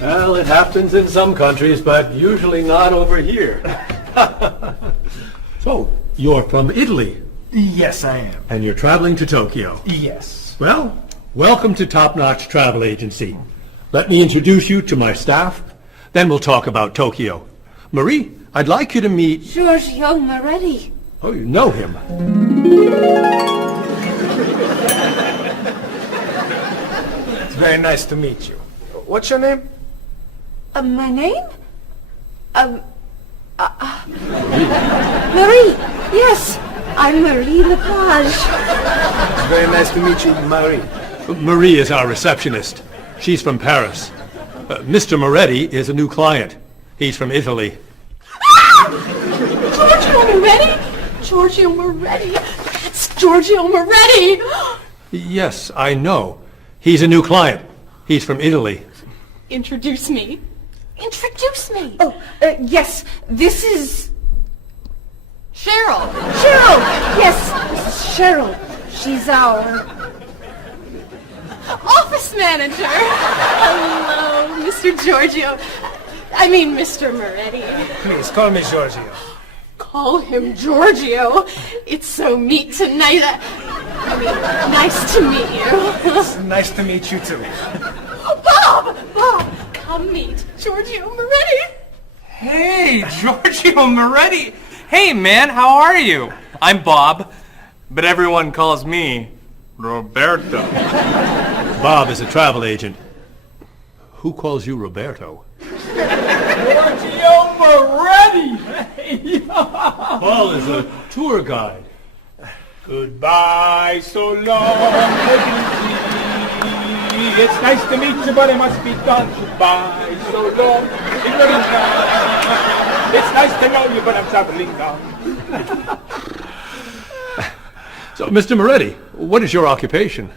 Well, it happens in some countries, but usually not over here. So, you're from Italy, Yes, I am. and you're traveling to Tokyo. Yes. Well, welcome to Top Notch Travel Agency. Let me introduce you to my staff, then we'll talk about Tokyo. Marie, I'd like you to meet... Giorgio Moretti. Oh, you know him. It's very nice to meet you. What's your name? My name? Marie. Yes, I'm Marie Lepage. It's very nice to meet you, Marie. Marie is our receptionist. She's from Paris. Mr. Moretti is a new client. He's from Italy. Giorgio Moretti? Giorgio Moretti. That's Giorgio Moretti. Yes, I know. He's a new client. He's from Italy. Introduce me. Introduce me. Oh, yes. This is... Cheryl. Cheryl. Yes, this is Cheryl. She's our... office manager. Hello, Mr. Giorgio. I mean, Mr. Moretti. Please, call me Giorgio. Call him Giorgio. It's so neat tonight. I mean, nice to meet you. It's nice to meet you, too. Bob! Bob, come meet Giorgio Moretti. Hey, Giorgio Moretti. Hey, man, how are you? I'm Bob, but everyone calls me Roberto. Bob is a travel agent. Who calls you Roberto? Giorgio Moretti! Paul is a tour guide. Goodbye, so long, it's nice to meet you, but it must be done. Goodbye, so long, it's nice to know you, but I'm traveling now. So, Mr. Moretti, what is your occupation?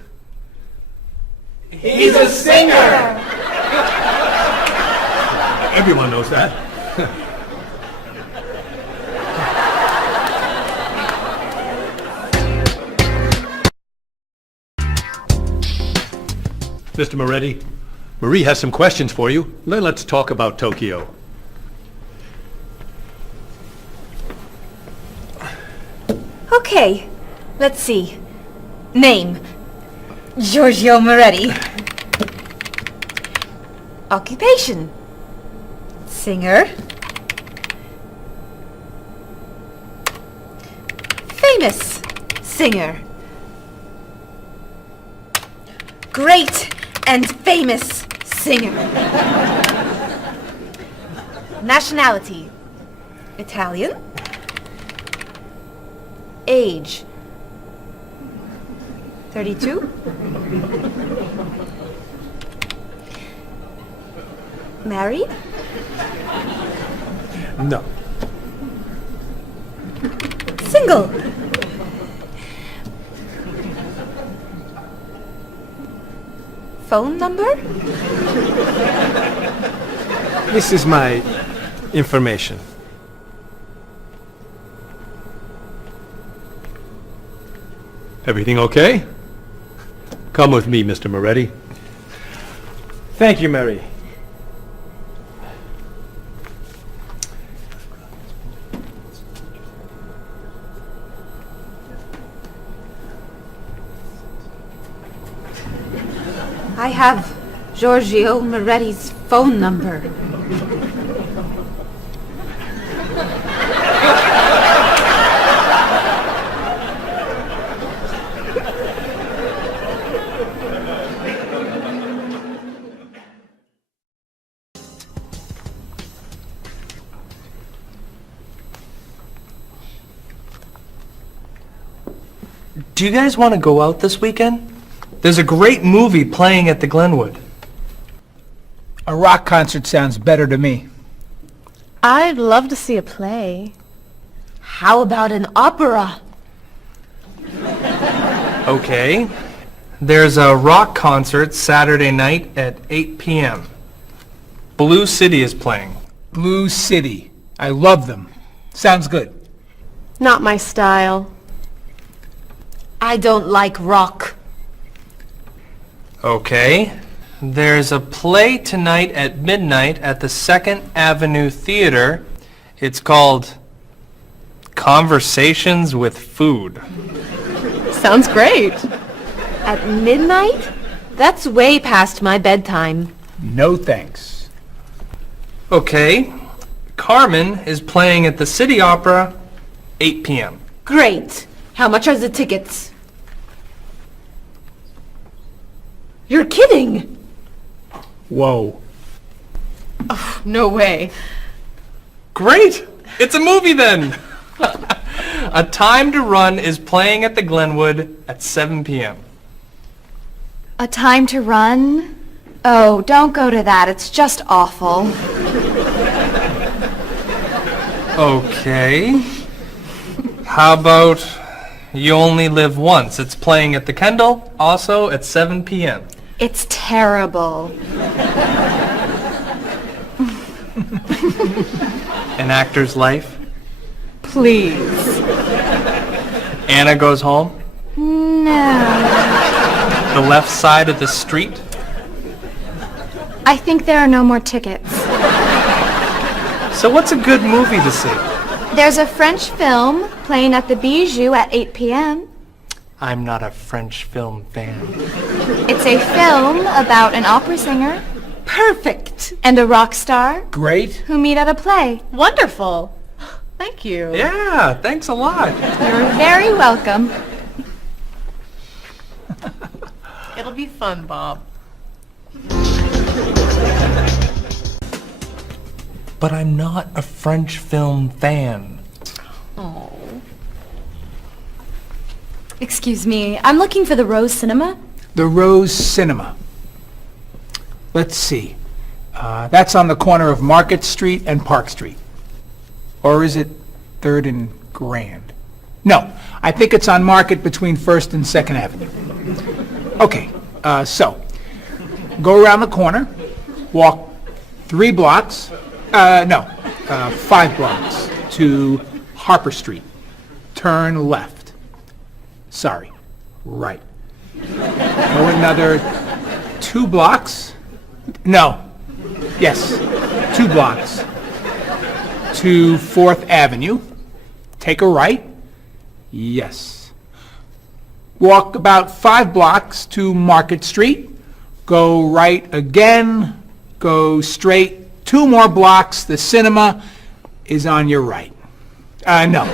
He's a singer! Everyone knows that. Mr. Moretti, Marie has some questions for you. Then let's talk about Tokyo. Okay, let's see. Name, Giorgio Moretti. Occupation, singer. Famous singer. Great and famous singer. Nationality, Italian. Age, 32. Married? No. Single? Phone number? This is my information. Everything okay? Come with me, Mr. Moretti. Thank you, Marie. I have Giorgio Moretti's phone number. Do you guys want to go out this weekend? There's a great movie playing at the Glenwood. A rock concert sounds better to me. I'd love to see a play. How about an opera? Okay. There's a rock concert Saturday night at 8 p.m. Blue City is playing. Blue City. I love them. Sounds good. Not my style. I don't like rock. Okay. There's a play tonight at midnight at the 2nd Avenue Theater. It's called Conversations with Food. Sounds great. At midnight? That's way past my bedtime. No thanks. Okay. Carmen is playing at the City Opera, 8 p.m. Great. How much are the tickets? You're kidding! Whoa. No way. Great! It's a movie then! A Time to Run is playing at the Glenwood at 7 p.m. A Time to Run? Oh, don't go to that. It's just awful. Okay. How about You Only Live Once? It's playing at the Kendall, also at 7 p.m. It's terrible. An Actor's Life. Please. Anna Goes Home. No. The Left Side of the Street. I think there are no more tickets. So what's a good movie to see? There's a French film playing at the Bijou at 8 p.m. I'm not a French film fan. It's a film about an opera singer Perfect! and a rock star Great. who meet at a play. Wonderful. Thank you. Yeah, thanks a lot. You're very welcome. It'll be fun, Bob. But I'm not a French film fan. Excuse me, I'm looking for the Rose Cinema. The Rose Cinema. Let's see. That's on the corner of Market Street and Park Street. Or is it 3rd and Grand? No, I think it's on Market between 1st and 2nd Avenue. Okay, so go around the corner, walk 5 blocks to Harper Street. Turn left. Sorry, right. Go another 2 blocks. No. Yes, 2 blocks to 4th Avenue. Take a right. Yes. Walk about 5 blocks to Market Street. Go right again. Go straight 2 more blocks. The cinema is on your right. No.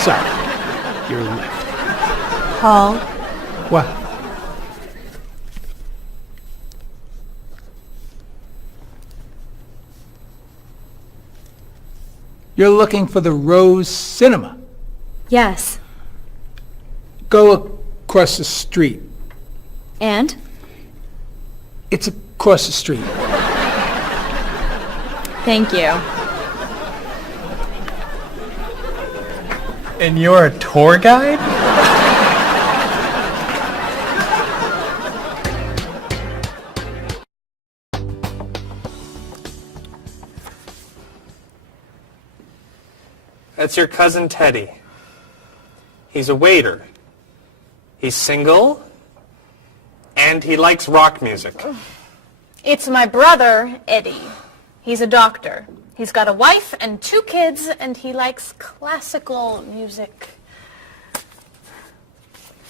Sorry. Your left. Paul, What? You're looking for the Rose Cinema. Yes. Go across the street. And? It's across the street. Thank you. And you're a tour guide? That's your cousin Teddy. He's a waiter. He's single, and he likes rock music. It's my brother, Eddie. He's a doctor. He's got a wife and 2 kids, and he likes classical music.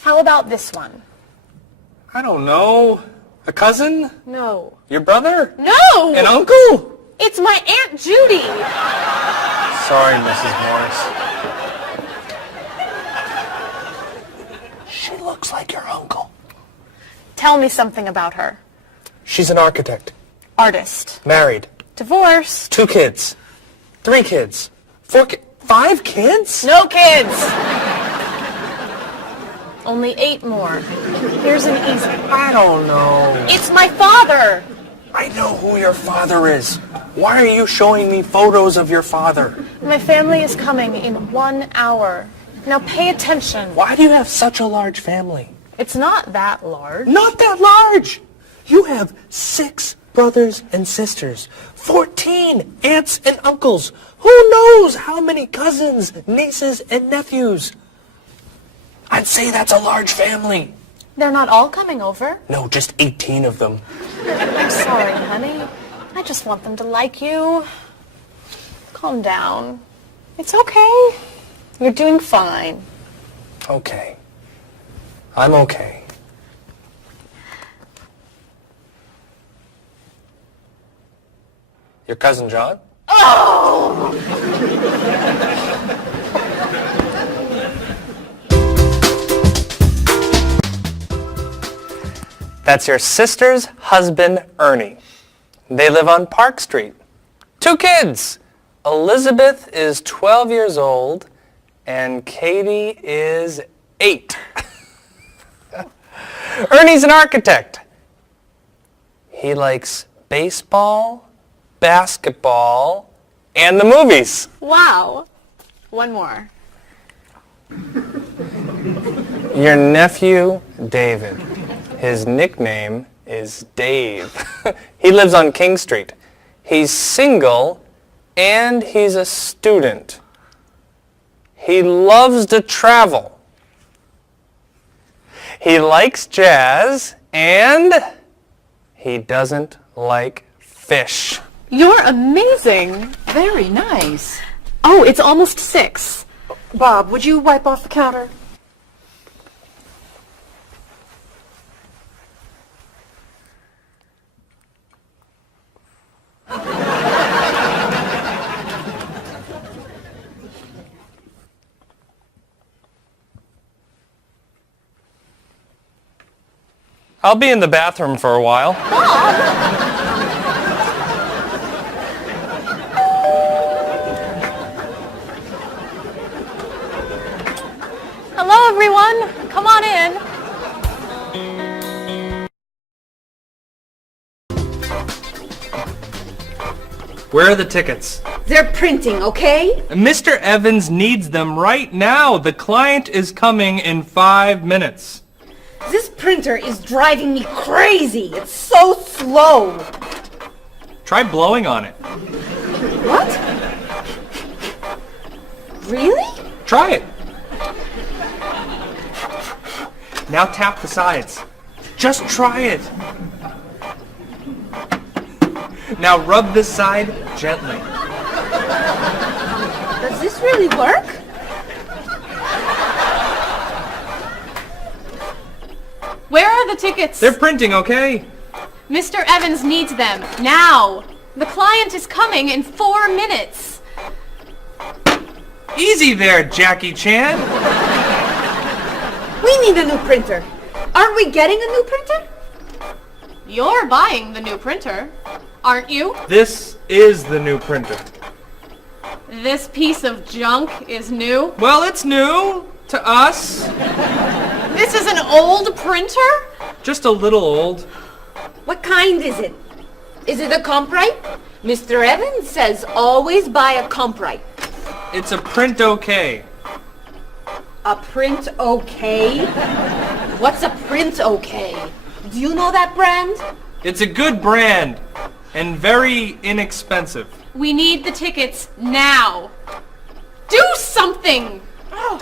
How about this one? I don't know. A cousin? No. Your brother? No! An uncle? It's my Aunt Judy. Sorry, Mrs. Morris. She looks like your uncle. Tell me something about her. She's an architect. Artist. Married. Divorced. 2 kids. 3 kids. 5 kids? No kids. Only 8 more. Here's an easy. I don't know. It's my father. I know who your father is. Why are you showing me photos of your father? My family is coming in 1 hour. Now pay attention. Why do you have such a large family? It's not that large. Not that large. You have 6 brothers and sisters, 14 aunts and uncles. Who knows how many cousins, nieces, and nephews? I'd say that's a large family. They're not all coming over. No, just 18 of them. I'm sorry, honey. I just want them to like you. Calm down. It's okay. You're doing fine. Okay. I'm okay. Your cousin John? That's your sister's husband, Ernie. They live on Park Street. 2 kids. Elizabeth is 12 years old, and Katie is 8. Ernie's an architect. He likes baseball, basketball, and the movies. Wow. One more. Your nephew, David. His nickname is Dave. He lives on King Street. He's single, and he's a student. He loves to travel. He likes jazz, and he doesn't like fish. You're amazing. Very nice. Oh, it's almost 6. Bob, would you wipe off the counter? I'll be in the bathroom for a while. Hello, everyone. Come on in. Where are the tickets? They're printing, okay? Mr. Evans needs them right now. The client is coming in 5 minutes. This printer is driving me crazy. It's so slow. Try blowing on it. What? Really? Try it. Now tap the sides. Just try it. Now rub this side gently. Does this really work? Where are the tickets? They're printing, okay? Mr. Evans needs them now. The client is coming in 4 minutes. Easy there, Jackie Chan. We need a new printer. Aren't we getting a new printer? You're buying the new printer, aren't you? This is the new printer. This piece of junk is new. Well, it's new to us. This is an old printer? Just a little old. What kind is it? Is it a Comprite? Mr. Evans says always buy a Comprite. It's a print okay. A print okay? What's a print okay? Do you know that brand? It's a good brand and very inexpensive. We need the tickets now. Do something! Oh.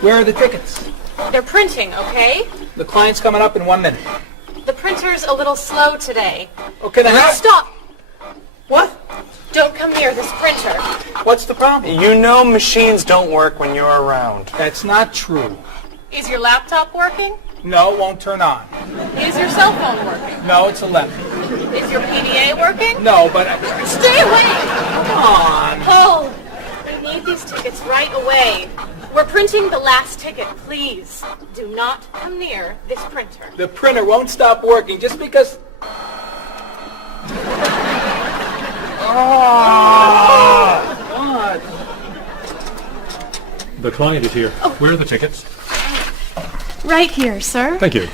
Where are the tickets? They're printing, okay? The client's coming up in 1 minute. The printer's a little slow today. Okay, then Stop! What? Don't come near this printer. What's the problem? You know machines don't work when you're around. That's not true. Is your laptop working? No, it won't turn on. Is your cell phone working? No, it's 11. Is your PDA working? No, but... Stay away! Come on. Hold! We need these tickets right away. We're printing the last ticket, please. Do not come near this printer. The printer won't stop working just because... What? The client is here. Where are the tickets? Right here, sir. Thank you.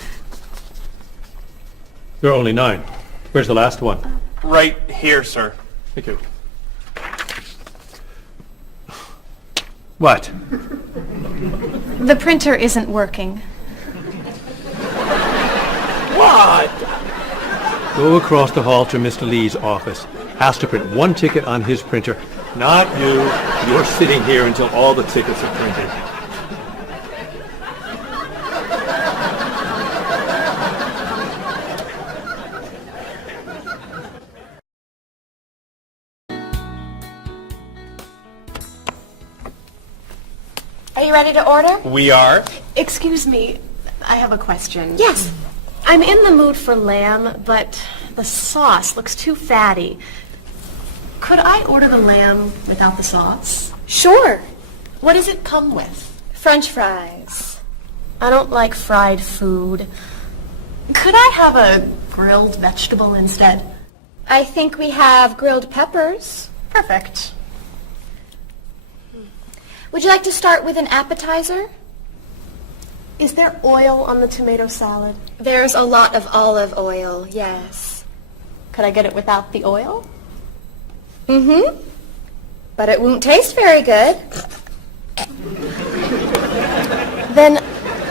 There are only 9. Where's the last one? Right here, sir. Thank you. What? The printer isn't working. What? Go across the hall to Mr. Lee's office. Ask to print one ticket on his printer. Not you. You're sitting here until all the tickets are printed. Are you ready to order? We are? Excuse me, I have a question. Yes. I'm in the mood for lamb, but the sauce looks too fatty. Could I order the lamb without the sauce? Sure. What does it come with? French fries. I don't like fried food. Could I have a grilled vegetable instead? I think we have grilled peppers. Perfect. Would you like to start with an appetizer? Is there oil on the tomato salad? There's a lot of olive oil, yes. Could I get it without the oil? Mm-hmm. But it won't taste very good. Then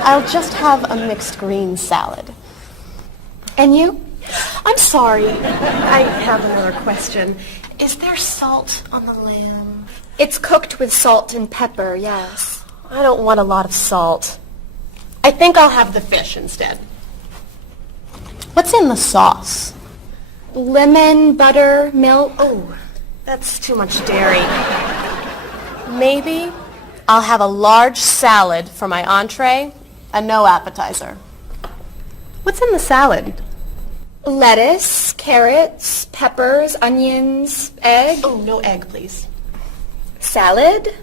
I'll just have a mixed green salad. And you? I'm sorry. I have another question. Is there salt on the lamb? It's cooked with salt and pepper, yes. I don't want a lot of salt. I think I'll have the fish instead. What's in the sauce? Lemon, butter, milk. Oh, that's too much dairy. Maybe I'll have a large salad for my entree and no appetizer. What's in the salad? Lettuce, carrots, peppers, onions, egg. Oh, no egg, please. Salad,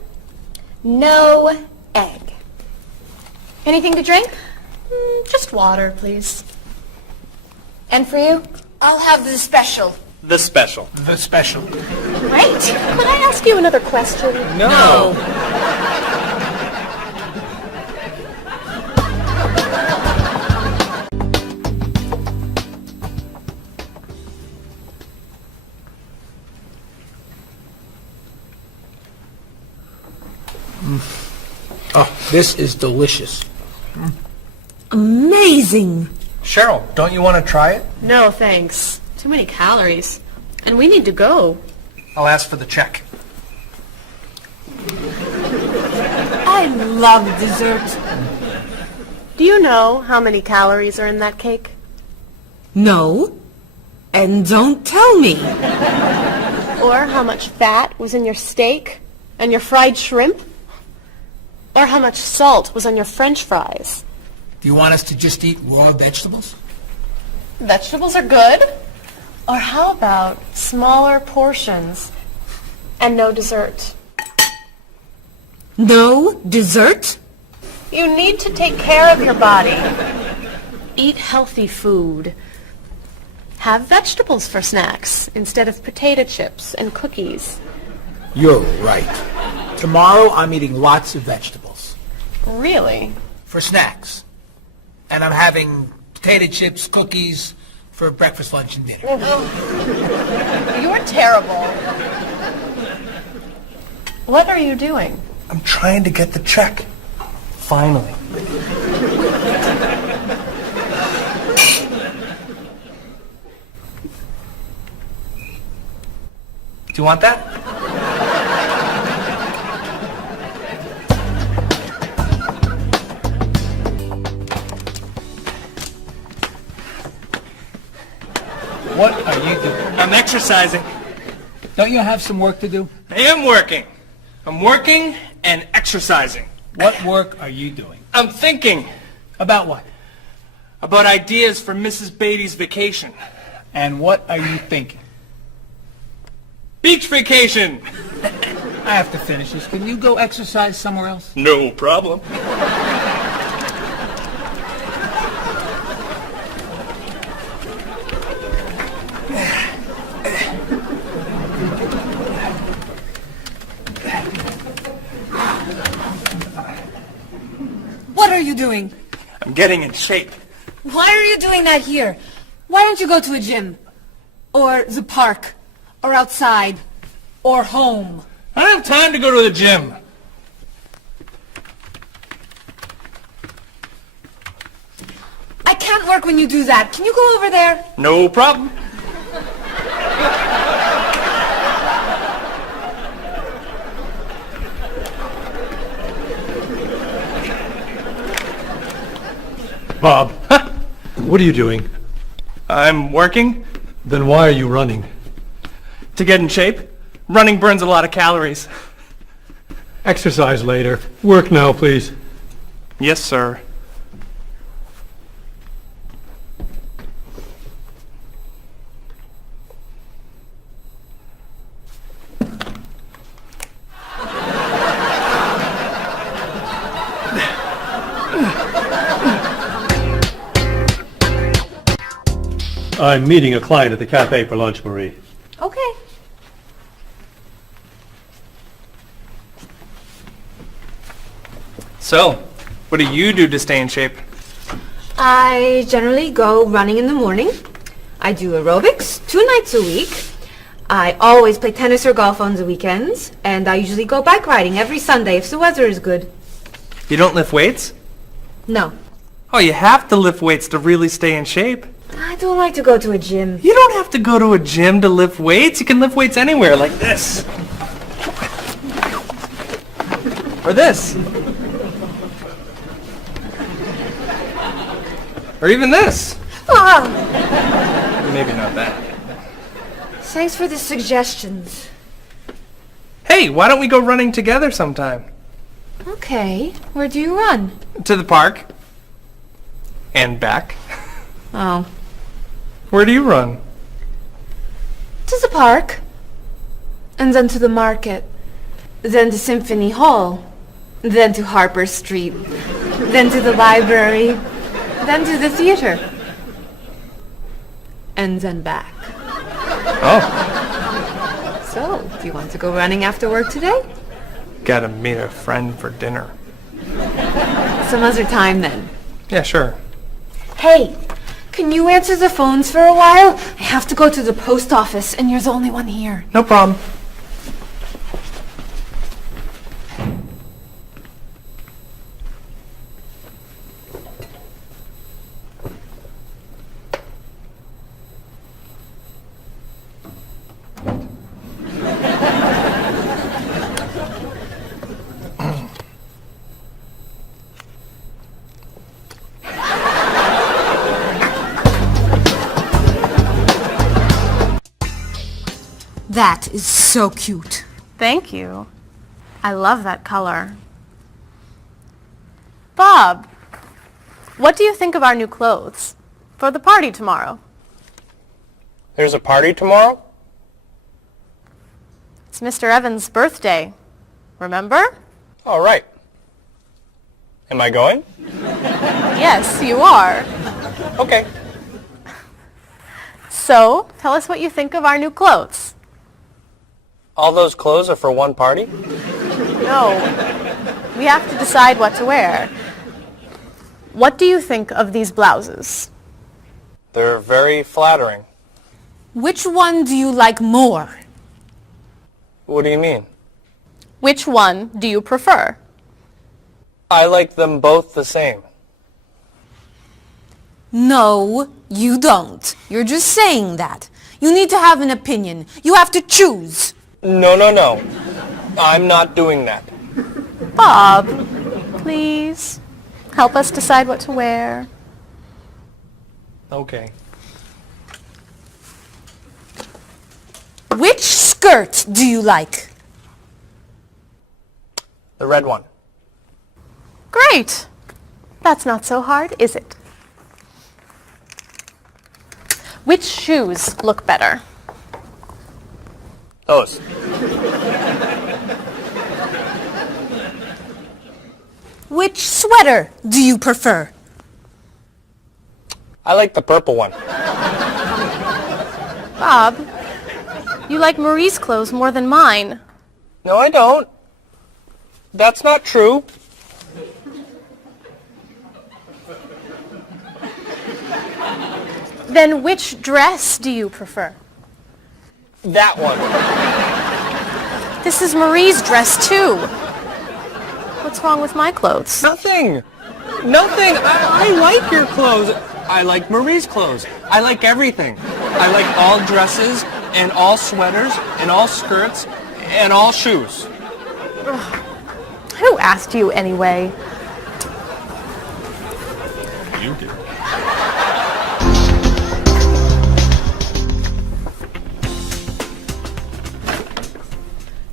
no egg. Anything to drink? Just water, please. And for you? I'll have the special. The special. The special. Great. Could I ask you another question? No. Oh, this is delicious. Amazing. Cheryl, don't you want to try it? No, thanks. Too many calories. And we need to go. I'll ask for the check. I love dessert. Do you know how many calories are in that cake? No. And don't tell me. Or how much fat was in your steak and your fried shrimp? Or how much salt was on your French fries? Do you want us to just eat raw vegetables? Vegetables are good. Or how about smaller portions and no dessert? No dessert? You need to take care of your body. Eat healthy food. Have vegetables for snacks instead of potato chips and cookies. You're right. Tomorrow I'm eating lots of vegetables. Really? For snacks. And I'm having potato chips, cookies for breakfast, lunch, and dinner. You're terrible. What are you doing? I'm trying to get the check. Finally. Do you want that? What are you doing? I'm exercising. Don't you have some work to do? I am working. I'm working and exercising. What work are you doing? I'm thinking About what? about ideas for Mrs. Beatty's vacation. And what are you thinking? Beach vacation! I have to finish this. Can you go exercise somewhere else? No problem. What are you doing? I'm getting in shape. Why are you doing that here? Why don't you go to a gym? Or the park? Or outside? Or home? I don't have time to go to the gym. can't work when you do that. Can you go over there? No problem. Bob, what are you doing? I'm working Then why are you running? to get in shape. Running burns a lot of calories. Exercise later. Work now, please. Yes, sir. I'm meeting a client at the cafe for lunch, Marie. Okay. So, what do you do to stay in shape? I generally go running in the morning. I do aerobics 2 nights a week. I always play tennis or golf on the weekends. And I usually go bike riding every Sunday if the weather is good. You don't lift weights? No. Oh, you have to lift weights to really stay in shape. I don't like to go to a gym. You don't have to go to a gym to lift weights. You can lift weights anywhere, like this. Or this. Or even this. Ah, Maybe not that. thanks for the suggestions. Hey, why don't we go running together sometime? Okay. Where do you run? To the park. And back. Oh. Where do you run? To the park. And then to the market. Then to Symphony Hall. Then to Harper Street. Then to the library. Then to the theater. And then back. Oh, So, do you want to go running after work today? gotta meet a friend for dinner. Some other time then. Yeah, sure. Hey, can you answer the phones for a while? I have to go to the post office and you're the only one here. No problem. That is so cute. Thank you. I love that color. Bob, what do you think of our new clothes for the party tomorrow? There's a party tomorrow? It's Mr. Evans' birthday. Remember? All right. Am I going? Yes, you are. Okay. So, tell us what you think of our new clothes. All those clothes are for one party? No. We have to decide what to wear. What do you think of these blouses? They're very flattering. Which one do you like more? What do you mean? Which one do you prefer? I like them both the same. No, you don't. You're just saying that. You need to have an opinion. You have to choose. No. I'm not doing that. Bob, please help us decide what to wear. Okay. Which skirt do you like? The red one. Great. That's not so hard, is it? Which shoes look better? Those. Which sweater do you prefer? I like the purple one. Bob, you like Marie's clothes more than mine. No, I don't. That's not true. Then which dress do you prefer? That one. This is Marie's dress too. What's wrong with my clothes? Nothing. I like your clothes. I like Marie's clothes. I like everything. I like all dresses and all sweaters and all skirts and all shoes. Who asked you anyway? You did.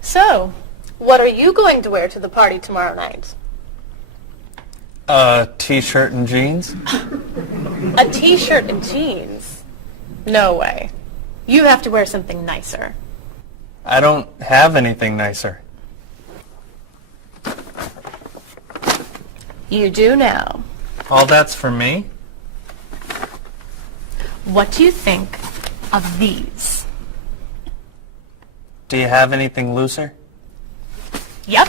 So, what are you going to wear to the party tomorrow night? A t-shirt and jeans? A t-shirt and jeans? No way. You have to wear something nicer. I don't have anything nicer. You do now. All that's for me? What do you think of these? Do you have anything looser? Yep.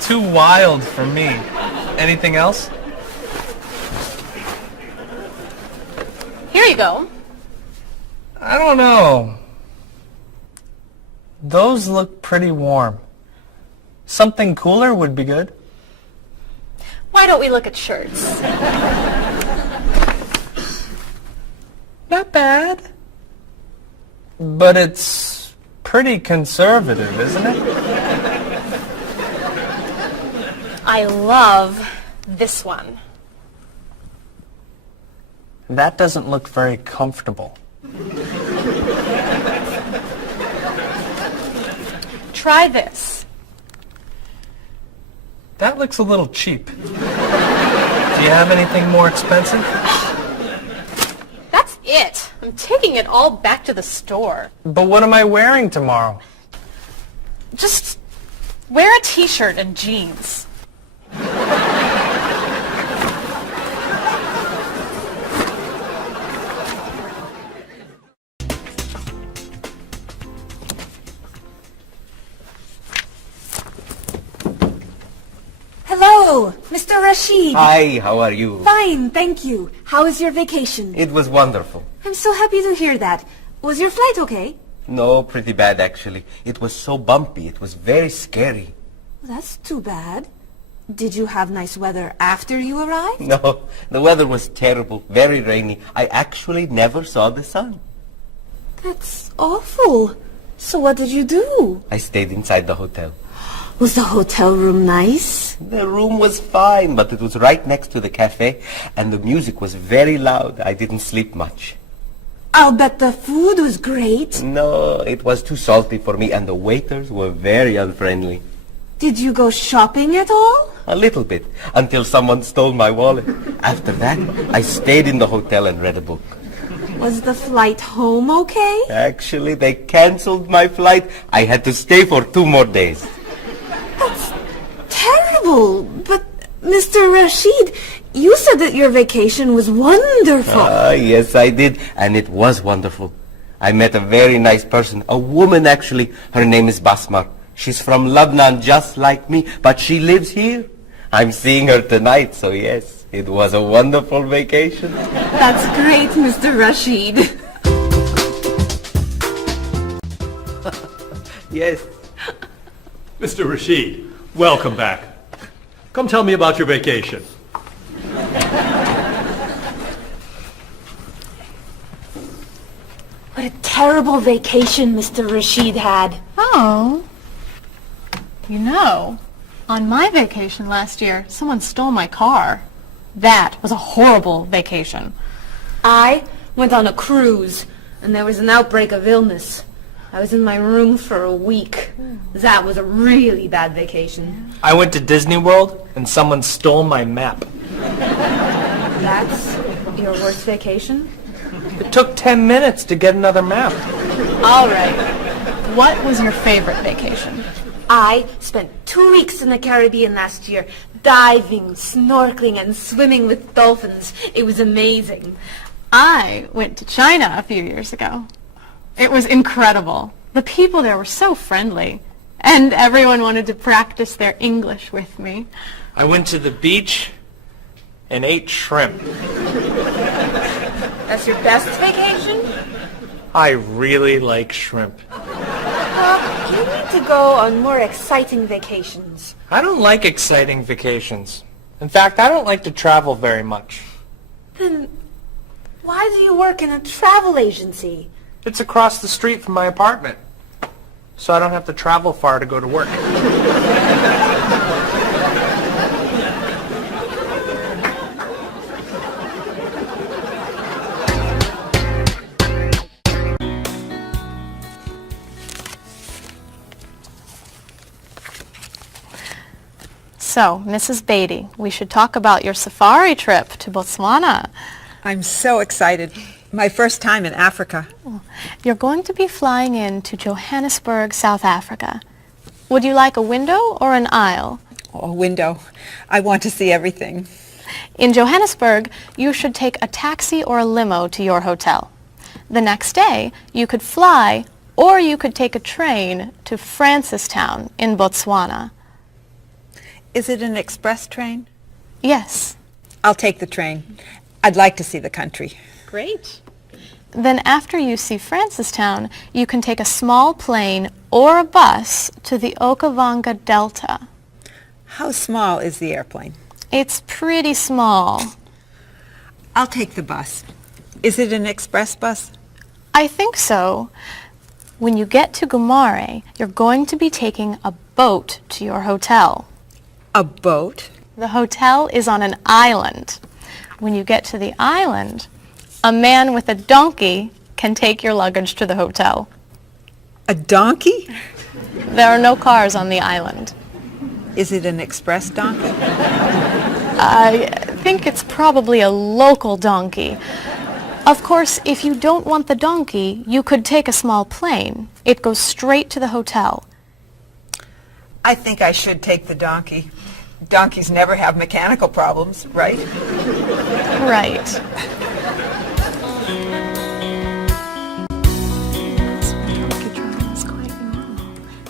Too wild for me. Anything else? Here you go. I don't know. Those look pretty warm. Something cooler would be good. Why don't we look at shirts? Not bad. But it's pretty conservative, isn't it? I love this one. That doesn't look very comfortable. Try this. That looks a little cheap. Do you have anything more expensive? That's it. I'm taking it all back to the store. But what am I wearing tomorrow? Just wear a t-shirt and jeans. Hello, Mr. Rashid. Hi, how are you? Fine, thank you. How was your vacation? It was wonderful. I'm so happy to hear that. Was your flight okay? No, pretty bad actually. It was so bumpy. It was very scary. That's too bad. Did you have nice weather after you arrived? No, the weather was terrible, very rainy. I actually never saw the sun. That's awful. So what did you do? I stayed inside the hotel. Was the hotel room nice? The room was fine, but it was right next to the cafe, and the music was very loud. I didn't sleep much. I'll bet the food was great. No, it was too salty for me, and the waiters were very unfriendly. Did you go shopping at all? A little bit, until someone stole my wallet. After that, I stayed in the hotel and read a book. Was the flight home okay? Actually, they canceled my flight. I had to stay for 2 more days. That's terrible. But, Mr. Rashid, you said that your vacation was wonderful. Yes, I did. And it was wonderful. I met a very nice person. A woman, actually. Her name is Basmar. She's from Lebanon, just like me. But she lives here. I'm seeing her tonight, so yes. It was a wonderful vacation. That's great, Mr. Rashid. Yes. Mr. Rashid, welcome back. Come tell me about your vacation. What a terrible vacation Mr. Rashid had. Oh. You know, on my vacation last year, someone stole my car. That was a horrible vacation. I went on a cruise, and there was an outbreak of illness. I was in my room for a week. That was a really bad vacation. I went to Disney World and someone stole my map. That's your worst vacation? It took 10 minutes to get another map. All right. What was your favorite vacation? I spent 2 weeks in the Caribbean last year, diving, snorkeling, and swimming with dolphins. It was amazing. I went to China a few years ago. It was incredible. The people there were so friendly, and everyone wanted to practice their English with me. I went to the beach and ate shrimp. That's your best vacation? I really like shrimp. Well, You need to go on more exciting vacations. I don't like exciting vacations. In fact, I don't like to travel very much. Then why do you work in a travel agency? It's across the street from my apartment, so I don't have to travel far to go to work. So, Mrs. Beatty, we should talk about your safari trip to Botswana. I'm so excited. My first time in Africa. You're going to be flying in to Johannesburg, South Africa. Would you like a window or an aisle? Oh, a window. I want to see everything. In Johannesburg, you should take a taxi or a limo to your hotel. The next day, you could fly or you could take a train to Francistown in Botswana. Is it an express train? Yes. I'll take the train. I'd like to see the country. Great. Then after you see Francistown, you can take a small plane or a bus to the Okavango Delta. How small is the airplane? It's pretty small. I'll take the bus. Is it an express bus? I think so. When you get to Gumare, you're going to be taking a boat to your hotel. A boat? The hotel is on an island. When you get to the island, a man with a donkey can take your luggage to the hotel. A donkey? There are no cars on the island. Is it an express donkey? I think it's probably a local donkey. Of course, if you don't want the donkey, you could take a small plane. It goes straight to the hotel. I think I should take the donkey. Donkeys never have mechanical problems, right? Right.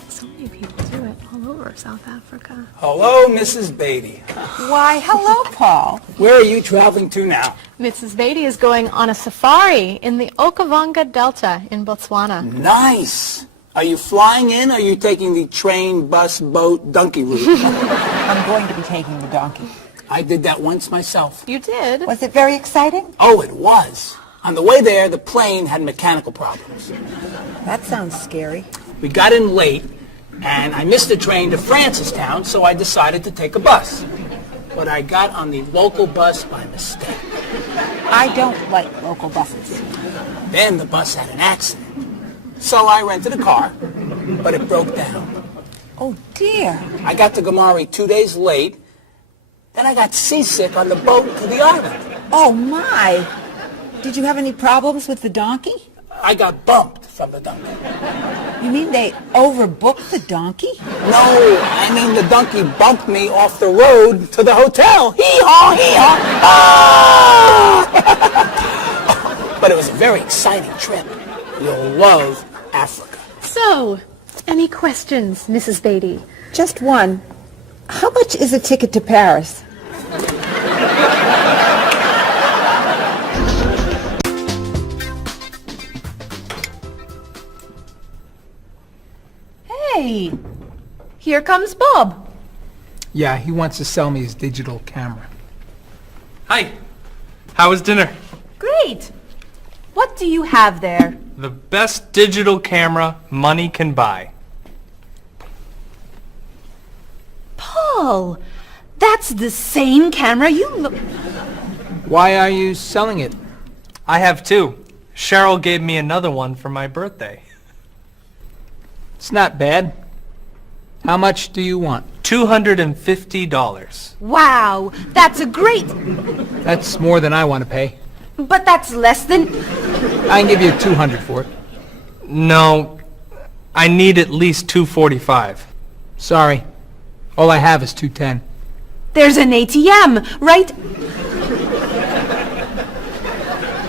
So many people do it all over South Africa. Hello, Mrs. Beatty. Why, hello, Paul. Where are you traveling to now? Mrs. Beatty is going on a safari in the Okavango Delta in Botswana. Nice. Are you flying in, or are you taking the train, bus, boat, donkey route? I'm going to be taking the donkey. I did that once myself. You did? Was it very exciting? Oh, it was. On the way there, the plane had mechanical problems. That sounds scary. We got in late, and I missed the train to Francistown, so I decided to take a bus. But I got on the local bus by mistake. I don't like local buses. Then the bus had an accident. So I rented a car, but it broke down. Oh, dear. I got to Gumare 2 days late. Then I got seasick on the boat to the island. Oh, my. Did you have any problems with the donkey? I got bumped from the donkey. You mean they overbooked the donkey? No, I mean the donkey bumped me off the road to the hotel. Hee-haw, hee-haw. Ah! But it was a very exciting trip. You'll love Africa. So, any questions, Mrs. Beatty? Just one. How much is a ticket to Paris? Hey, here comes Bob. Yeah, he wants to sell me his digital camera. Hi. How was dinner? Great. What do you have there? The best digital camera money can buy. Paul, that's the same camera you... Why are you selling it? I have two. Cheryl gave me another one for my birthday. It's not bad. How much do you want? $250. Wow, that's a great... That's more than I want to pay. But that's less than... I can give you $200 for it. No, I need at least $245. Sorry. All I have is $210. There's an ATM, right?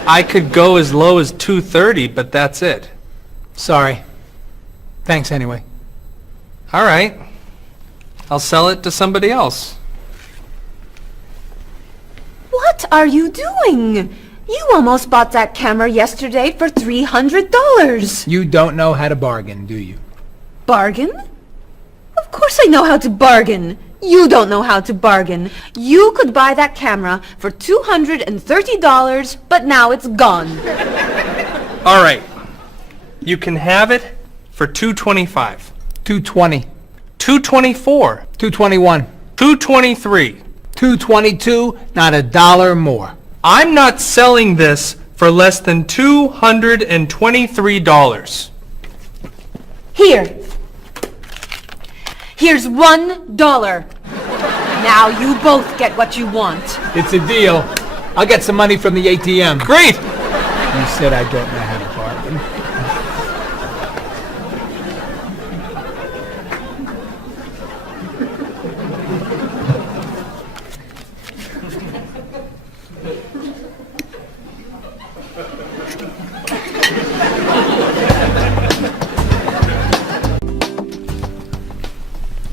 I could go as low as $230, but that's it. Sorry. Thanks anyway. All right. I'll sell it to somebody else. What are you doing? You almost bought that camera yesterday for $300. You don't know how to bargain, do you? Bargain? Of course I know how to bargain. You don't know how to bargain. You could buy that camera for $230, but now it's gone. All right. You can have it for $225. $220. $224. $221. $223. $222, not a dollar more. I'm not selling this for less than $223. Here. Here's $1. Now you both get what you want. It's a deal. I'll get some money from the ATM. Great! You said I don't know how to bargain.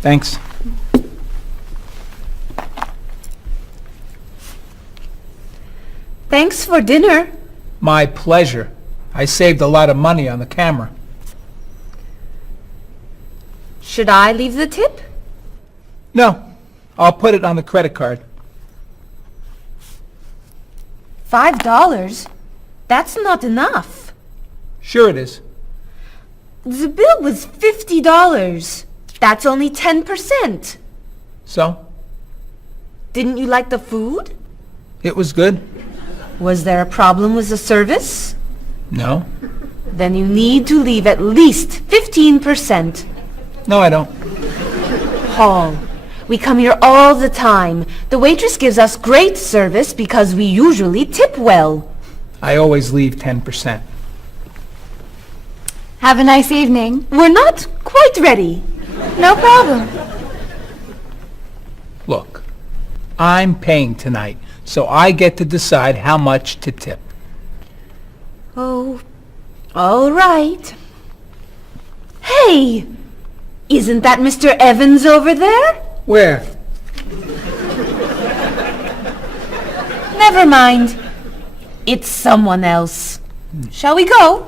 Thanks. Thanks for dinner. My pleasure. I saved a lot of money on the camera. Should I leave the tip? No, I'll put it on the credit card. $5? That's not enough. Sure it is. The bill was $50. That's only 10%. So? Didn't you like the food? It was good. Was there a problem with the service? No. Then you need to leave at least 15%. No, I don't. Paul, we come here all the time. The waitress gives us great service because we usually tip well. I always leave 10%. Have a nice evening. We're not quite ready. No problem. Look, I'm paying tonight, so I get to decide how much to tip. Oh, all right. Hey! Isn't that Mr. Evans over there? Where? Never mind. It's someone else. Shall we go?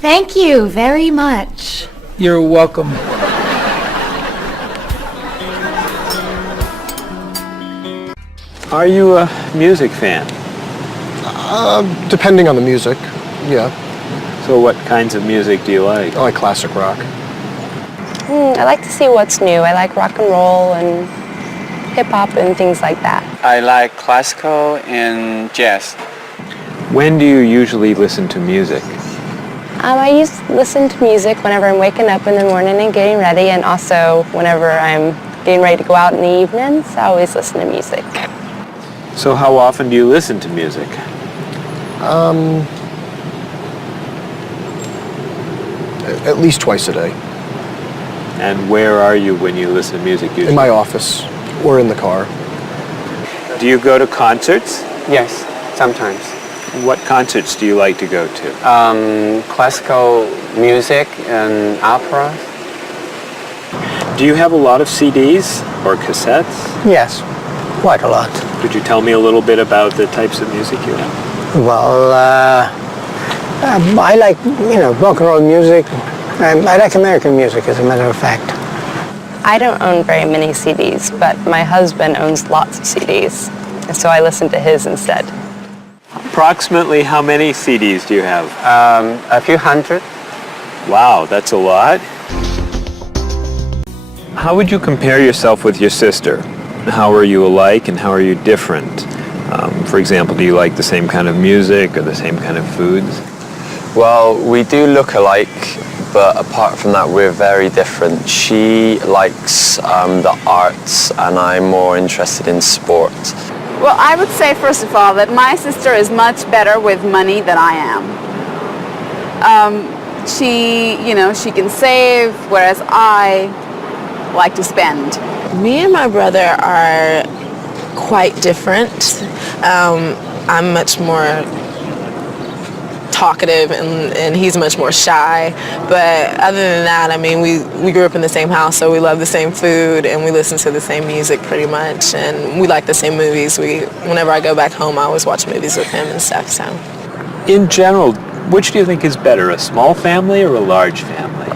Thank you very much. You're welcome. Are you a music fan? Depending on the music, yeah. So what kinds of music do you like? I like classic rock. I like to see what's new. I like rock and roll and hip-hop and things like that. I like classical and jazz. When do you usually listen to music? I used to listen to music whenever I'm waking up in the morning and getting ready, and also whenever I'm getting ready to go out in the evenings. I always listen to music. So how often do you listen to music? At least twice a day. And where are you when you listen to music usually? In my office or in the car. Do you go to concerts? Yes, sometimes. What concerts do you like to go to? Classical music and opera. Do you have a lot of CDs or cassettes? Yes, quite a lot. Could you tell me a little bit about the types of music you have? Well, I like, rock and roll music. I like American music, as a matter of fact. I don't own very many CDs, but my husband owns lots of CDs, and so I listen to his instead. Approximately how many CDs do you have? A few hundred. Wow, that's a lot. How would you compare yourself with your sister? How are you alike and how are you different? For example, do you like the same kind of music or the same kind of foods? Well, we do look alike, but apart from that, we're very different. She likes the arts and I'm more interested in sport. Well, I would say, first of all, that my sister is much better with money than I am. She can save, whereas I like to spend. Me and my brother are quite different. I'm much more talkative and he's much more shy. But other than that, I mean, we grew up in the same house, so we love the same food and we listen to the same music pretty much, and we like the same movies. Whenever I go back home, I always watch movies with him and stuff. So, In general, which do you think is better, a small family or a large family?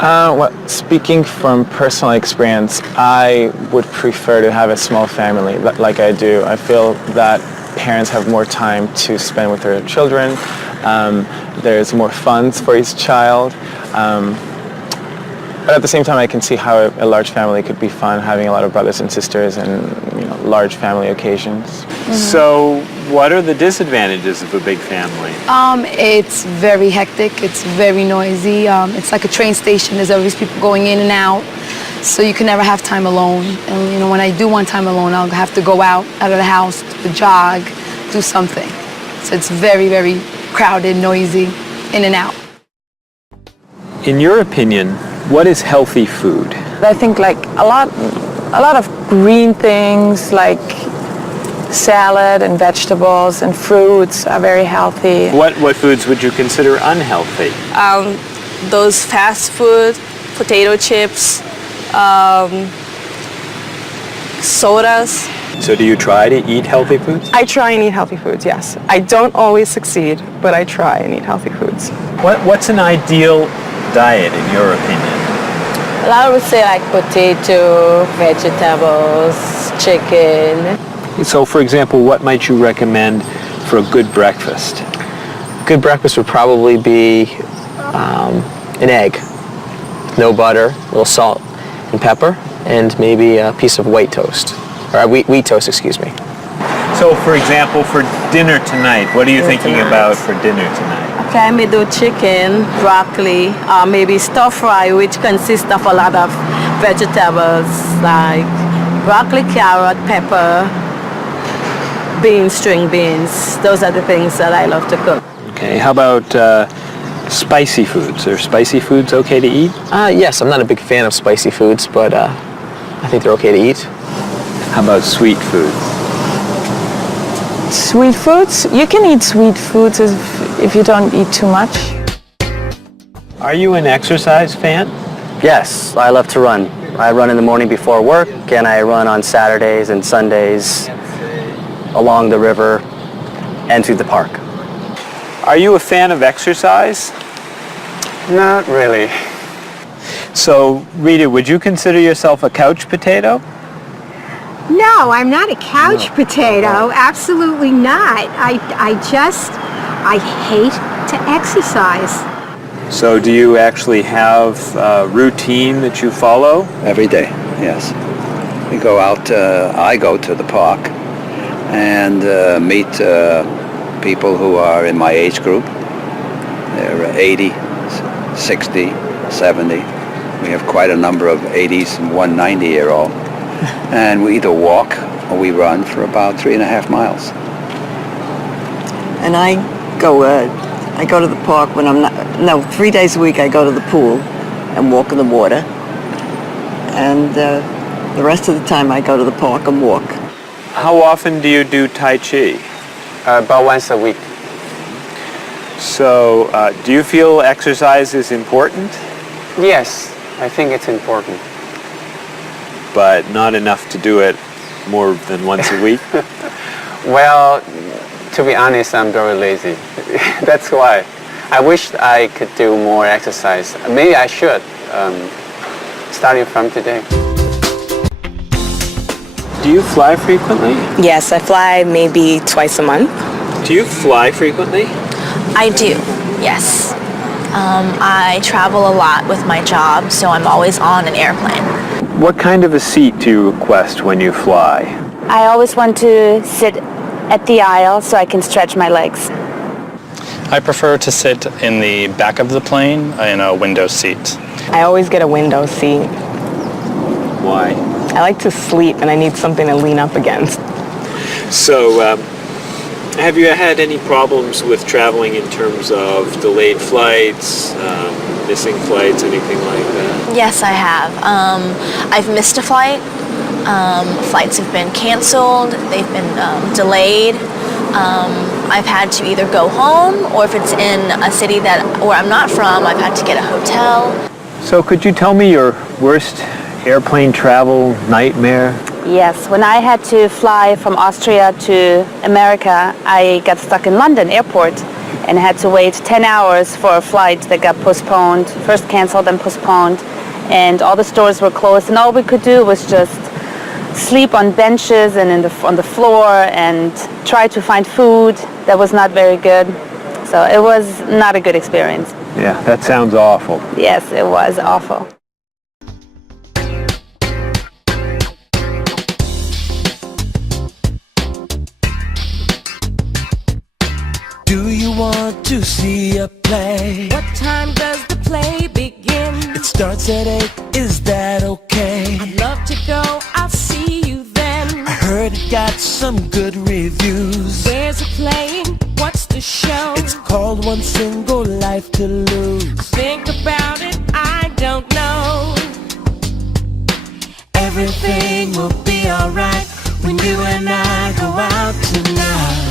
Well, speaking from personal experience, I would prefer to have a small family like I do. I feel that parents have more time to spend with their children. There's more funds for each child. But at the same time, I can see how a large family could be fun, having a lot of brothers and sisters and large family occasions. So what are the disadvantages of a big family? It's very hectic. It's very noisy. It's like a train station. There's always people going in and out. So you can never have time alone. And when I do want time alone, I'll have to go out of the house, to jog, do something. So it's very, very crowded, noisy, in and out. In your opinion, what is healthy food? I think like a lot of green things like salad and vegetables and fruits are very healthy. What foods would you consider unhealthy? Those fast food, potato chips, sodas. So do you try to eat healthy foods? I try and eat healthy foods, yes. I don't always succeed, but I try and eat healthy foods. What's an ideal diet in your opinion? A lot would say like potato, vegetables, chicken. So for example, what might you recommend for a good breakfast? Good breakfast would probably be an egg, no butter, a little salt and pepper, and maybe a piece of white toast, or wheat toast, excuse me. So for example, for dinner tonight, what are you thinking about for dinner tonight? Okay, I may do chicken, broccoli, maybe stir fry, which consists of a lot of vegetables like broccoli, carrot, pepper, beans, string beans. Those are the things that I love to cook. Okay, how about spicy foods? Are spicy foods okay to eat? Yes, I'm not a big fan of spicy foods, but I think they're okay to eat. How about sweet foods? Sweet foods? You can eat sweet foods if you don't eat too much. Are you an exercise fan? Yes, I love to run. I run in the morning before work, and I run on Saturdays and Sundays along the river and through the park. Are you a fan of exercise? Not really. So, Rita, would you consider yourself a couch potato? No, I'm not a couch potato. Absolutely not. I hate to exercise. So do you actually have a routine that you follow? Every day, yes. We go out, I go to the park and meet people who are in my age group. They're 80, 60, 70. We have quite a number of 80s and one 90-year-old. And we either walk or we run for about 3.5 miles. And I go to the park when 3 days a week I go to the pool and walk in the water. And the rest of the time I go to the park and walk. How often do you do Tai Chi? About once a week. So do you feel exercise is important? Yes, I think it's important. But not enough to do it more than once a week? Well, to be honest, I'm very lazy. That's why. I wish I could do more exercise. Maybe I should, starting from today. Do you fly frequently? Yes, I fly maybe twice a month. Do you fly frequently? I do, yes. I travel a lot with my job, so I'm always on an airplane. What kind of a seat do you request when you fly? I always want to sit at the aisle so I can stretch my legs. I prefer to sit in the back of the plane in a window seat. I always get a window seat. Why? I like to sleep and I need something to lean up against. So, have you had any problems with traveling in terms of delayed flights, missing flights, anything like that? Yes, I have. I've missed a flight. Flights have been canceled. They've been delayed. I've had to either go home, or if it's in a city where I'm not from, I've had to get a hotel. So could you tell me your worst airplane travel nightmare? Yes, when I had to fly from Austria to America, I got stuck in London airport and had to wait 10 hours for a flight that got postponed, first canceled and postponed, and all the stores were closed, and all we could do was just sleep on benches and on the floor and try to find food that was not very good. So it was not a good experience. Yeah, that sounds awful. Yes, it was awful. Do you want to see a play? What time does the play begin? It starts at 8, is that okay? I'd love to go, I'll see you then. I heard it got some good reviews. Where's it playing? What's the show? It's called One Single Life to Lose. Think about it, I don't know. Everything will be alright when you and I go out tonight.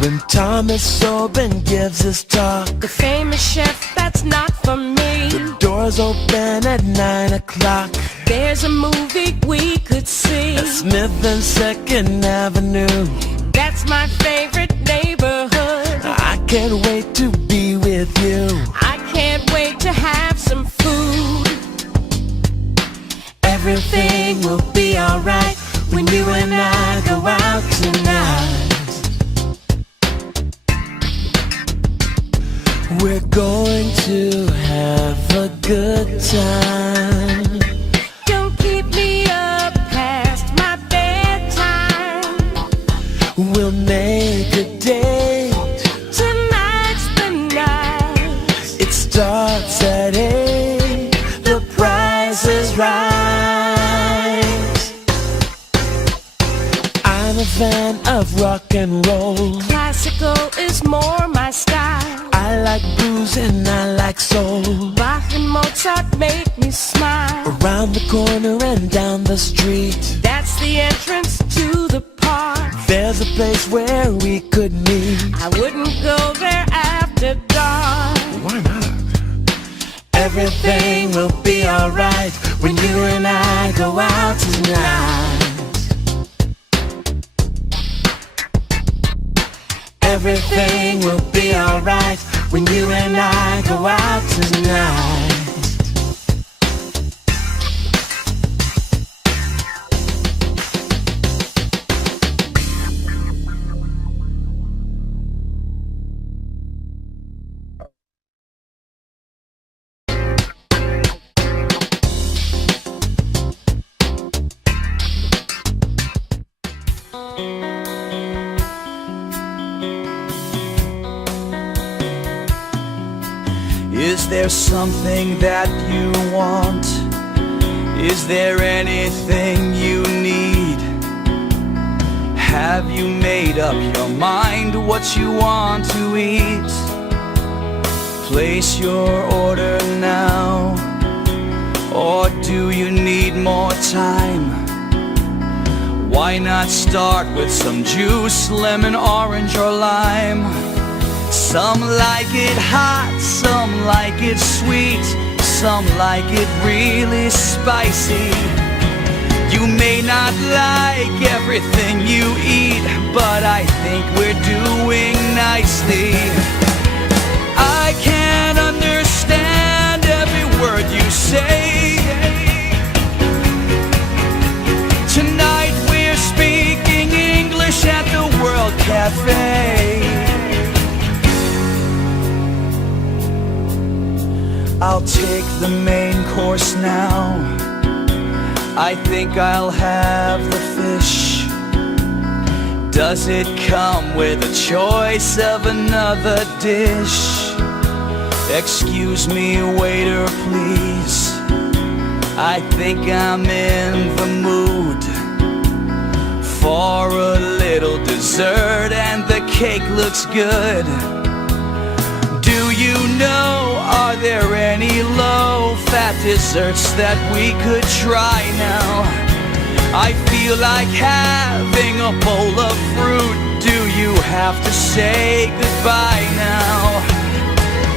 When Thomas Oben gives his talk, the famous chef, that's not for me. The doors open at 9 o'clock. There's a movie we could see at Smith and 2nd Avenue. That's my favorite neighborhood. I can't wait to be with you. I can't wait to have some food. Everything will be alright when you and I go out tonight. We're going to have a good time. Don't keep me up past my bedtime. We'll make a date. Tonight's the night. It starts at 8. The price is right. I'm a fan of rock and roll. Classical is more my style. I like blues and I like soul. Bach and Mozart make me smile. Around the corner and down the street, that's the entrance to the park. There's a place where we could meet. I wouldn't go there after dark. Why not? Everything will be alright when you and I go out tonight. Everything will be alright when you and I go out tonight. Is there something that you want? Is there anything you need? Have you made up your mind what you want to eat? Place your order now, or do you need more time? Why not start with some juice, lemon, orange, or lime? Some like it hot, some like it sweet, some like it really spicy. You may not like everything you eat, but I think we're doing nicely. I can't understand every word you say. Tonight we're speaking English at the World Cafe. I'll take the main course now. I think I'll have the fish. Does it come with a choice of another dish? Excuse me, waiter, please. I think I'm in the mood for a little dessert, and the cake looks good. know, are there any low-fat desserts that we could try now? I feel like having a bowl of fruit. Do you have to say goodbye now?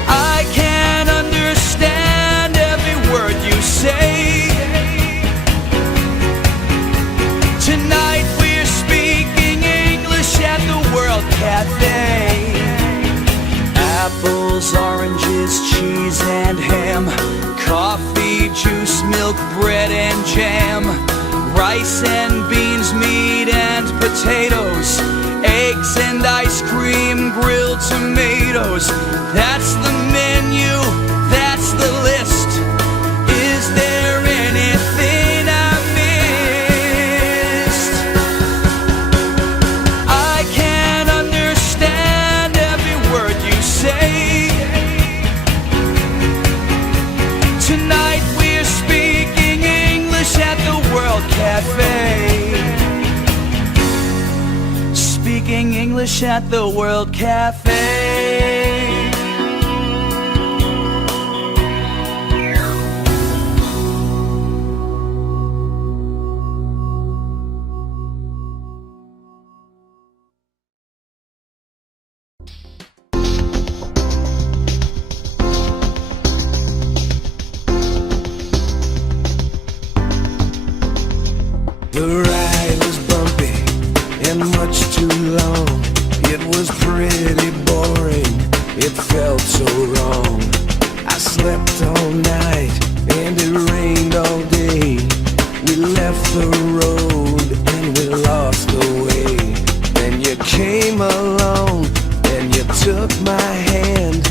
I can't understand every word you say. Tonight we're speaking English at the World Cafe. Apples, oranges, cheese and ham, coffee, juice, milk, bread and jam, rice and beans, meat and potatoes, eggs and ice cream, grilled tomatoes. That's the menu, that's the list. Is there anything I missed? I can't understand every word you say. Tonight we're speaking English at the World Cafe. Speaking English at the World Cafe. The ride was bumpy and much too long. It was pretty boring, it felt so wrong. I slept all night and it rained all day. We left the road and we lost the way. Then you came along and you took my hand.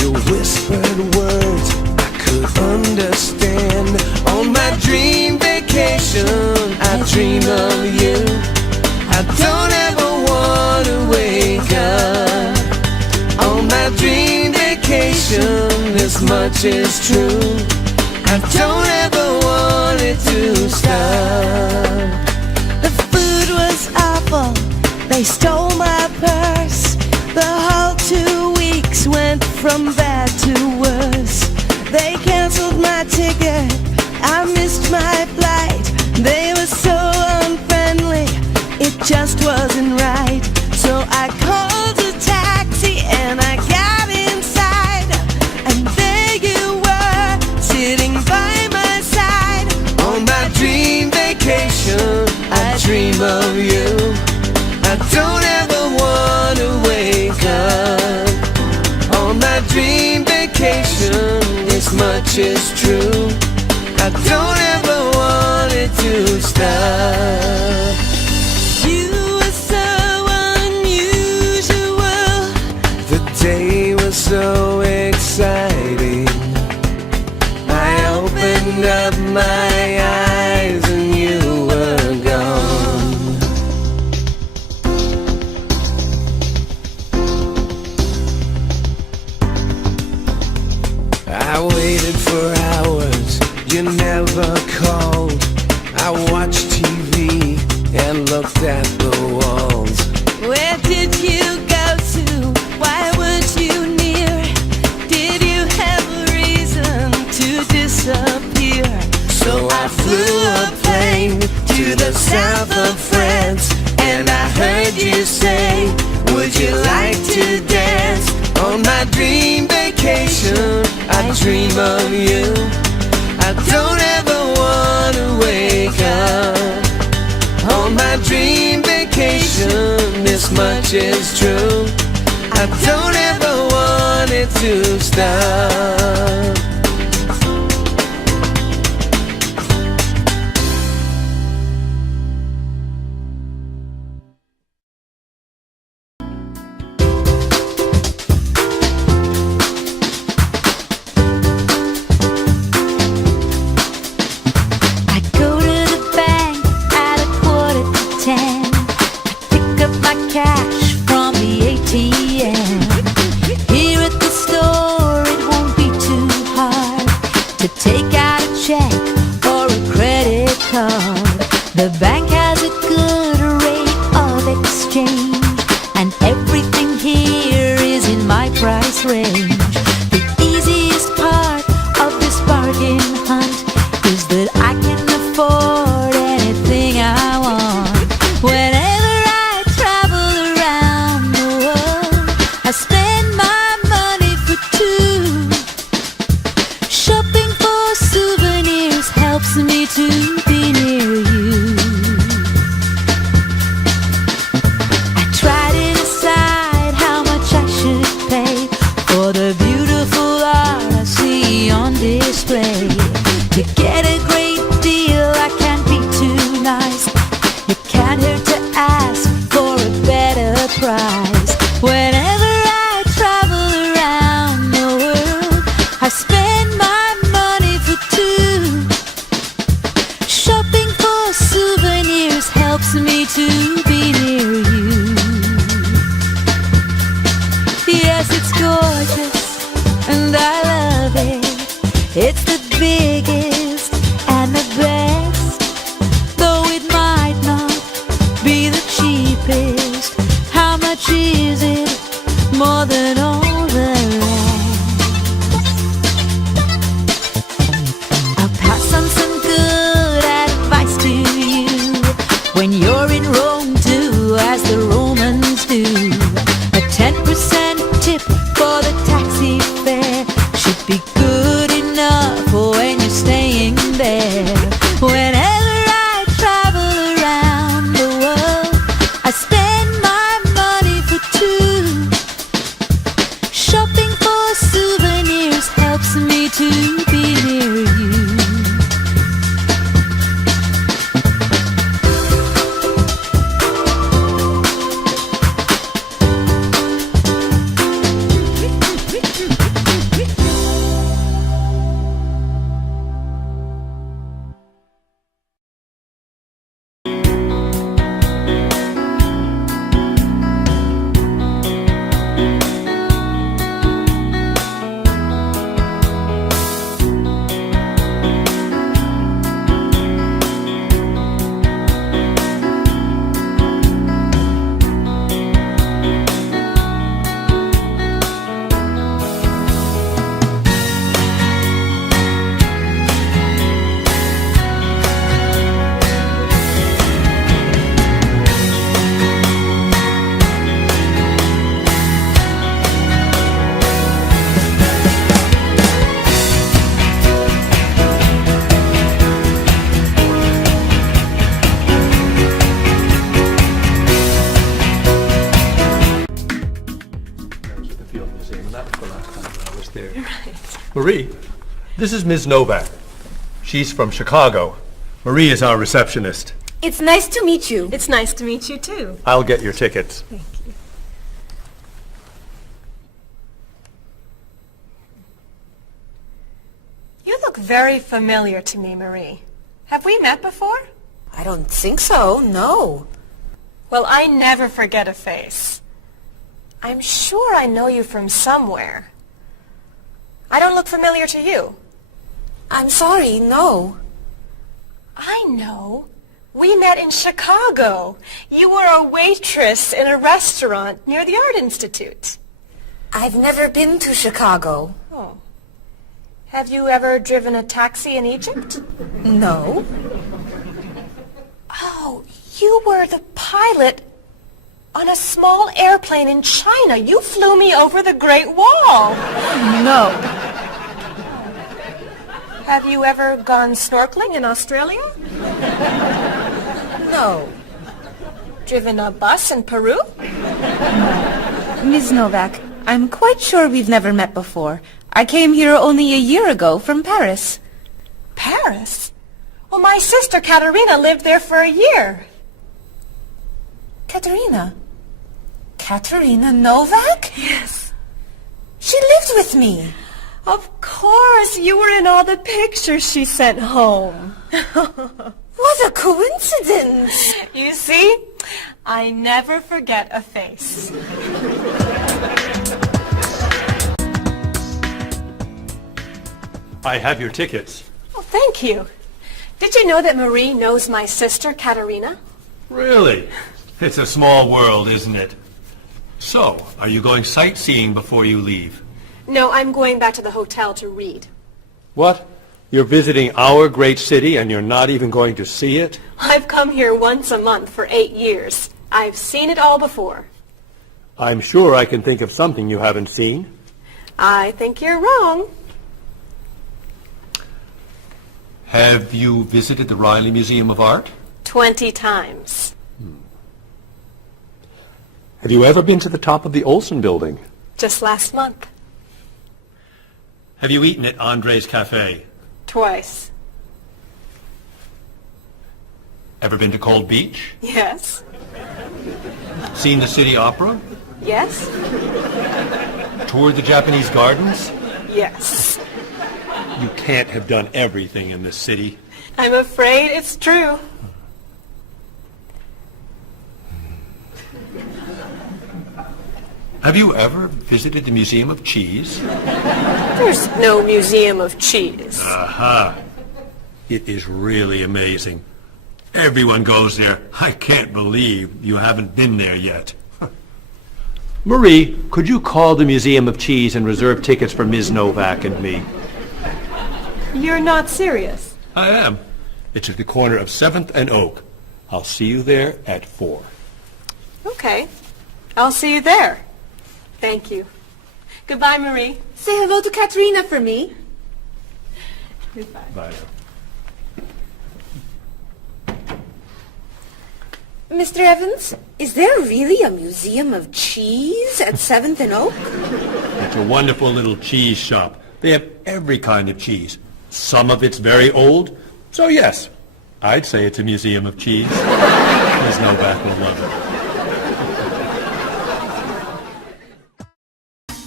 You whispered words I could understand. On my dream vacation I dream of you. I don't ever want to wake up. On my dream vacation, this much is true. I don't ever want it to stop. The food was awful, they stole my purse. The whole 2 weeks went from bad to worse. They canceled my ticket, I missed my flight. They were so unfriendly, it just wasn't right. So I called a taxi and I got inside, and there you were, sitting by my side. On my dream vacation, I dream of you. I don't ever want to wake up. On my dream vacation, this much is true. I don't ever want it to stop. You were so unusual. The day was so exciting. I opened up my eyes and you were gone. I waited for hours, you never called. I watched TV and looked at the walls. Where did you go to? Why weren't you near? Did you have a reason to disappear? So I flew a plane to the south of France, and I heard you say, would you like to dance? On my dream vacation, I dream of you. I don't ever want to wake up. On my dream vacation, this much is true. I don't ever want it to stop. Cash from the ATM. Here at the store it won't be too hard to take out a check or a credit card. The bank has a good rate of exchange, and everything here is in my price range. The Marie, this is Ms. Novak. She's from Chicago. Marie is our receptionist. It's nice to meet you. It's nice to meet you, too. I'll get your tickets. Thank you. You look very familiar to me, Marie. Have we met before? I don't think so, no. Well, I never forget a face. I'm sure I know you from somewhere. I don't look familiar to you. I'm sorry, no. I know. We met in Chicago. You were a waitress in a restaurant near the Art Institute. I've never been to Chicago. Oh. Have you ever driven a taxi in Egypt? No. Oh, you were the pilot on a small airplane in China. You flew me over the Great Wall. No. Have you ever gone snorkeling in Australia? No. Driven a bus in Peru? Ms. Novak, I'm quite sure we've never met before. I came here only a year ago from Paris. Paris? Well, my sister Katerina lived there for a year. Katerina? Katerina Novak? Yes. She lived with me. Of course, you were in all the pictures she sent home. What a coincidence! You see, I never forget a face. I have your tickets. Oh, thank you. Did you know that Marie knows my sister, Katerina? Really? It's a small world, isn't it? So, are you going sightseeing before you leave? No, I'm going back to the hotel to read. What? You're visiting our great city and you're not even going to see it? I've come here once a month for 8 years. I've seen it all before. I'm sure I can think of something you haven't seen. I think you're wrong. Have you visited the Riley Museum of Art? 20 times. Have you ever been to the top of the Olson building? Just last month. Have you eaten at Andre's Cafe? Twice. Ever been to Cold Beach? Yes. Seen the City Opera? Yes. Toured the Japanese gardens? Yes. You can't have done everything in this city. I'm afraid it's true. Have you ever visited the Museum of Cheese? There's no museum of cheese. Aha. It is really amazing. Everyone goes there. I can't believe you haven't been there yet. Marie, could you call the Museum of Cheese and reserve tickets for Ms. Novak and me? You're not serious. I am. It's at the corner of 7th and Oak. I'll see you there at 4. Okay. I'll see you there. Thank you. Goodbye, Marie. Say hello to Katerina for me. Goodbye. Bye. Mr. Evans, is there really a museum of cheese at 7th and Oak? It's a wonderful little cheese shop. They have every kind of cheese. Some of it's very old, so yes, I'd say it's a museum of cheese. Ms. Novak will love it.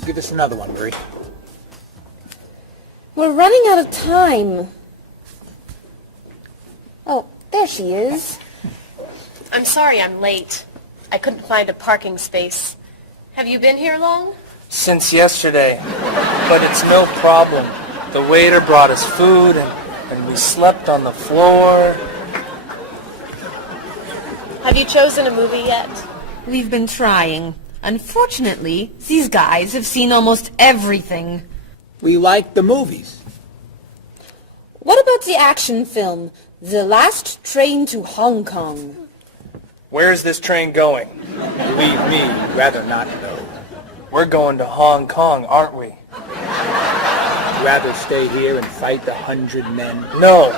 Give us another one, Marie. We're running out of time. Oh, there she is. I'm sorry I'm late. I couldn't find a parking space. Have you been here long? Since yesterday, but it's no problem. The waiter brought us food and we slept on the floor. Have you chosen a movie yet? We've been trying. Unfortunately, these guys have seen almost everything. We like the movies. What about the action film, The Last Train to Hong Kong? Where's this train going? Believe me, rather not know. We're going to Hong Kong, aren't we? Rather stay here and fight the 100 men. No,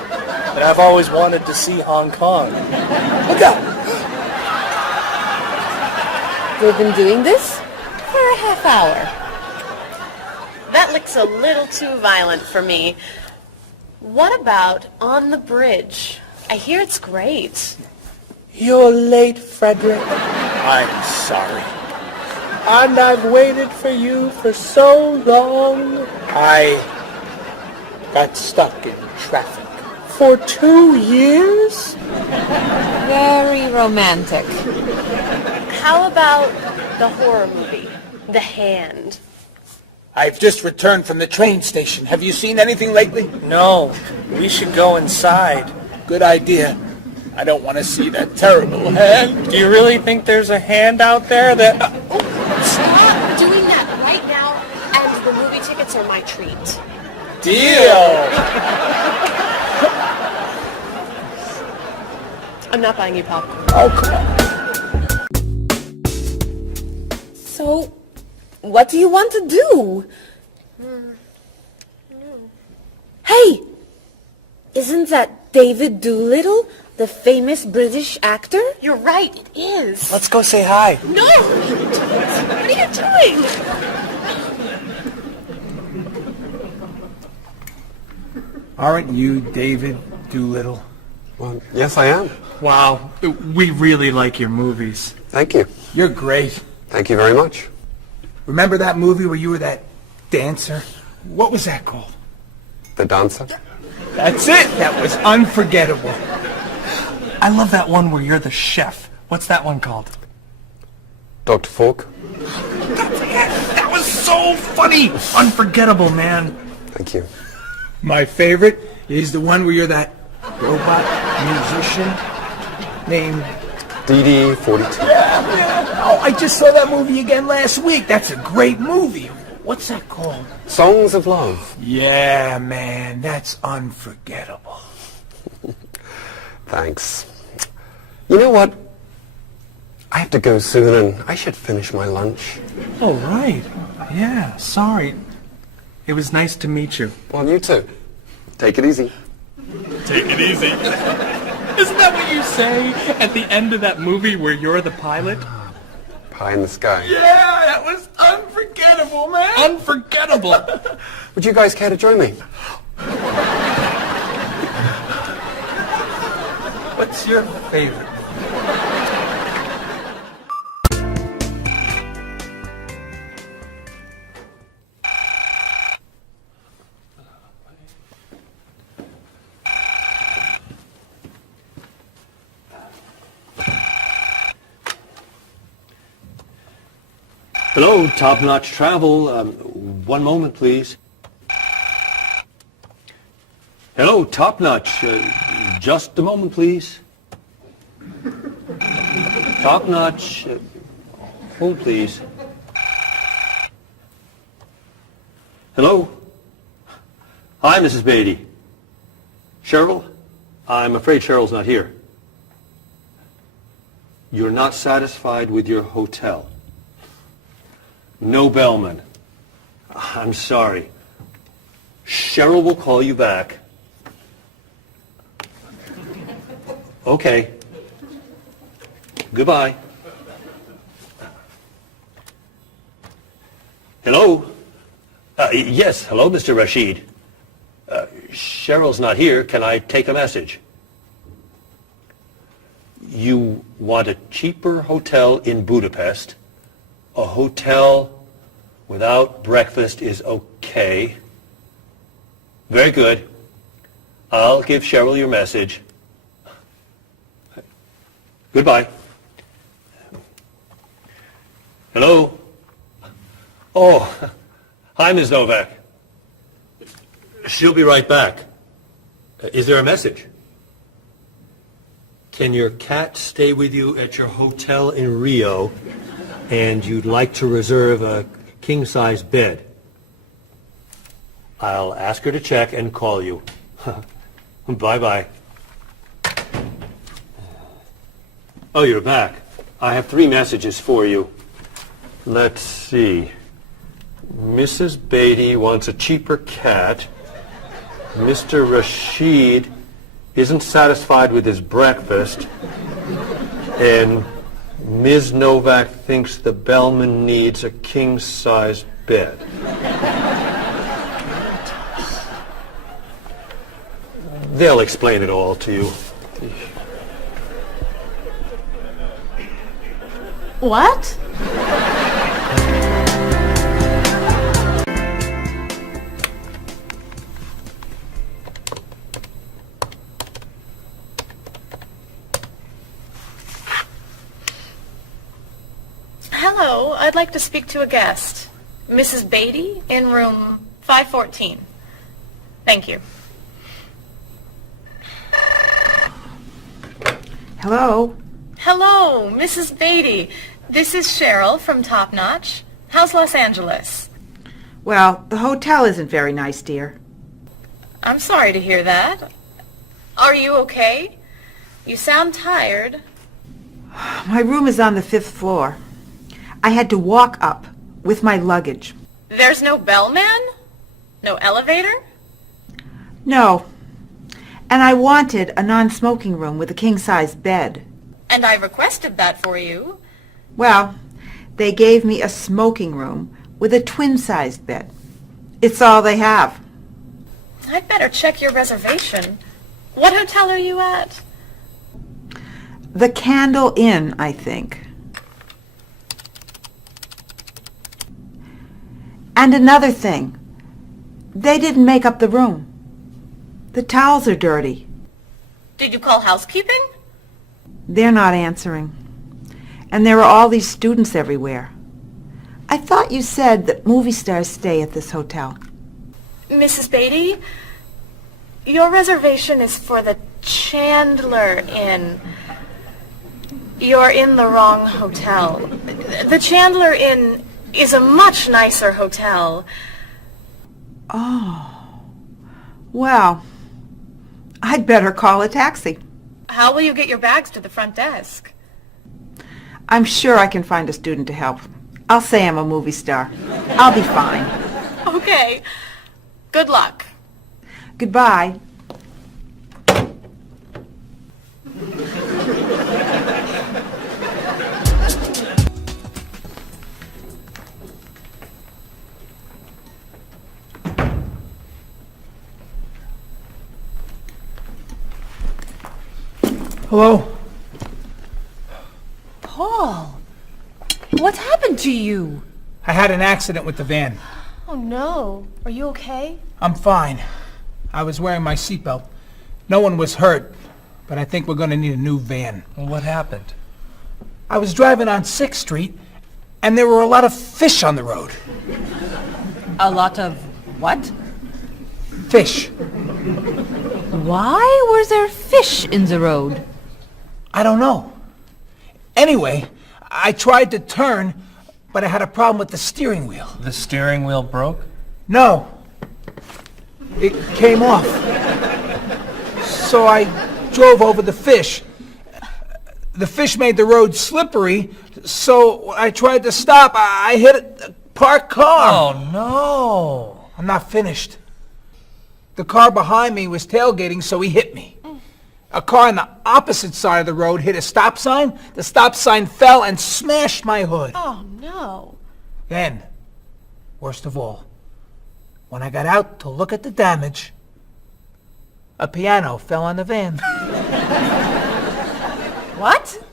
but I've always wanted to see Hong Kong. Look out! They've been doing this for a half hour. That That looks a little too violent for me. What about On the Bridge? I hear it's great. You're late, Frederick. I'm sorry. And I've waited for you for so long. I got stuck in traffic for 2 years. Very romantic. How about the horror movie, The Hand? I've just returned from the train station. Have you seen anything lately? No, we should go inside. Good idea. I don't want to see that terrible hand. Do you really think there's a hand out there that... Stop doing that right now, and the movie tickets are my treat. Deal! I'm not buying you popcorn. Oh, come on. So, what do you want to do? Hey! Isn't that David Doolittle, the famous British actor? You're right, it is. Let's go say hi. No! What are you doing? Aren't you David Doolittle? Well, yes, I am. Wow, we really like your movies. Thank you. You're great. Thank you very much. Remember that movie where you were that dancer? What was that called? The Dancer? That's it. That was unforgettable. I love that one where you're the chef. What's that one called? Dr. Fork? That was so funny. Unforgettable, man. Thank you. My favorite is the one where you're that robot musician named... DD-42. Yeah. Oh, I just saw that movie again last week. That's a great movie. What's that called? Songs of Love. Yeah, man. That's unforgettable. Thanks. You know what? I have to go soon, and I should finish my lunch. Oh, right. Yeah, sorry. It was nice to meet you. Well, you too. Take it easy. Take it easy. Isn't that what you say at the end of that movie where you're the pilot? Pie in the sky. Yeah, that was unforgettable, man. Unforgettable. Would you guys care to join me? What's your favorite? Hello, Top Notch Travel. One moment, please. Hello, Top Notch. Just a moment, please. Top Notch. Hold, please. Hello? Hi, Mrs. Beatty. Cheryl? I'm afraid Cheryl's not here. You're not satisfied with your hotel? No bellman. I'm sorry. Cheryl will call you back. Okay. Goodbye. Hello? Yes, hello, Mr. Rashid. Cheryl's not here. Can I take a message? You want a cheaper hotel in Budapest? A hotel without breakfast is okay. Very good. I'll give Cheryl your message. Goodbye. Hello? Oh, hi, Ms. Novak. She'll be right back. Is there a message? Can your cat stay with you at your hotel in Rio, and you'd like to reserve a king-size bed? I'll ask her to check and call you. Bye-bye. Oh, you're back. I have 3 messages for you. Let's see. Mrs. Beatty wants a cheaper cat. Mr. Rashid isn't satisfied with his breakfast. And Ms. Novak thinks the bellman needs a king-size bed. They'll explain it all to you. What? Hello, I'd like to speak to a guest. Mrs. Beatty in room 514. Thank you. Hello? Hello, Mrs. Beatty. This is Cheryl from Top Notch. How's Los Angeles? Well, the hotel isn't very nice, dear. I'm sorry to hear that. Are you okay? You sound tired. My room is on the 5th floor. I had to walk up with my luggage. There's no bellman? No elevator? No. And I wanted a non-smoking room with a king-size bed. And I requested that for you. Well, they gave me a smoking room with a twin-sized bed. It's all they have. I'd better check your reservation. What hotel are you at? The Candle Inn, I think. And another thing. They didn't make up the room. The towels are dirty. Did you call housekeeping? They're not answering. And there are all these students everywhere. I thought you said that movie stars stay at this hotel. Mrs. Beatty, your reservation is for the Chandler Inn. You're in the wrong hotel. The Chandler Inn is a much nicer hotel. Oh. Well, I'd better call a taxi. How will you get your bags to the front desk? I'm sure I can find a student to help. I'll say I'm a movie star. I'll be fine. Okay. Good luck. Goodbye. Hello? Paul, what happened to you? I had an accident with the van. Oh no. Are you okay? I'm fine. I was wearing my seatbelt. No one was hurt, but I think we're going to need a new van. Well, what happened? I was driving on 6th Street, and there were a lot of fish on the road. A lot of what? Fish. Why were there fish in the road? I don't know. Anyway, I tried to turn, but I had a problem with the steering wheel. The steering wheel broke? No. It came off. So I drove over the fish. The fish made the road slippery, so I tried to stop. I hit a parked car. Oh, no. I'm not finished. The car behind me was tailgating, so he hit me. A car on the opposite side of the road hit a stop sign. The stop sign fell and smashed my hood. Oh no. Then, worst of all, when I got out to look at the damage, a piano fell on the van. What?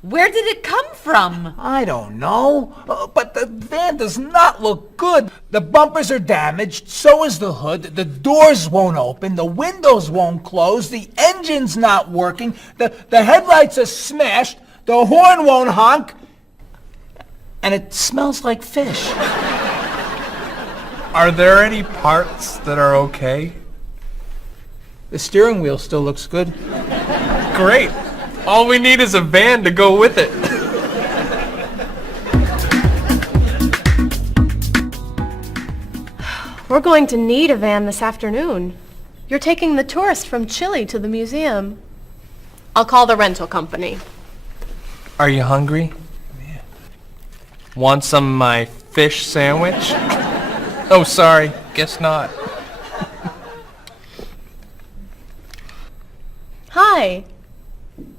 Where did it come from? I don't know, but the van does not look good. The bumpers are damaged, so is the hood, the doors won't open, the windows won't close, the engine's not working, the headlights are smashed, the horn won't honk, and it smells like fish. Are there any parts that are okay? The steering wheel still looks good. Great. All we need is a van to go with it. We're going to need a van this afternoon. You're taking the tourist from Chile to the museum. I'll call the rental company. Are you hungry? Yeah. Want some of my fish sandwich? Oh, sorry. Guess not. Hi.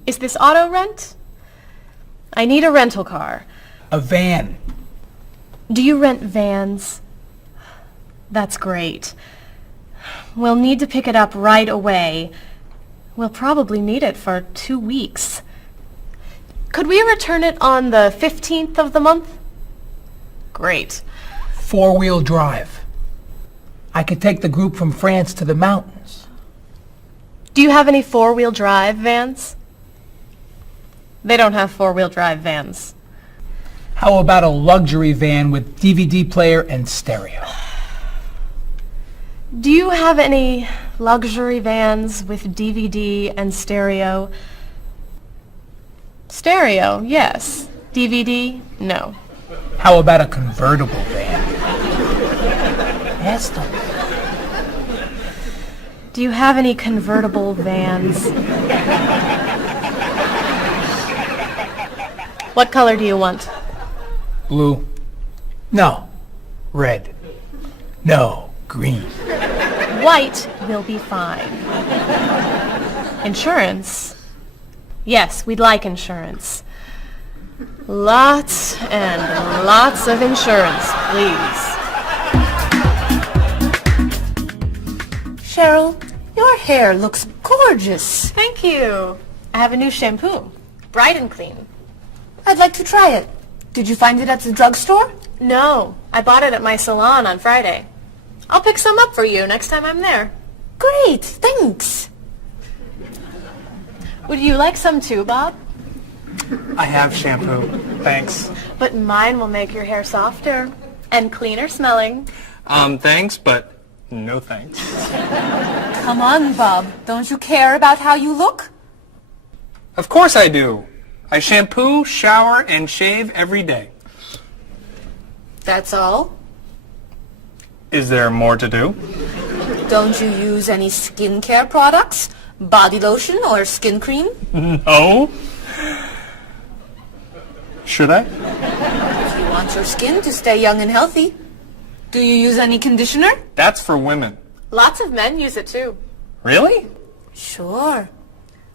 Is this auto rent? I need a rental car. A van. Do you rent vans? That's great. We'll need to pick it up right away. We'll probably need it for 2 weeks. Could we return it on the 15th of the month? Great. 4-wheel drive. I could take the group from France to the mountains. Do you have any 4-wheel drive vans? They don't have 4-wheel drive vans. How about a luxury van with DVD player and stereo? Do you have any luxury vans with DVD and stereo? Stereo, yes. DVD, no. How about a convertible van? Ask them. Do you have any convertible vans? What color do you want? Blue. No. Red. No. Green. White will be fine. Insurance? Yes, we'd like insurance. Lots and lots of insurance, please. Cheryl, your hair looks gorgeous. Thank you. I have a new shampoo. Bright and clean. I'd like to try it. Did you find it at the drugstore? No, I bought it at my salon on Friday. I'll pick some up for you next time I'm there. Great, thanks. Would you like some too, Bob? I have shampoo. Thanks. But mine will make your hair softer and cleaner smelling. Thanks, but no thanks. Come on, Bob. Don't you care about how you look? Of course I do. I shampoo, shower, and shave every day. That's all? Is there more to do? Don't you use any skincare products? Body lotion or skin cream? No. Should I? If you want your skin to stay young and healthy. Do you use any conditioner? That's for women. Lots of men use it too. Really? Sure.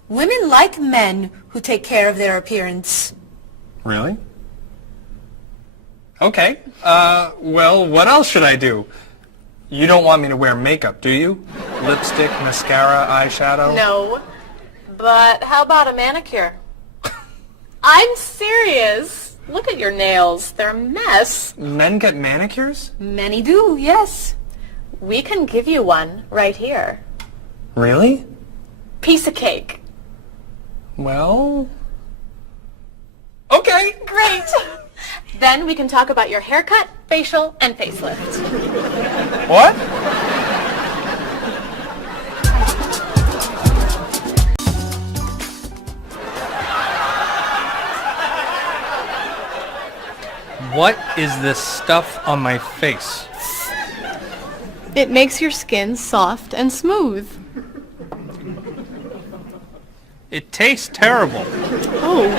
Women like men who take care of their appearance. Really? Okay. Well, what else should I do? You don't want me to wear makeup, do you? Lipstick, mascara, eyeshadow? No. But how about a manicure? I'm serious. Look at your nails. They're a mess. Men get manicures? Many do, yes. We can give you one right here. Really? Piece of cake. Well... Okay. Great. Then we can talk about your haircut, facial, and facelift. What? What is this stuff on my face? It makes your skin soft and smooth. It tastes terrible. Oh.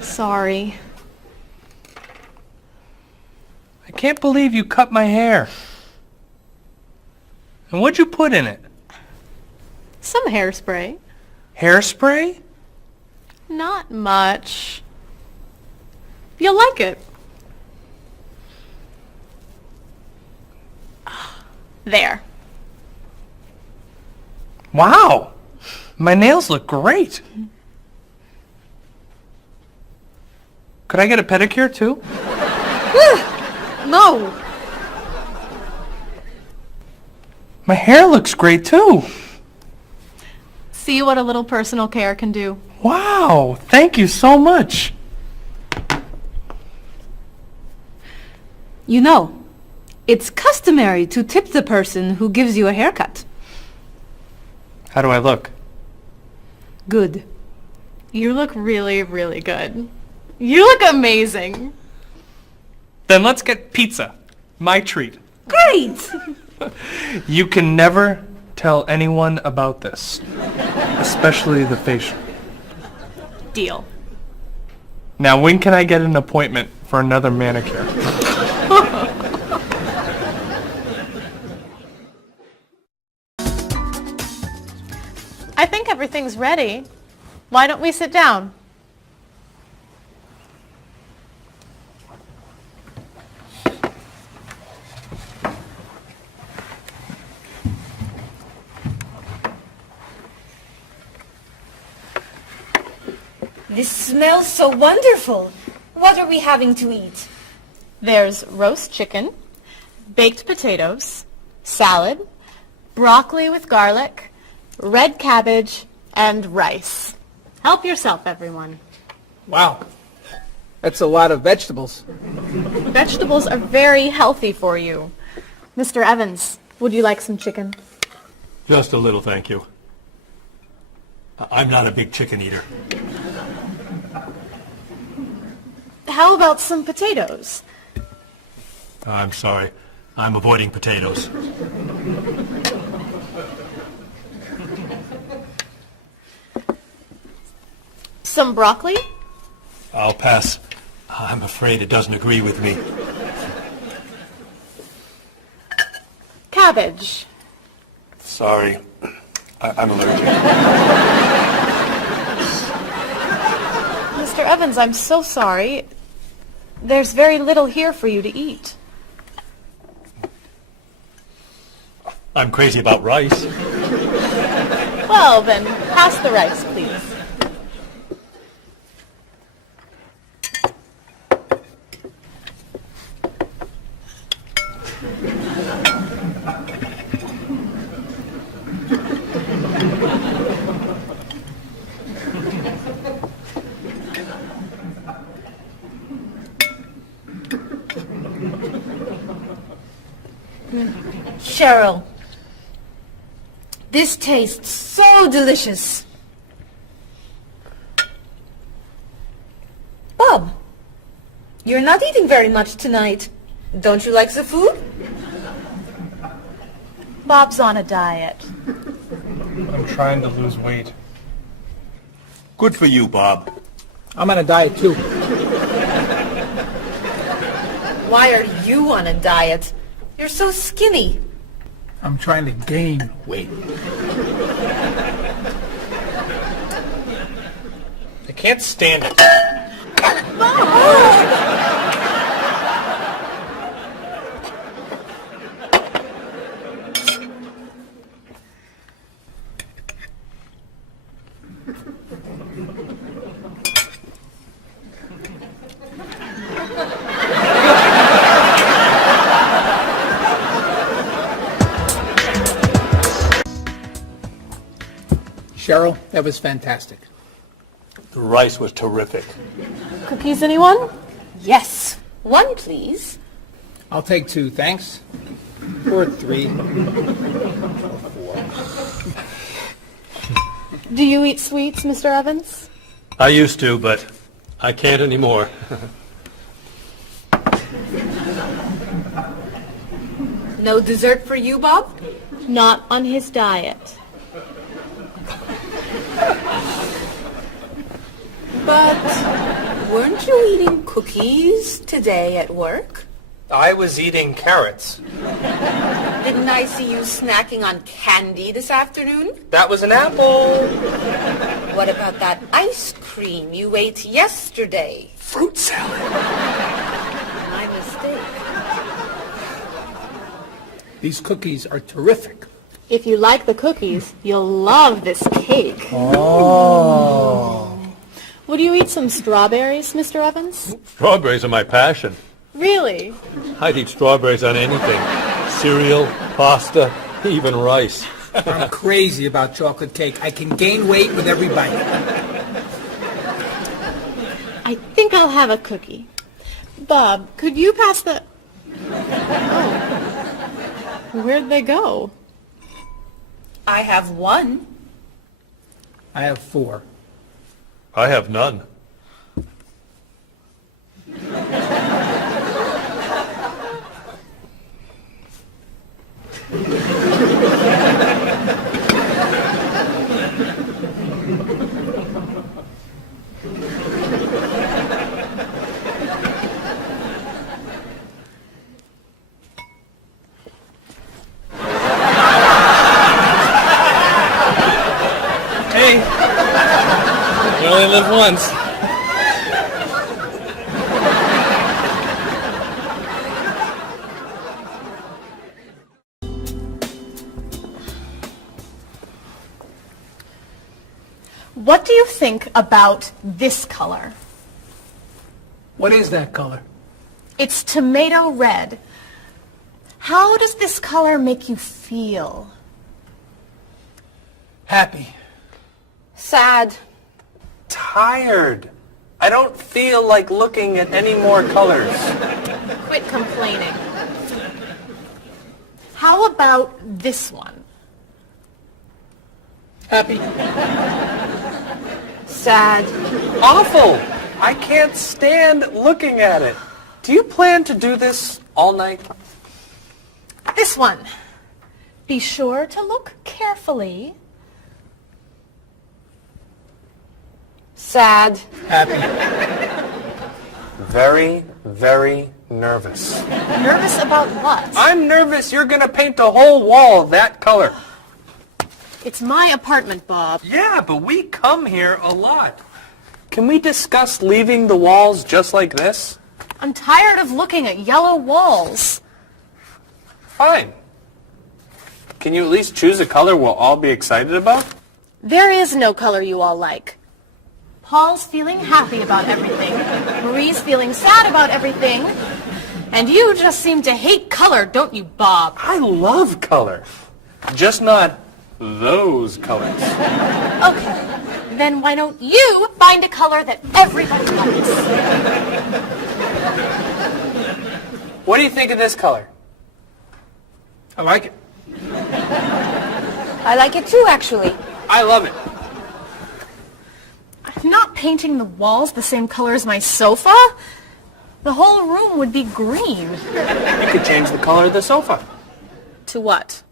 Sorry. I can't believe you cut my hair. And what'd you put in it? Some hairspray. Hairspray? Not much. You'll like it. There. Wow! My nails look great. Could I get a pedicure too? No. My hair looks great too. See what a little personal care can do. Wow! Thank you so much. You know, it's customary to tip the person who gives you a haircut. How do I look? Good. You look really, really good. You look amazing. Then let's get pizza. My treat. Great! You can never tell anyone about this. Especially the facial. Deal. Now, when can I get an appointment for another manicure? I think everything's ready. Why don't we sit down? This smells so wonderful. What are we having to eat? There's roast chicken, baked potatoes, salad, broccoli with garlic, red cabbage, and rice. Help yourself, everyone. Wow. That's a lot of vegetables. Vegetables are very healthy for you. Mr. Evans, would you like some chicken? Just a little, thank you. I'm not a big chicken eater. How about some potatoes? I'm sorry. I'm avoiding potatoes. Some broccoli? I'll pass. I'm afraid it doesn't agree with me. Cabbage. Sorry. I'm allergic. Mr. Evans, I'm so sorry. There's very little here for you to eat. I'm crazy about rice. Well, then, pass the rice, please. Cheryl, this tastes so delicious. Bob, you're not eating very much tonight. Don't you like the food? Bob's on a diet. I'm trying to lose weight. Good for you, Bob. I'm on a diet too. Why are you on a diet? You're so skinny. I'm trying to gain weight. I can't stand it. Cheryl, that was fantastic. The rice was terrific. Cookies, anyone? Yes. One, please. I'll take 2, thanks. Or 3. Do you eat sweets, Mr. Evans? I used to, but I can't anymore. No dessert for you, Bob? Not on his diet. But weren't you eating cookies today at work? I was eating carrots. Didn't I see you snacking on candy this afternoon? That was an apple. What about that ice cream you ate yesterday? Fruit salad. My mistake. These cookies are terrific. If you like the cookies, you'll love this cake. Oh. Would you eat some strawberries, Mr. Evans? Strawberries are my passion. Really? I'd eat strawberries on anything. Cereal, pasta, even rice. I'm crazy about chocolate cake. I can gain weight with every bite. I think I'll have a cookie. Bob, could you pass the... Oh. Where'd they go? I have 1. I have 4. I have none. Hey, you only live once. What do you think about this color? What is that color? It's tomato red. How does this color make you feel? Happy. Sad. Tired. I don't feel like looking at any more colors. Quit complaining. How about this one? Happy. Sad. Awful. I can't stand looking at it. Do you plan to do this all night? This one. Be sure to look carefully. Sad. Happy. Very, very nervous. Nervous about what? I'm nervous you're going to paint a whole wall that color. It's my apartment, Bob. Yeah, but we come here a lot. Can we discuss leaving the walls just like this? I'm tired of looking at yellow walls. Fine. Can you at least choose a color we'll all be excited about? There is no color you all like. Paul's feeling happy about everything. Marie's feeling sad about everything. And you just seem to hate color, don't you, Bob? I love color. Just not those colors. Okay, then why don't you find a color that everybody likes? What do you think of this color? I like it. I like it too, actually. I love it. I'm not painting the walls the same color as my sofa. The whole room would be green. You could change the color of the sofa. To what?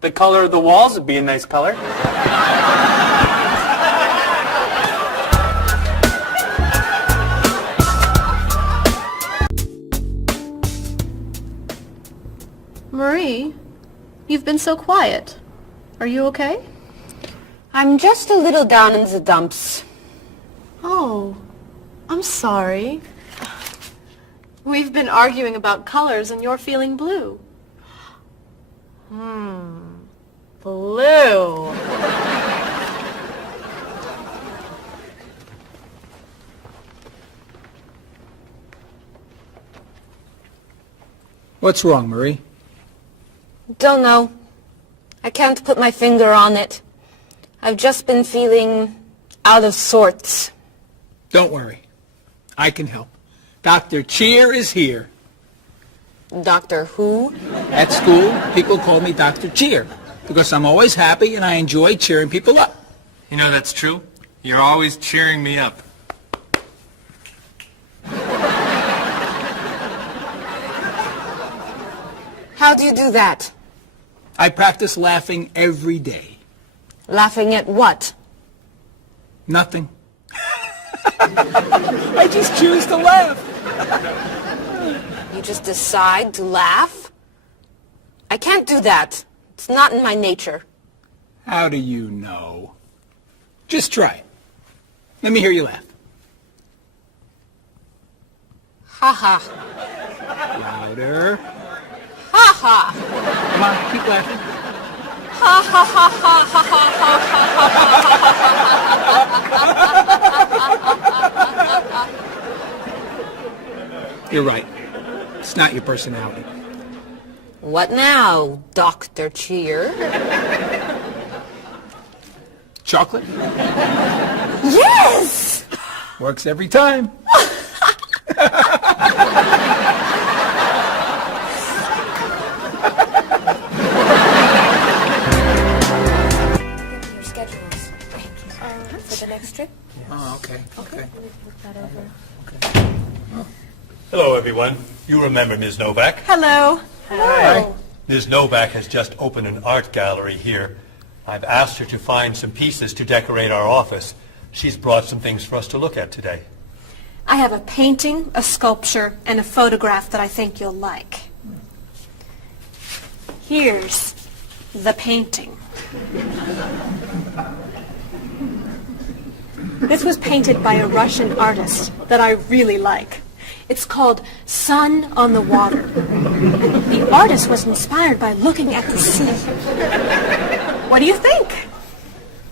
The color of the walls would be a nice color. Marie, you've been so quiet. Are you okay? I'm just a little down in the dumps. Oh, I'm sorry. We've been arguing about colors and you're feeling blue. Blue. What's wrong, Marie? Don't know. I can't put my finger on it. I've just been feeling out of sorts. Don't worry. I can help. Dr. Cheer is here. Doctor who? At school, people call me Dr. Cheer because I'm always happy and I enjoy cheering people up. You know that's true. You're always cheering me up. How do you do that? I practice laughing every day. Laughing at what? Nothing. I just choose to laugh. You just decide to laugh? I can't do that. It's not in my nature. How do you know? Just try it. Let me hear you laugh. Ha ha. Louder. Ha ha. Come on, keep laughing. Ha ha ha ha ha ha ha. You're right. It's not your personality. What now, Dr. Cheer? Chocolate? Yes! Works every time. Your schedules. For the next trip? Oh, okay. Okay. Look that over. Hello, everyone. You remember Ms. Novak? Hello. Hi. Ms. Novak has just opened an art gallery here. I've asked her to find some pieces to decorate our office. She's brought some things for us to look at today. I have a painting, a sculpture, and a photograph that I think you'll like. Here's the painting. This was painted by a Russian artist that I really like. It's called Sun on the Water. The artist was inspired by looking at the sea. What do you think?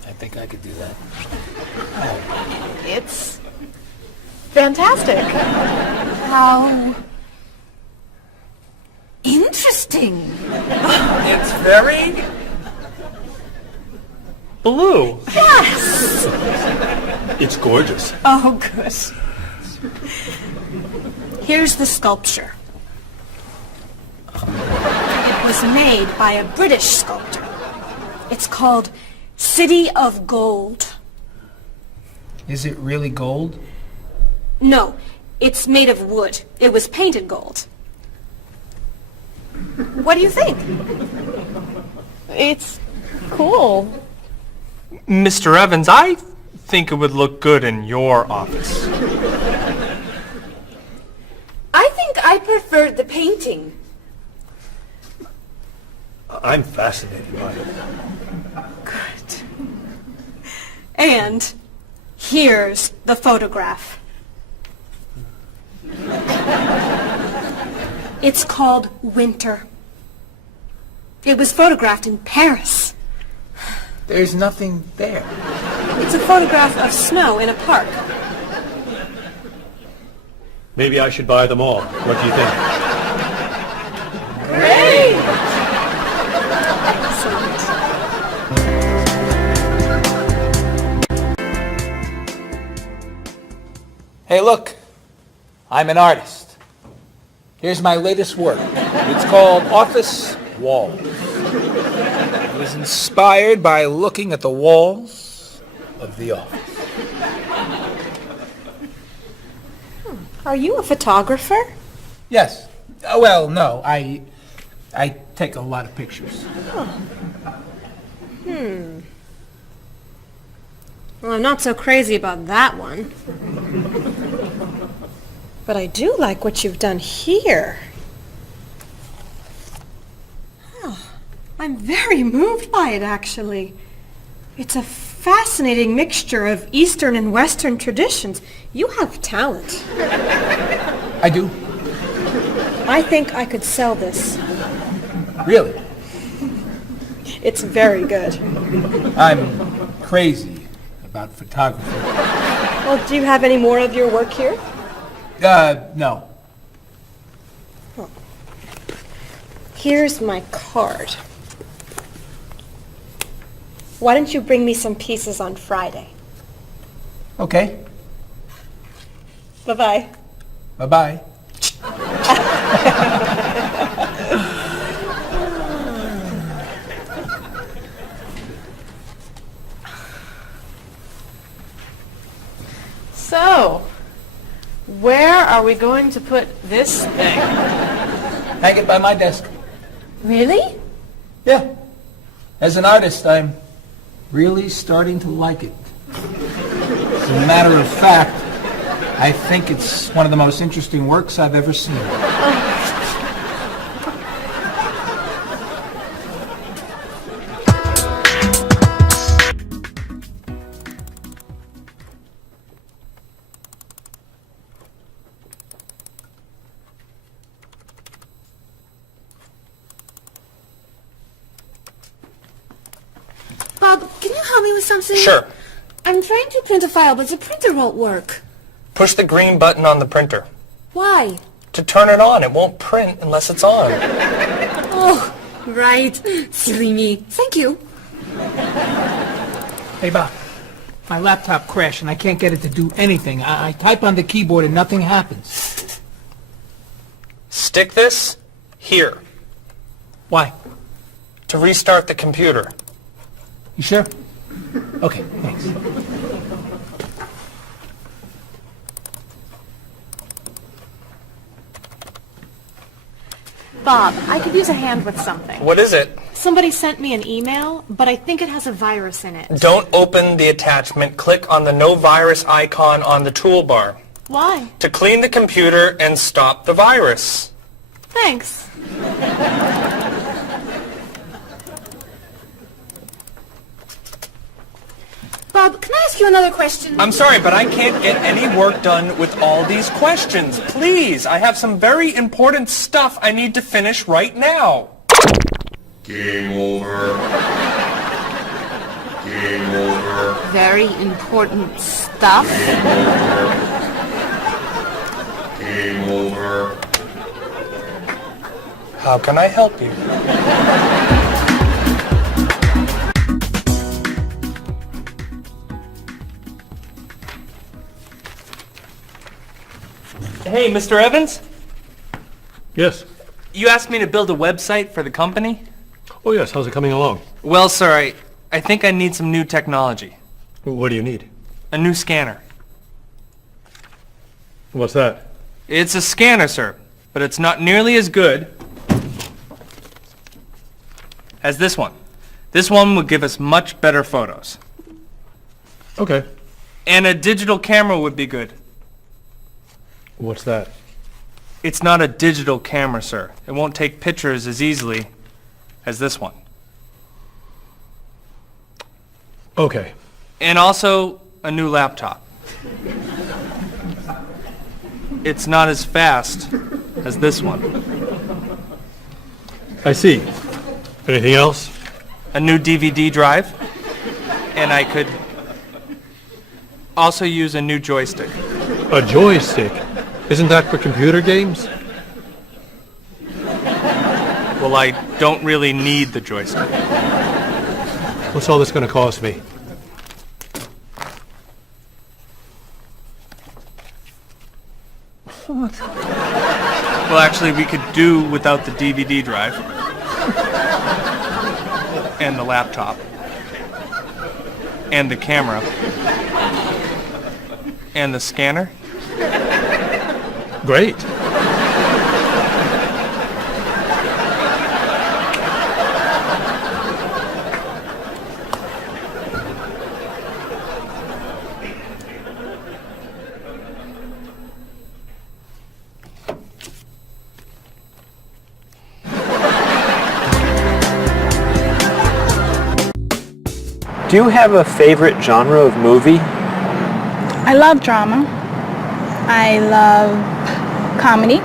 I think think I could do that. It's fantastic. How interesting. It's very blue. Yes. It's gorgeous. Oh, good. Here's the sculpture. It was made by a British sculptor. It's called City of Gold. Is it really gold? No, it's made of wood. It was painted gold. What do you think? It's cool. Mr. Evans, I think it would look good in your office. I think I preferred the painting. I'm fascinated by it. Good. And here's the photograph. It's called Winter. It was photographed in Paris. There's nothing there. It's a photograph of snow in a park. Maybe I should buy them all. What do you think? Great! Hey, look. I'm an artist. Here's my latest work. It's called Office Walls. It was inspired by looking at the walls of the office. Are you a photographer? Yes. Well, no. I take a lot of pictures. Well, I'm not so crazy about that one. But I do like what you've done here. Oh, I'm very moved by it, actually. It's a fascinating mixture of Eastern and Western traditions. You have talent. I do. I think I could sell this. Really? It's very good. I'm crazy about photography. Well, do you have any more of your work here? No. Here's my card. Why don't you bring me some pieces on Friday? Okay. Bye-bye. Bye-bye. So, where are we going to put this thing? Hang it by my desk. Really? Yeah. As an artist, I'm really starting to like it. As a matter of fact, I think it's one of the most interesting works I've ever seen. Bob, can you help me with something? Sure. I'm trying to print a file, but the printer won't work. Push the green button on the printer. Why? To turn it on. It won't print unless it's on. Oh, right. Silly me. Thank you. Hey, Bob. My laptop crashed and I can't get it to do anything. I type on the keyboard and nothing happens. Stick this here. Why? To restart the computer. You sure? Okay, thanks. Bob, I could use a hand with something. What is it? Somebody sent me an email, but I think it has a virus in it. Don't open the attachment. Click on the no virus icon on the toolbar. Why? To clean the computer and stop the virus. Thanks. Bob, can I ask you another question? I'm sorry, but I can't get any work done with all these questions. Please, I have some very important stuff I need to finish right now. Game over. Game over. Very important stuff. Game over. How can I help you? Hey, Mr. Evans? Yes. You asked me to build a website for the company? Oh, yes. How's it coming along? Well, sir, I think I need some new technology. What do you need? A new scanner. What's that? It's a scanner, sir, but it's not nearly as good as this one. This one would give us much better photos. Okay. And a digital camera would be good. What's that? It's not a digital camera, sir. It won't take pictures as easily as this one. Okay. And also a new laptop. It's not as fast as this one. I see. Anything else? A new DVD drive. And I could also use a new joystick. A joystick? Isn't that for computer games? Well, I don't really need the joystick. What's all this going to cost me? What? Well, actually, we could do without the DVD drive. And the laptop. And the camera. And the scanner. Great. Do you have a favorite genre of movie? I love drama. I love comedy,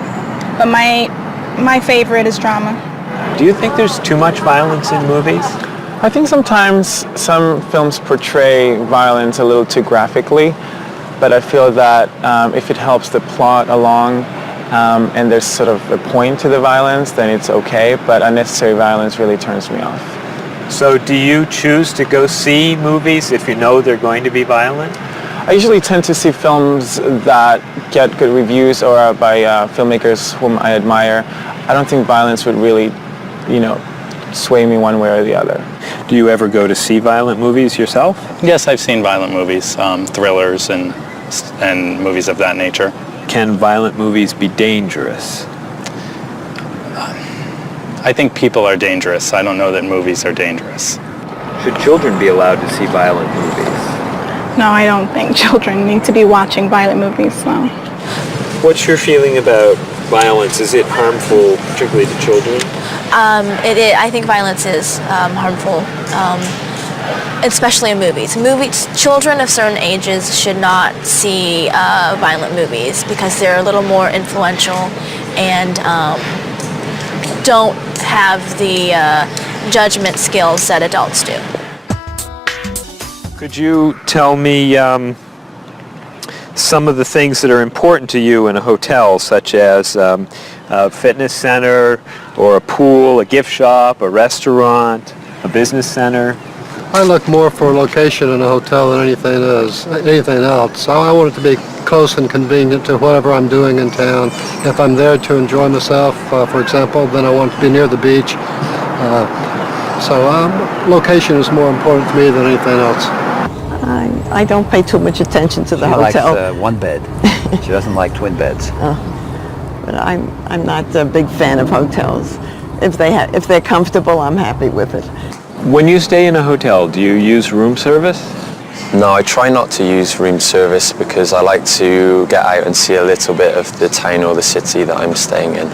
but my favorite is drama. Do you think there's too much violence in movies? I think sometimes some films portray violence a little too graphically, but I feel that if it helps the plot along and there's sort of a point to the violence, then it's okay, but unnecessary violence really turns me off. So do you choose to go see movies if you know they're going to be violent? I usually tend to see films that get good reviews or are by filmmakers whom I admire. I don't think violence would really, sway me one way or the other. Do you ever go to see violent movies yourself? Yes, I've seen violent movies, thrillers and movies of that nature. Can violent movies be dangerous? I think people are dangerous. I don't know that movies are dangerous. Should children be allowed to see violent movies? No, I don't think children need to be watching violent movies, no. What's your feeling about violence? Is it harmful, particularly to children? I think violence is harmful, especially in movies. Children of certain ages should not see violent movies because they're a little more influential and don't have the judgment skills that adults do. Could you tell me some of the things that are important to you in a hotel, such as a fitness center, or a pool, a gift shop, a restaurant, a business center? I look more for location in a hotel than anything else. I want it to be close and convenient to whatever I'm doing in town. If I'm there to enjoy myself, for example, then I want to be near the beach. So location is more important to me than anything else. I don't pay too much attention to the hotel. She likes one bed. She doesn't like twin beds. But I'm not a big fan of hotels. If they're comfortable, I'm happy with it. When you stay in a hotel, do you use room service? No, I try not to use room service because I like to get out and see a little bit of the town or the city that I'm staying in.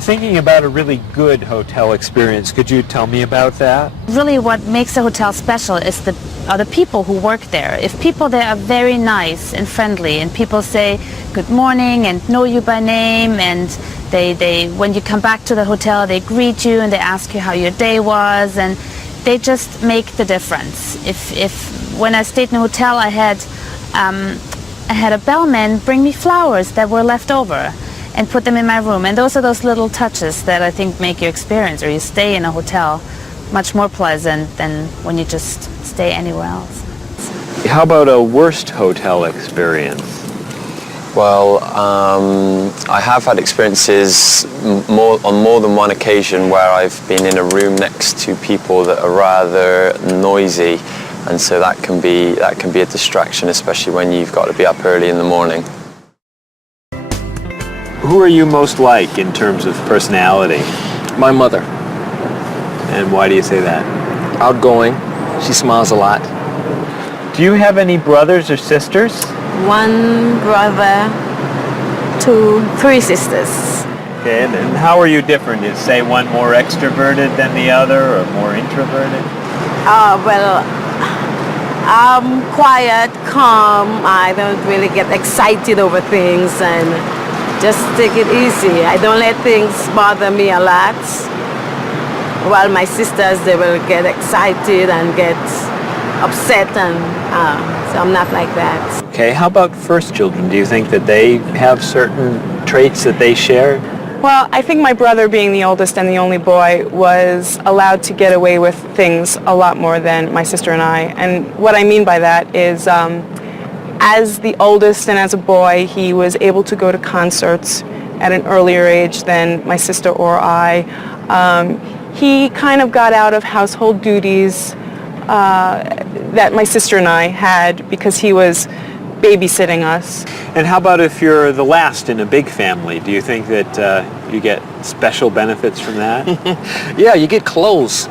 Thinking about a really good hotel experience, could you tell me about that? Really what makes a hotel special is are the people who work there. If people there are very nice and friendly and people say good morning and know you by name, and they when you come back to the hotel they greet you and they ask you how your day was, and they just make the difference. If when I stayed in a hotel, I had a bellman bring me flowers that were left over and put them in my room. And those are those little touches that I think make your experience, or you stay in a hotel, much more pleasant than when you just stay anywhere else. How about a worst hotel experience? Well, I have had experiences on more than one occasion where I've been in a room next to people that are rather noisy, and so that can be a distraction, especially when you've got to be up early in the morning. Who are you most like in terms of personality? My mother. And why do you say that? Outgoing. She smiles a lot. Do you have any brothers or sisters? One brother, 3 sisters. Okay, and how are you different? Is, say, one more extroverted than the other, or more introverted? Well, I'm quiet, calm. I don't really get excited over things and just take it easy. I don't let things bother me a lot. While my sisters, they will get excited and get upset, and so I'm not like that. Okay, how about first children? Do you think that they have certain traits that they share? Well, I think my brother, being the oldest and the only boy, was allowed to get away with things a lot more than my sister and I. And what I mean by that is, as the oldest and as a boy, he was able to go to concerts at an earlier age than my sister or I. He kind of got out of household duties that my sister and I had because he was babysitting us. And how about if you're the last in a big family? Do you think that you get special benefits from that? Yeah, you get clothes.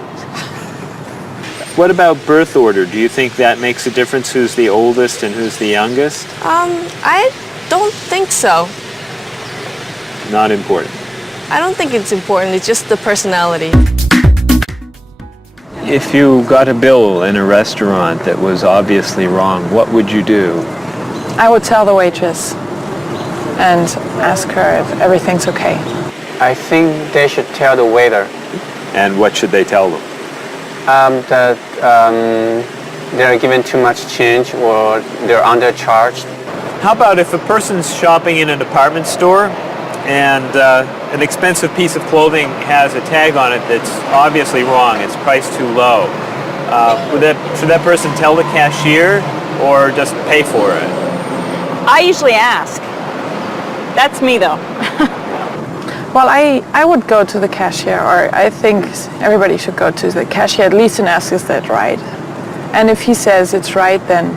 What about birth order? Do you think that makes a difference who's the oldest and who's the youngest? I don't think so. Not important. I don't think it's important. It's just the personality. If you got a bill in a restaurant that was obviously wrong, what would you do? I would tell the waitress and ask her if everything's okay. I think they should tell the waiter. And what should they tell them? That they're given too much change or they're undercharged. How about if a person's shopping in a department store and an expensive piece of clothing has a tag on it that's obviously wrong, it's priced too low. Should that person tell the cashier or just pay for it? I usually ask. That's me though. Well, I would go to the cashier, or I think everybody should go to the cashier at least and ask, is that right? And if he says it's right, then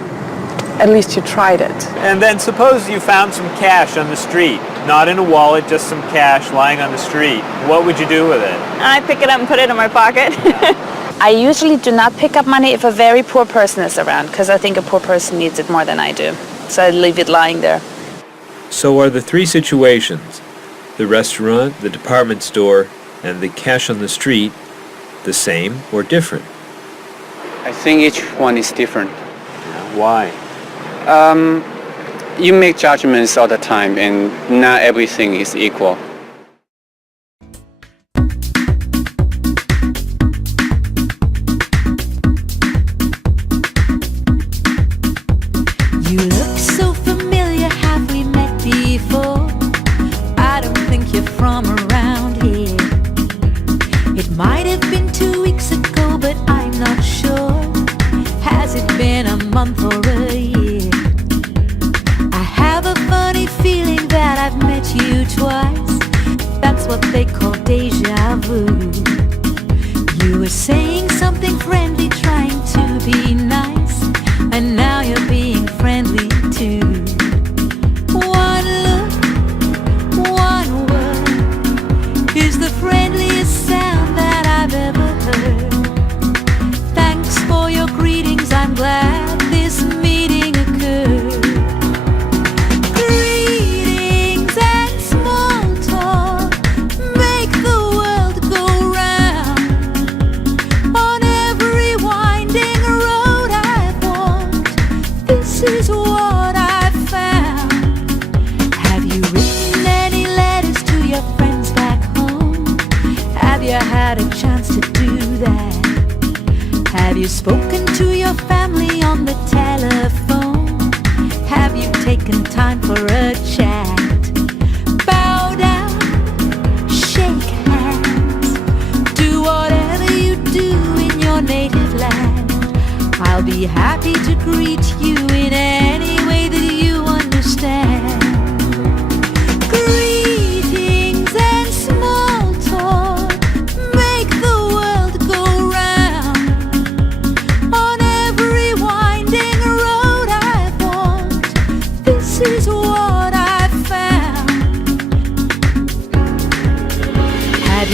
at least you tried it. And then suppose you found some cash on the street, not in a wallet, just some cash lying on the street. What would you do with it? I pick it up and put it in my pocket. I usually do not pick up money if a very poor person is around, because I think a poor person needs it more than I do. So I leave it lying there. So are the 3 situations, the restaurant, the department store, and the cash on the street, the same or different? I think each one is different. Why? You make judgments all the time, and not everything is equal. You look so familiar, have we met before? I don't think you're from around here. It might have been 2 weeks ago, but I'm not sure. Has it been a month or a year? I have a funny feeling that I've met you twice.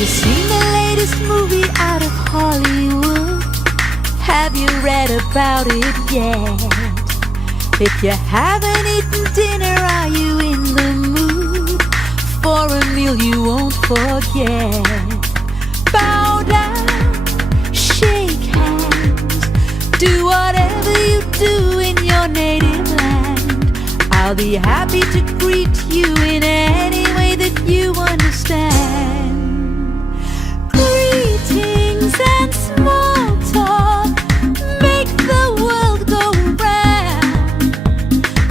you seen the latest movie out of Hollywood? Have you read about it yet? If you haven't eaten dinner, are you in the mood for a meal you won't forget? Bow down, shake hands, do whatever you do in your native land. I'll be happy to greet you in any way that you understand. Greetings and small talk make the world go round.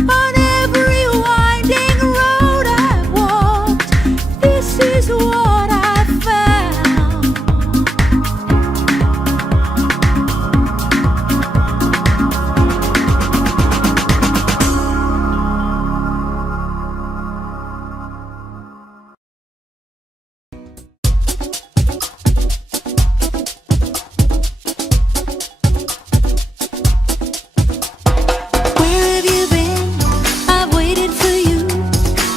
On every winding road I've walked, this is what I found. Where have you been? I've waited for you.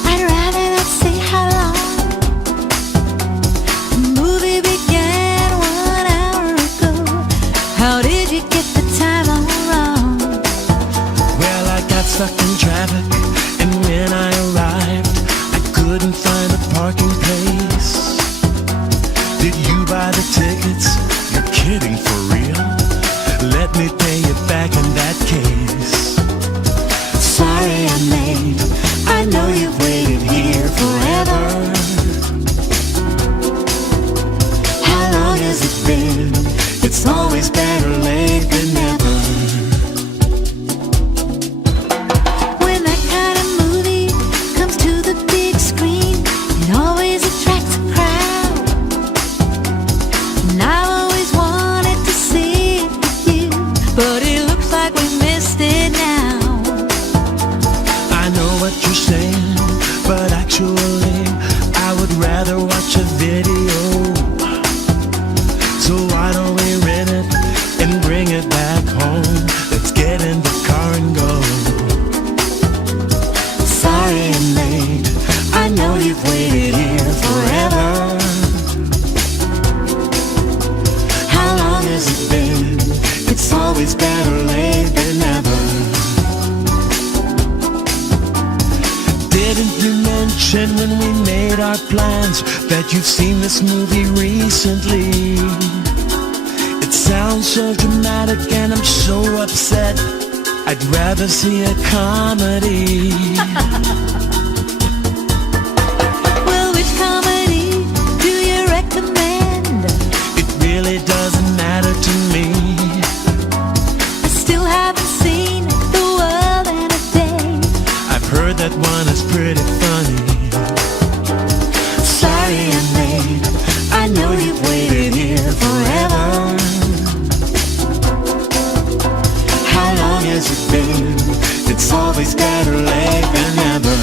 I'd rather not say how long. The movie began 1 hour ago. How did you get the time all wrong? Well, I got stuck in traffic, and when I arrived, I couldn't find a parking place. Did you buy the tickets? You're kidding, for real? Let me pay you back in that case. Sorry I'm late, I know you've waited here forever. How long has it been? It's always better late than never. When that kind of movie comes to the big screen, it always attracts a crowd. And I've always wanted to see it with you, but it looks like we missed it now. I know what you're saying, but actually I would rather watch a video. So why don't we rent it and bring it back home? Let's get in the car and go. Sorry I'm late, I know you've waited here forever. How long has it been? It's always better late than never. Didn't you mention when we made our plans that you've seen this movie recently? It sounds so dramatic and I'm so upset. I'd rather see a comedy. Well, which comedy do you recommend? It really doesn't matter to me. I still haven't seen The World in a Day. I've heard that one is pretty funny. Sorry I'm late, I know you've waited here forever. How long has it been? It's always better late than never.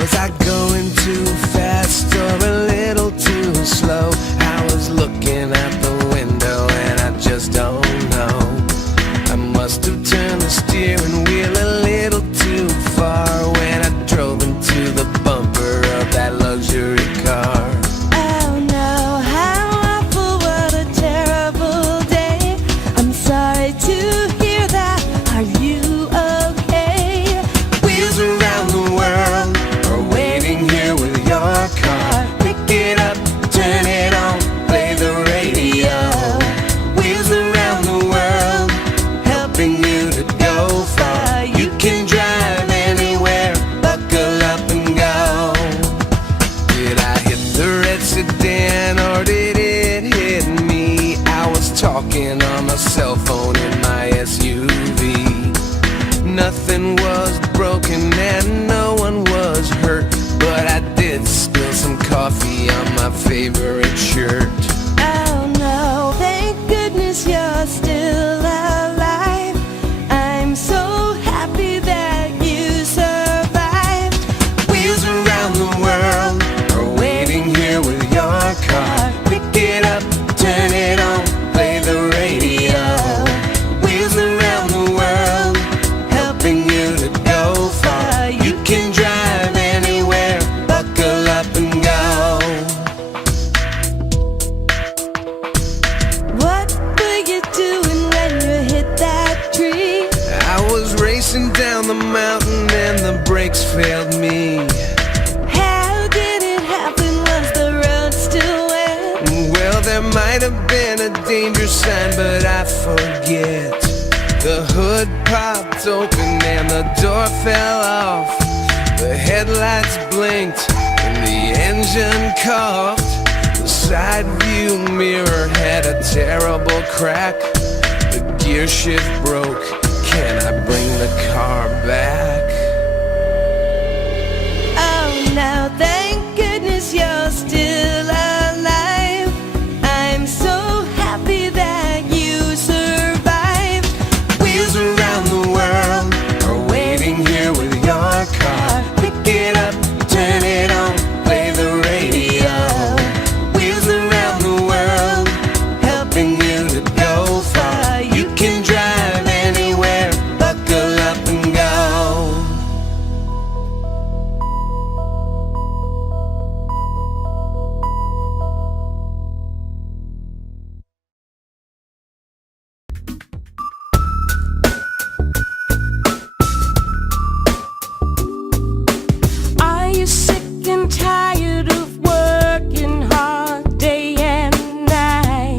Was I going too fast or a little too slow? I was looking out the window and I just don't know. I must have turned the steering wheel a little too far when I drove into the bumper of that luxury car. Oh no, how awful, what a terrible day. I'm sorry to hear that. Are you okay? Wheels around the world are waiting here with your car. Pick it up, turn it on, play the radio. Wheels around the world, helping you to go far. You can drive anywhere, buckle up and go. Did I hit the red sedan or did it hit me? I was talking on my cell phone in my SUV. Nothing was broken and no one was hurt, but I did spill some coffee on my favorite shirt. Oh no, thank have been a danger sign, but I forget. The hood popped open and the door fell off. The headlights blinked and the engine coughed. The side view mirror had a terrible crack. The gear shift broke. Can I bring the car back? Oh no, thank goodness you're still alive. I'm so happy that you survived. Wheels around the world are waiting here with your car. Pick it up, turn it on, play the radio. Wheels around the world, helping you to go far. You can drive anywhere, buckle up and go. Are you sick and tired of working hard day and night?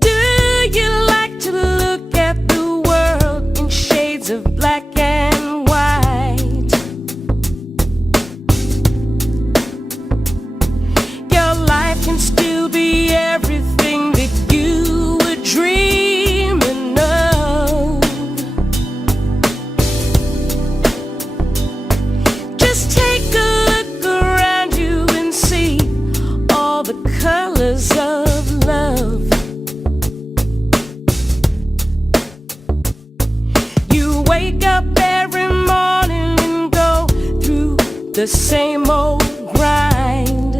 Do you like to look at the world in shades of black and white? Your life can still be everything that you were dreaming of. Just take a look around you and see all the colors of love. You wake up every morning and go through the same old grind.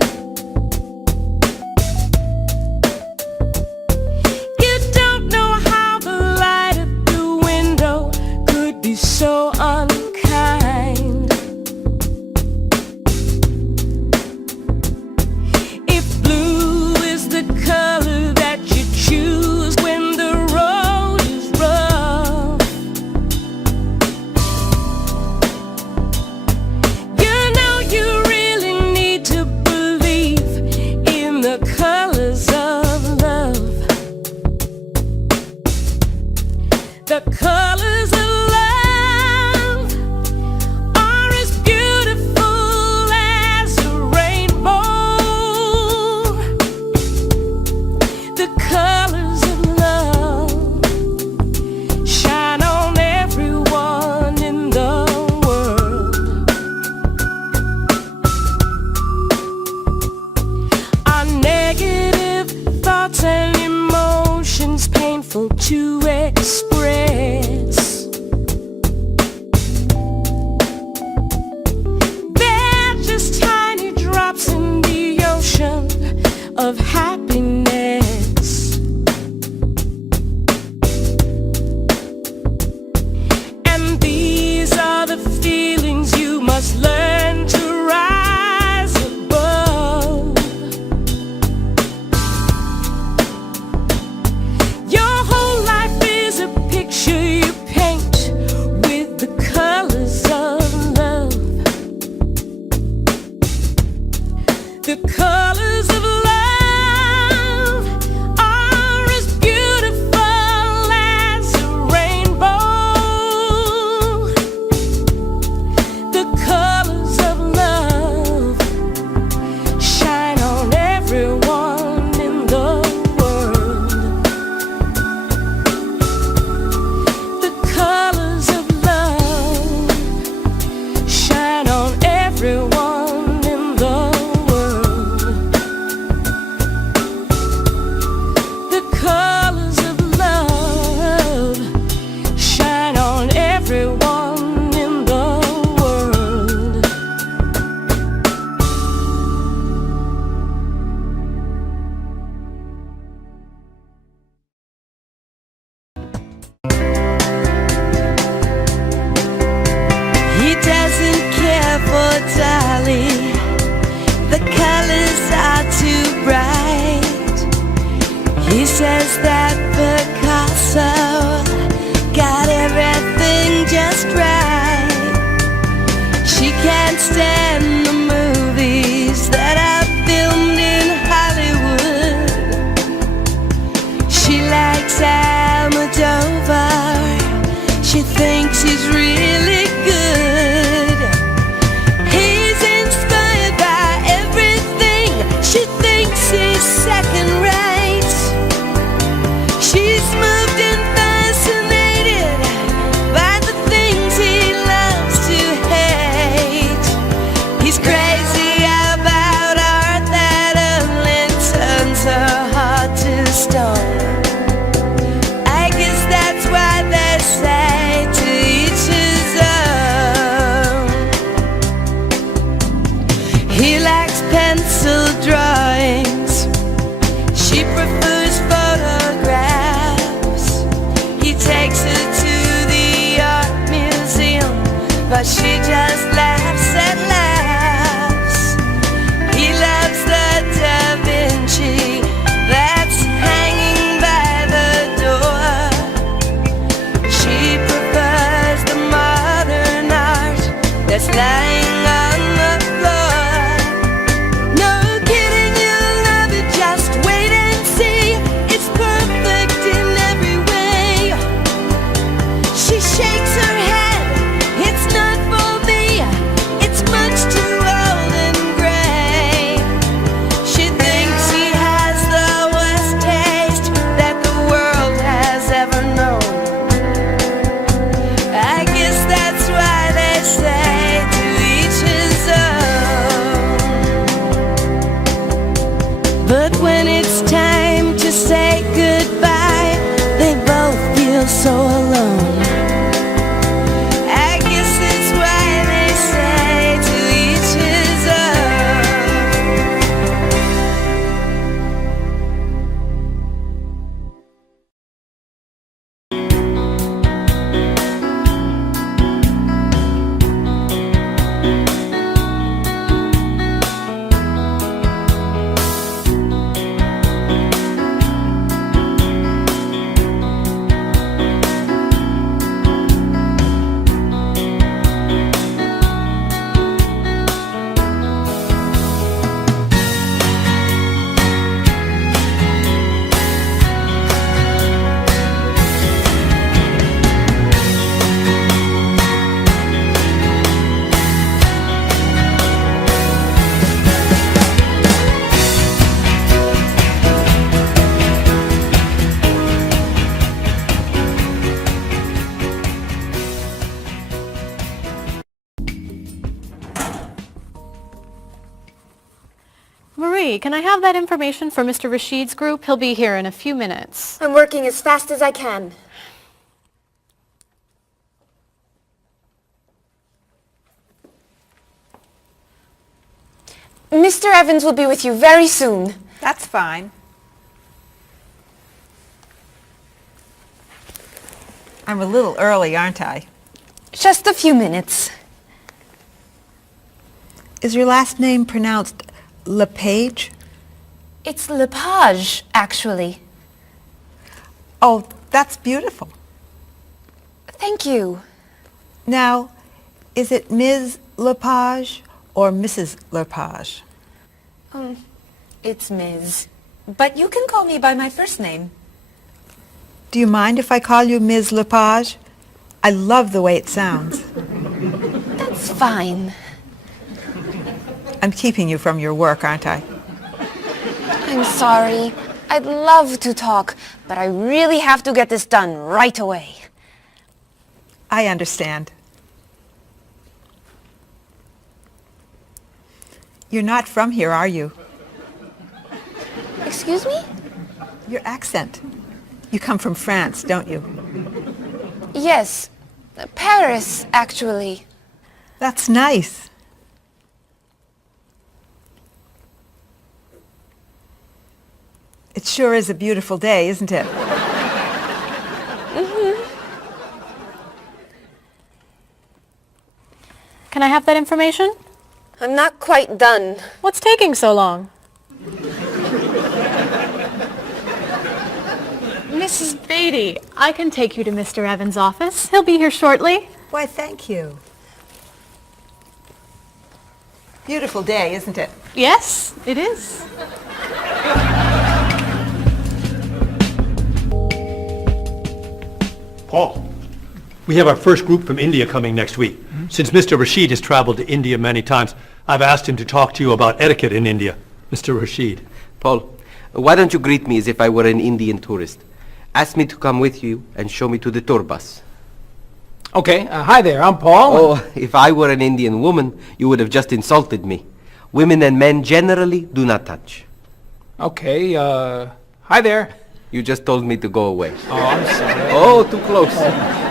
You don't know how the light at the window could be so unkind. If blue is the color that you choose when the road is rough, you know you really need to believe in the colors of love. The colors of love are as beautiful as a rainbow. The colors of love shine on everyone in the world. Our negative thoughts and emotions painful to express. They're just tiny drops in the ocean of happiness. And these are the feelings you must learn to rise above. Your whole life is a picture you paint with the colors of love. The colors of love are as beautiful as a rainbow. The colors of love shine on everyone in the world. The colors of love shine on everyone in the world. The colors of love shine on everyone in the world. He doesn't care for Dolly. The colors are too bright. He says that Picasso got everything just right. She can't stand the movies she just laughs and laughs. He loves the Da Vinci that's hanging by the door. She prefers the modern art that's lying on the floor. No kidding, you'll love it, just wait and see. It's perfect in every way. She shakes her head, it's not for me, it's much too old and gray. She thinks he has the worst taste that the world has ever known. I guess that's why they say to each his own. But when it's time to say goodbye, they both feel so alone. I guess that's why they say to each his Marie, can I have that information for Mr. Rashid's group? He'll be here in a few minutes. I'm working as fast as I can. Mr. Evans will be with you very soon. That's fine. I'm a little early, aren't I? Just a few minutes. Is your last name pronounced LePage? It's Lepage, actually. Oh, that's beautiful. Thank you. Now, is it Ms. Lepage or Mrs. Lepage? It's Ms. But you can call me by my first name. Do you mind if I call you Ms. Lepage? I love the way it sounds. That's fine. I'm keeping you from your work, aren't I? I'm sorry. I'd love to talk, but I really have to get this done right away. I understand. You're not from here, are you? Excuse me? Your accent. You come from France, don't you? Yes. Paris, actually. That's nice. It sure is a beautiful day, isn't it? Can I have that information? I'm not quite done. What's taking so long? Mrs. Beatty, I can take you to Mr. Evans' office. He'll be here shortly. Why, thank you. Beautiful day, isn't it? Yes, it is. Paul, we have our first group from India coming next week. Since Mr. Rashid has traveled to India many times, I've asked him to talk to you about etiquette in India. Mr. Rashid. Paul, why don't you greet me as if I were an Indian tourist? Ask me to come with you and show me to the tour bus. Okay, hi there, I'm Paul. Oh, if I were an Indian woman, you would have just insulted me. Women and men generally do not touch. Okay, hi there. You just told me to go away. Oh, I'm sorry. Oh, too close.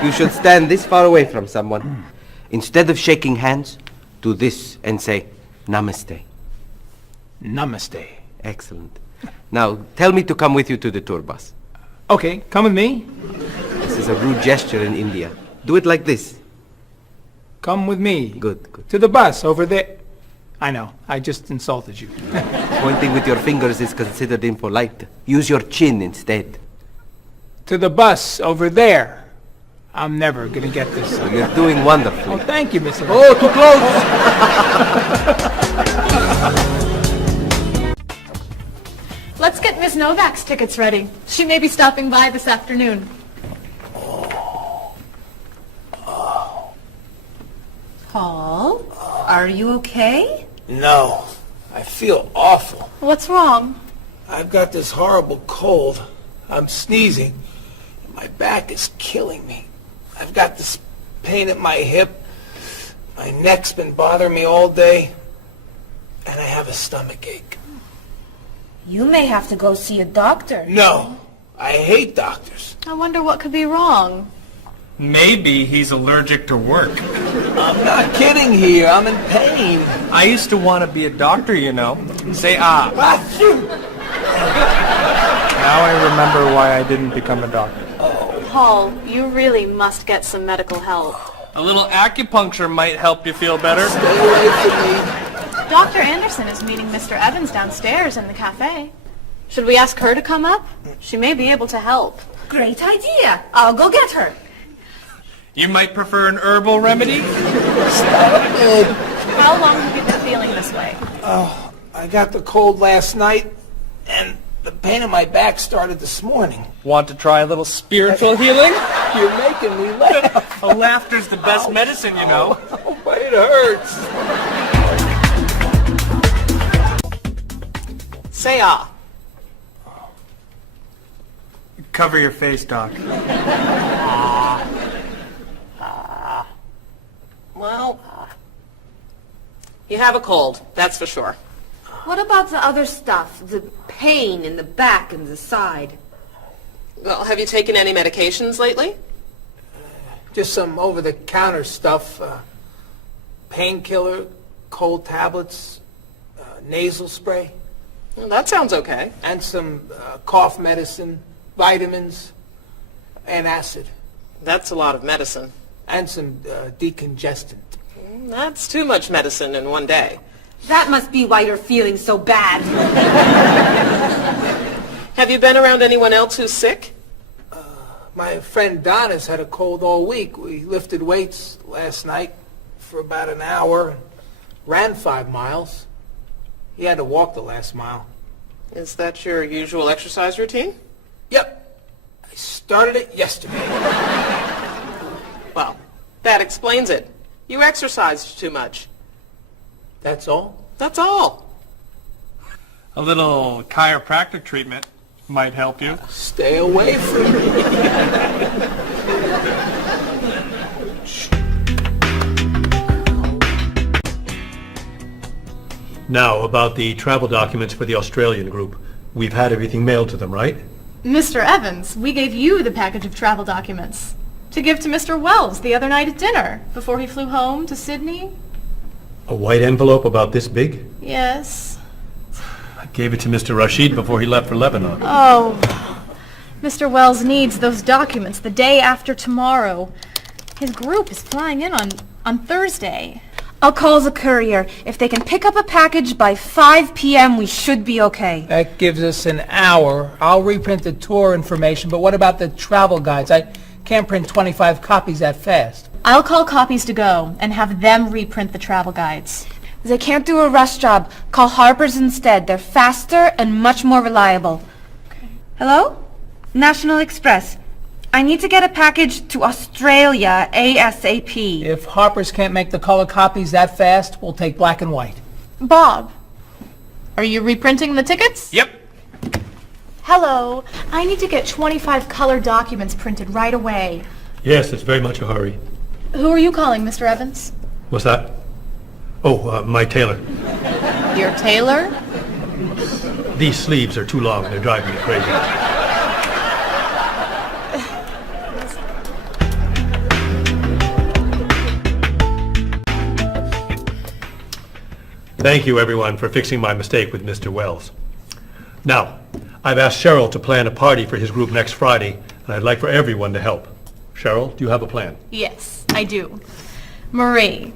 You should stand this far away from someone. Instead of shaking hands, do this and say, Namaste. Namaste. Excellent. Now, tell me to come with you to the tour bus. Okay, come with me. This is a rude gesture in India. Do it like this. Come with me. Good, good. To the bus over there. I know, I just insulted you. Pointing with your fingers is considered impolite. Use your chin instead. To the bus over there. I'm never gonna get this. You're doing wonderfully. Oh, thank you, Mr. Oh, too close! Let's get Miss Novak's tickets ready. She may be stopping by this afternoon. Paul, are you okay? No, I feel awful. What's wrong? I've got this horrible cold. I'm sneezing. My back is killing me. I've got this pain at my hip. My neck's been bothering me all day. And I have a stomach ache. You may have to go see a doctor. No, I hate doctors. I wonder what could be wrong. Maybe he's allergic to work. I'm not kidding here. I'm in pain. I used to want to be a doctor, you know. Say ah. Now I remember why I didn't become a doctor. Paul, you really must get some medical help. A little acupuncture might help you feel better. Stay away from me. Dr. Anderson is meeting Mr. Evans downstairs in the cafe. Should we ask her to come up? She may be able to help. Great idea. I'll go get her. You might prefer an herbal remedy? Stop it. How long have you been feeling this way? Oh, I got the cold last night, and the pain in my back started this morning. Want to try a little spiritual healing? You're making me laugh. Laughter's the best medicine, you know. Oh, but it hurts. Say ah. Cover your face, Doc. Well, you have a cold, that's for sure. What about the other stuff? The pain in the back and the side? Well, have you taken any medications lately? Just some over-the-counter stuff. Painkiller, cold tablets, nasal spray. Well, that sounds okay. And some cough medicine, vitamins, and acid. That's a lot of medicine. And some decongestant. That's too much medicine in one day. That must be why you're feeling so bad. Have you been around anyone else who's sick? My friend Don has had a cold all week. We lifted weights last night for about an hour, ran 5 miles. He had to walk the last mile. Is that your usual exercise routine? Yep. I started it yesterday. Well, that explains it. You exercised too much. That's all? That's all. A little chiropractic treatment might help you. Stay away from me. Now, about the travel documents for the Australian group. We've had everything mailed to them, right? Mr. Evans, we gave you the package of travel documents to give to Mr. Wells the other night at dinner before he flew home to Sydney. A white envelope about this big? Yes. I gave it to Mr. Rashid before he left for Lebanon. Oh, Mr. Wells needs those documents the day after tomorrow. His group is flying in on Thursday. I'll call the courier. If they can pick up a package by 5 p.m., we should be okay. That gives us an hour. I'll reprint the tour information, but what about the travel guides? I can't print 25 copies that fast. I'll call Copies to Go and have them reprint the travel guides. They can't do a rush job. Call Harper's instead. They're faster and much more reliable. Okay. Hello? National Express. I need to get a package to Australia ASAP. If Harper's can't make the color copies that fast, we'll take black and white. Bob, are you reprinting the tickets? Yep. Hello. I need to get 25 color documents printed right away. Yes, it's very much a hurry. Who are you calling, Mr. Evans? What's that? Oh, my tailor. Your tailor? These sleeves are too long. They're driving me crazy. Thank you, everyone, for fixing my mistake with Mr. Wells. Now, I've asked Cheryl to plan a party for his group next Friday, and I'd like for everyone to help. Cheryl, do you have a plan? Yes, I do. Marie,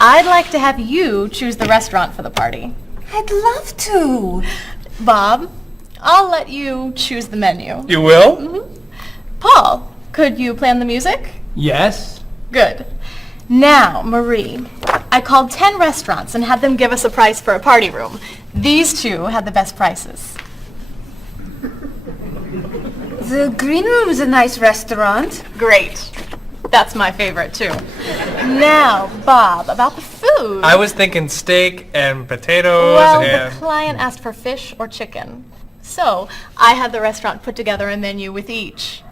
I'd like to have you choose the restaurant for the party. I'd love to. Bob, I'll let you choose the menu. You will? Mm-hmm. Paul, could you plan the music? Yes? Good. Now, Marie, I called 10 restaurants and had them give us a price for a party room. These two had the best prices. The Green Room's a nice restaurant. Great. That's my favorite, too. Now, Bob, about the food. I was thinking steak and potatoes Well, and... the client asked for fish or chicken. So, I had the restaurant put together a menu with each.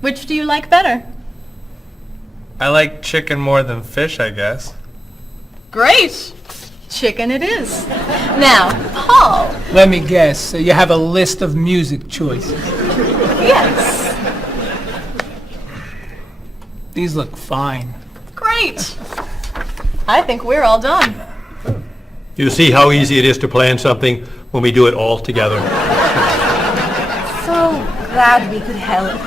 Which do you like better? I like chicken more than fish, I guess. Great! Chicken it is. Now, Paul. Let me guess. You have a list of music choices. Yes. These look fine. Great. I think we're all done. You see how easy it is to plan something when we do it all together. So glad we could help.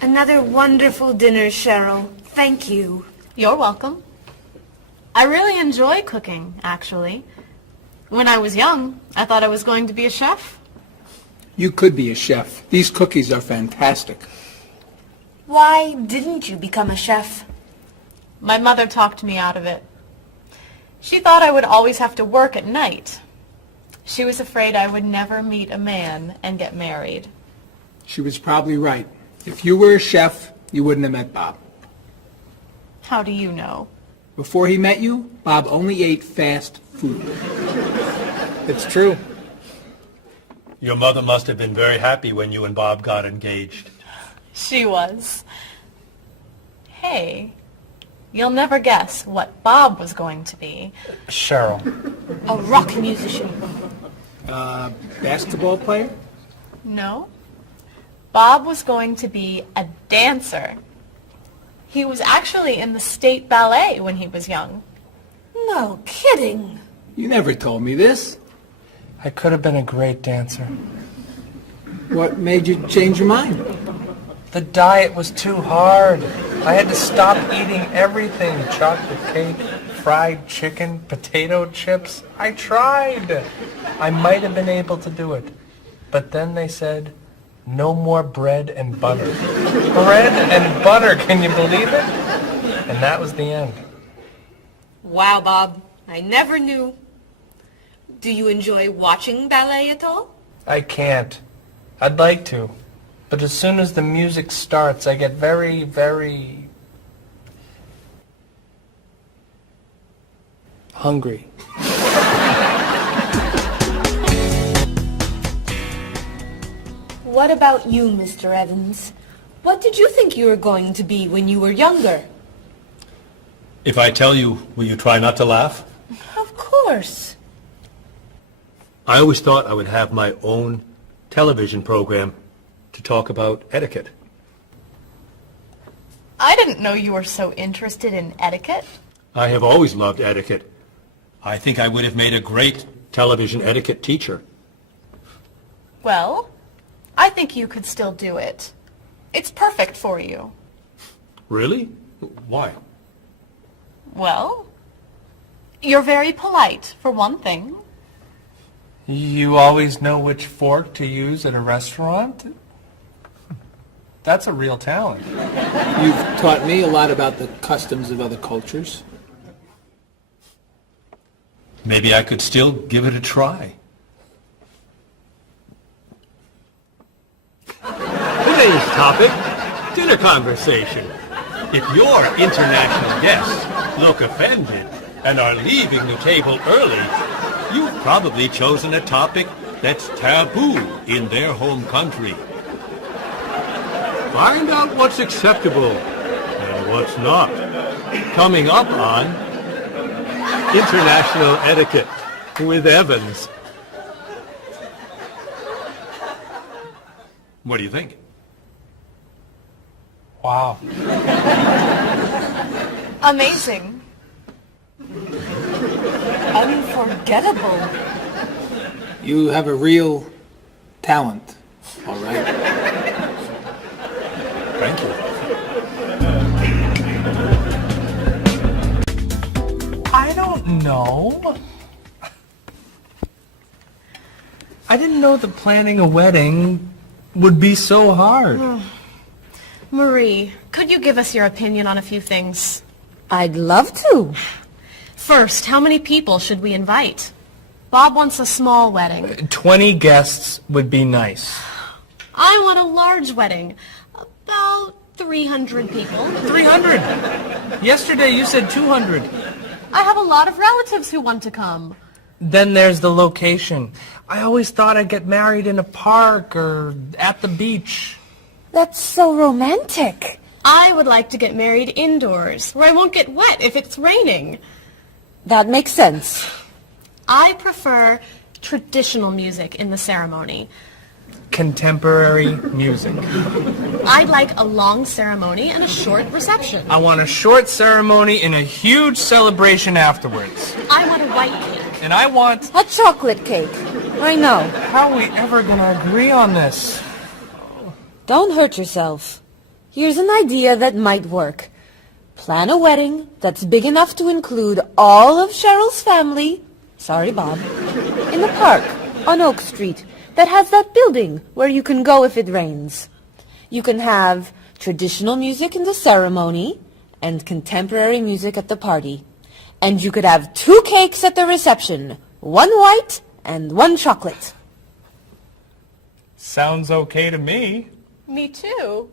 Another wonderful dinner, Cheryl. Thank you. You're welcome. I really enjoy cooking, actually. When I was young, I thought I was going to be a chef. You could be a chef. These cookies are fantastic. Why didn't you become a chef? My mother talked me out of it. She thought I would always have to work at night. She was afraid I would never meet a man and get married. She was probably right. If you were a chef, you wouldn't have met Bob. How do you know? Before he met you, Bob only ate fast food. It's true. Your mother must have been very happy when you and Bob got engaged. She was. Hey, you'll never guess what Bob was going to be. Cheryl. A rock musician. Basketball player? No. Bob was going to be a dancer. He was actually in the state ballet when he was young. No kidding. You never told me this. I could have been a great dancer. What made you change your mind? The diet was too hard. I had to stop eating everything. Chocolate cake, fried chicken, potato chips. I tried. I might have been able to do it. But then they said, no more bread and butter. Bread and butter, can you believe it? And that was the end. Wow, Bob. I never knew. Do you enjoy watching ballet at all? I can't. I'd like to. But as soon as the music starts, I get very, very... hungry. What about you, Mr. Evans? What did you think you were going to be when you were younger? If I tell you, will you try not to laugh? Of course. I always thought I would have my own television program to talk about etiquette. I didn't know you were so interested in etiquette. I have always loved etiquette. I think I would have made a great television etiquette teacher. Well, I think you could still do it. It's perfect for you. Really? Why? Well, you're very polite, for one thing. You always know which fork to use at a restaurant? That's a real talent. You've taught me a lot about the customs of other cultures. Maybe I could still give it a try. Today's topic, dinner conversation. If your international guests look offended and are leaving the table early, you've probably chosen a topic that's taboo in their home country. Find out what's acceptable and what's not. Coming up on International Etiquette with Evans. What do you think? Wow. Amazing. Unforgettable. You have a real talent, all right? Thank you. I don't know. I didn't know that planning a wedding would be so hard. Marie, could you give us your opinion on a few things? I'd love to. First, how many people should we invite? Bob wants a small wedding. 20 guests would be nice. I want a large wedding. About 300 people. 300? Yesterday you said 200. I have a lot of relatives who want to come. Then there's the location. I always thought I'd get married in a park or at the beach. That's so romantic. I would like to get married indoors, where I won't get wet if it's raining. That makes sense. I prefer traditional music in the ceremony. Contemporary music. I'd like a long ceremony and a short reception. I want a short ceremony and a huge celebration afterwards. I want a white cake. And I want... a chocolate cake. I know. How are we ever gonna agree on this? Don't hurt yourself. Here's an idea that might work. Plan a wedding that's big enough to include all of Cheryl's family, sorry Bob, in the park on Oak Street that has that building where you can go if it rains. You can have traditional music in the ceremony and contemporary music at the party. And you could have 2 cakes at the reception, 1 white and 1 chocolate. Sounds okay to me. Me too.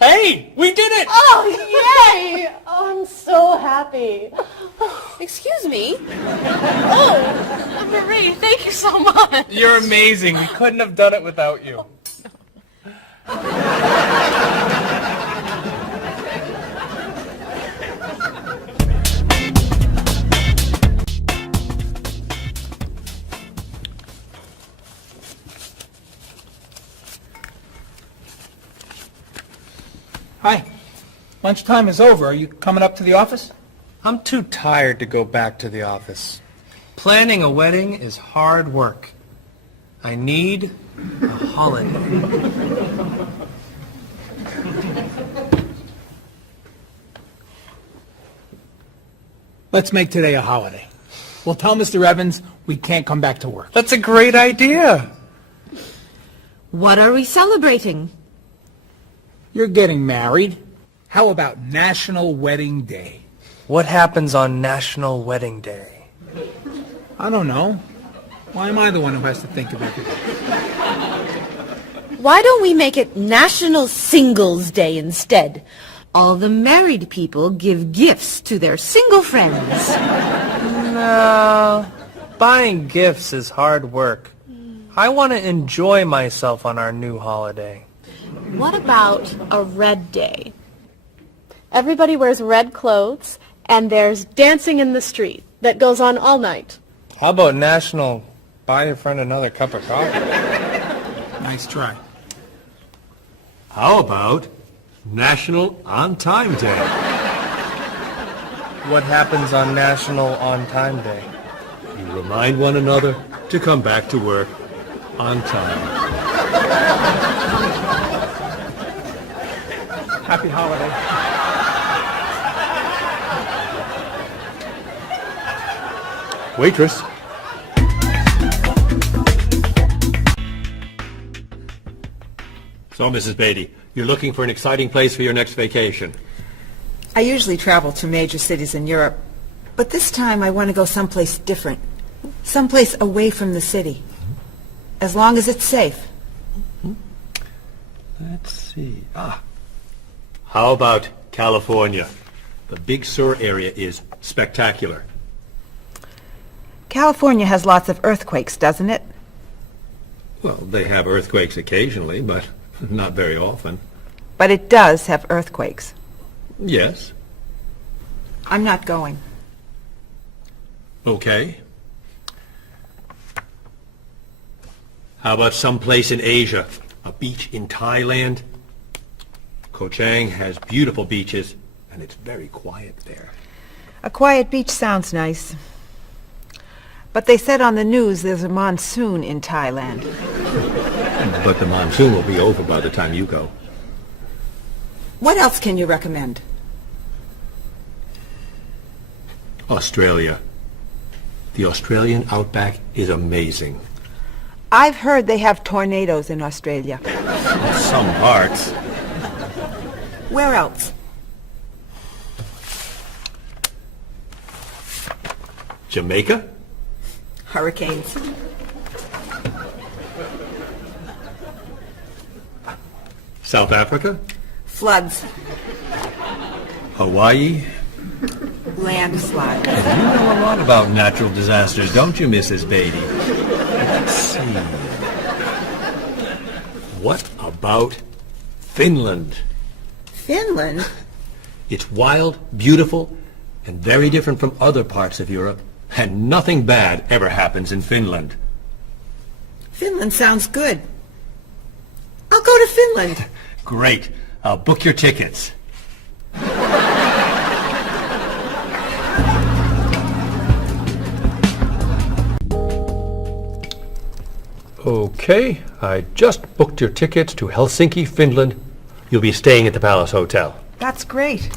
Hey, we did it! Oh, yay! Oh, I'm so happy. Excuse me? Oh, Marie, thank you so much. You're amazing. We couldn't have done it without you. Hi. Lunchtime is over. Are you coming up to the office? I'm too tired to go back to the office. Planning a wedding is hard work. I need a holiday. Let's make today a holiday. We'll tell Mr. Evans we can't come back to work. That's a great idea. What are we celebrating? You're getting married. How about National Wedding Day? What happens on National Wedding Day? I don't know. Why am I the one who has to think of everything? Why don't we make it National Singles Day instead? All the married people give gifts to their single friends. No, buying gifts is hard work. I want to enjoy myself on our new holiday. What about a red day? Everybody wears red clothes, and there's dancing in the street that goes on all night. How about National Buy Your Friend Another Cup of Coffee? Nice try. How about National On Time Day? What happens on National On Time Day? You remind one another to come back to work on time. Happy holiday. Waitress. So, Mrs. Beatty, you're looking for an exciting place for your next vacation. I usually travel to major cities in Europe, but this time I want to go someplace different, someplace away from the city, as long as it's safe. Let's see. How about California? The Big Sur area is spectacular. California has lots of earthquakes, doesn't it? Well, they have earthquakes occasionally, but not very often. But it does have earthquakes. Yes. I'm not going. Okay. How about someplace in Asia? A beach in Thailand? Koh Chang has beautiful beaches, and it's very quiet there. A quiet beach sounds nice. But they said on the news there's a monsoon in Thailand. But the monsoon will be over by the time you go. What else can you recommend? Australia. The Australian outback is amazing. I've heard they have tornadoes in Australia. Some parts. Where else? Jamaica? Hurricanes. South Africa? Floods. Hawaii? Landslides. You know a lot about natural disasters, don't you, Mrs. Beatty? Let's see. What about Finland? Finland? It's wild, beautiful, and very different from other parts of Europe. And nothing bad ever happens in Finland. Finland sounds good. I'll go to Finland. Great. I'll book your tickets. Okay, I just booked your tickets to Helsinki, Finland. You'll be staying at the Palace Hotel. That's great.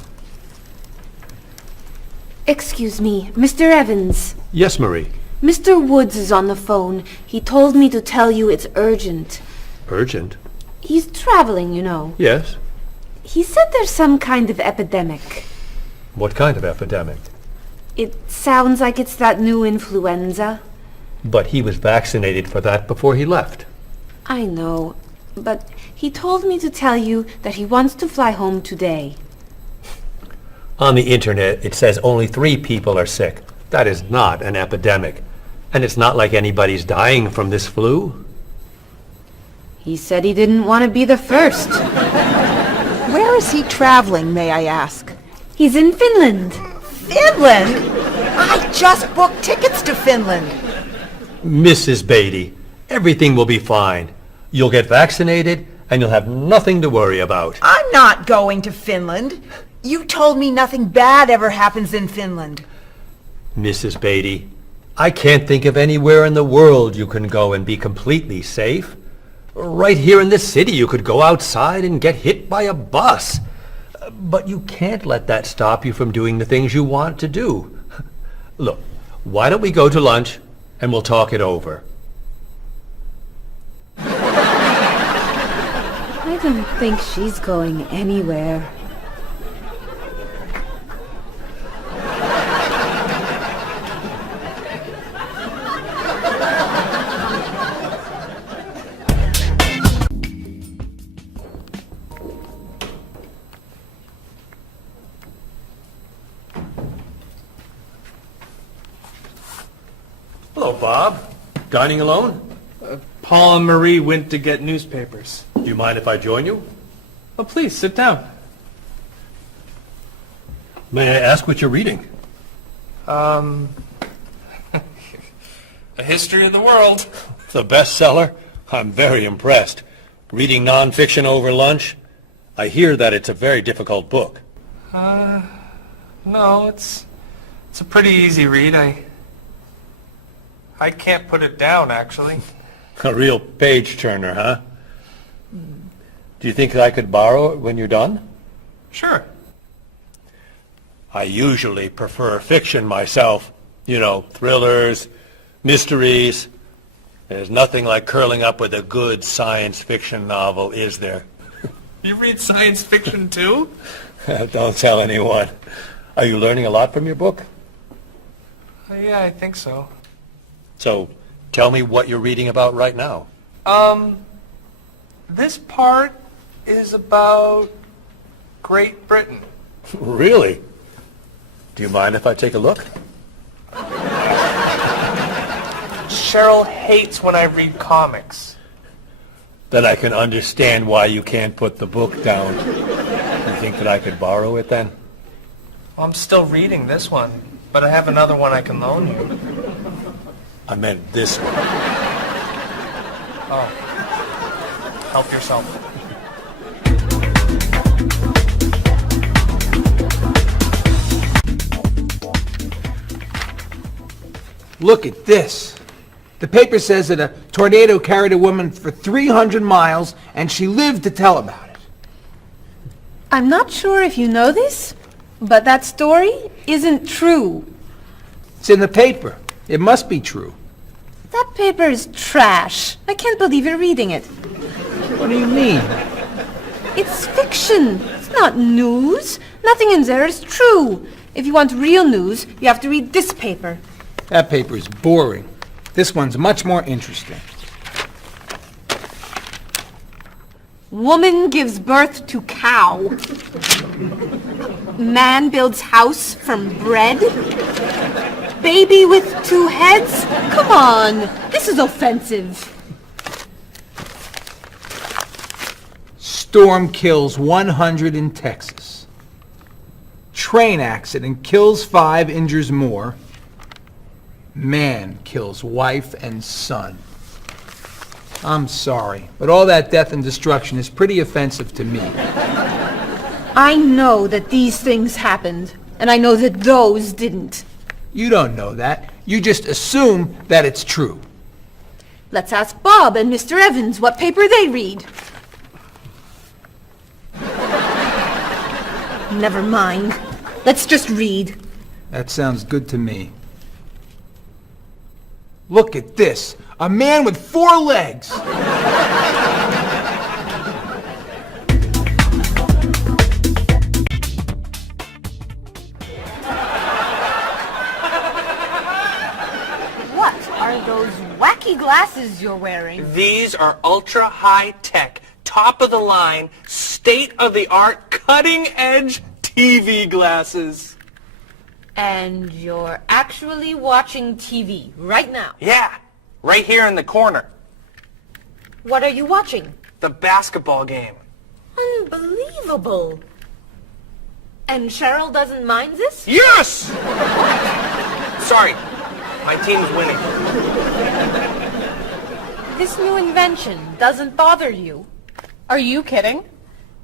Excuse me, Mr. Evans. Yes, Marie. Mr. Woods is on the phone. He told me to tell you it's urgent. Urgent? He's traveling, you know. Yes. He said there's some kind of epidemic. What kind of epidemic? It sounds like it's that new influenza. But he was vaccinated for that before he left. I know, but he told me to tell you that he wants to fly home today. On the internet, it says only 3 people are sick. That is not an epidemic. And it's not like anybody's dying from this flu. He said he didn't want to be the first. Where is he traveling, may I ask? He's in Finland. Finland? I just booked tickets to Finland. Mrs. Beatty, everything will be fine. You'll get vaccinated, and you'll have nothing to worry about. I'm not going to Finland. You told me nothing bad ever happens in Finland. Mrs. Beatty, I can't think of anywhere in the world you can go and be completely safe. Right here in this city, you could go outside and get hit by a bus. But you can't let that stop you from doing the things you want to do. Look, why don't we go to lunch and we'll talk it over? I don't think she's going anywhere. Hello, Bob. Dining alone? Paul and Marie went to get newspapers. Do you mind if I join you? Oh, please, sit down. May I ask what you're reading? A history of the world. The bestseller? I'm very impressed. Reading nonfiction over lunch? I hear that it's a very difficult book. No, it's a pretty easy read. I can't put it down, actually. A real page-turner, huh? Do you think I could borrow it when you're done? Sure. I usually prefer fiction myself. You know, thrillers, mysteries. There's nothing like curling up with a good science fiction novel, is there? You read science fiction, too? Don't tell anyone. Are you learning a lot from your book? Yeah, I think so. So, tell me what you're reading about right now. This part is about Great Britain. Really? Do you mind if I take a look? Cheryl hates when I read comics. Then I can understand why you can't put the book down. You think that I could borrow it then? Well, I'm still reading this one, but I have another one I can loan you. I meant this one. Oh. Help yourself. Look at this. The paper says that a tornado carried a woman for 300 miles, and she lived to tell about it. I'm not sure if you know this, but that story isn't true. It's in the paper. It must be true. That paper is trash. I can't believe you're reading it. What do you mean? It's fiction. It's not news. Nothing in there is true. If you want real news, you have to read this paper. That paper is boring. This one's much more interesting. Woman gives birth to cow. Man builds house from bread. Baby with 2 heads? Come on, this is offensive. Storm kills 100 in Texas. Train accident kills 5, injures more. Man kills wife and son. I'm sorry, but all that death and destruction is pretty offensive to me. I know that these things happened, and I know that those didn't. You don't know that. You just assume that it's true. Let's ask Bob and Mr. Evans what paper they read. Never mind. Let's just read. That sounds good to me. Look at this. A man with 4 legs. What are those wacky glasses you're wearing? These are ultra high tech, top of the line, state of the art, cutting edge TV glasses. And you're actually watching TV right now? Yeah, right here in the corner. What are you watching? The basketball game. Unbelievable. And Cheryl doesn't mind this? Yes! Sorry, my team's winning. This new invention doesn't bother you? Are you kidding?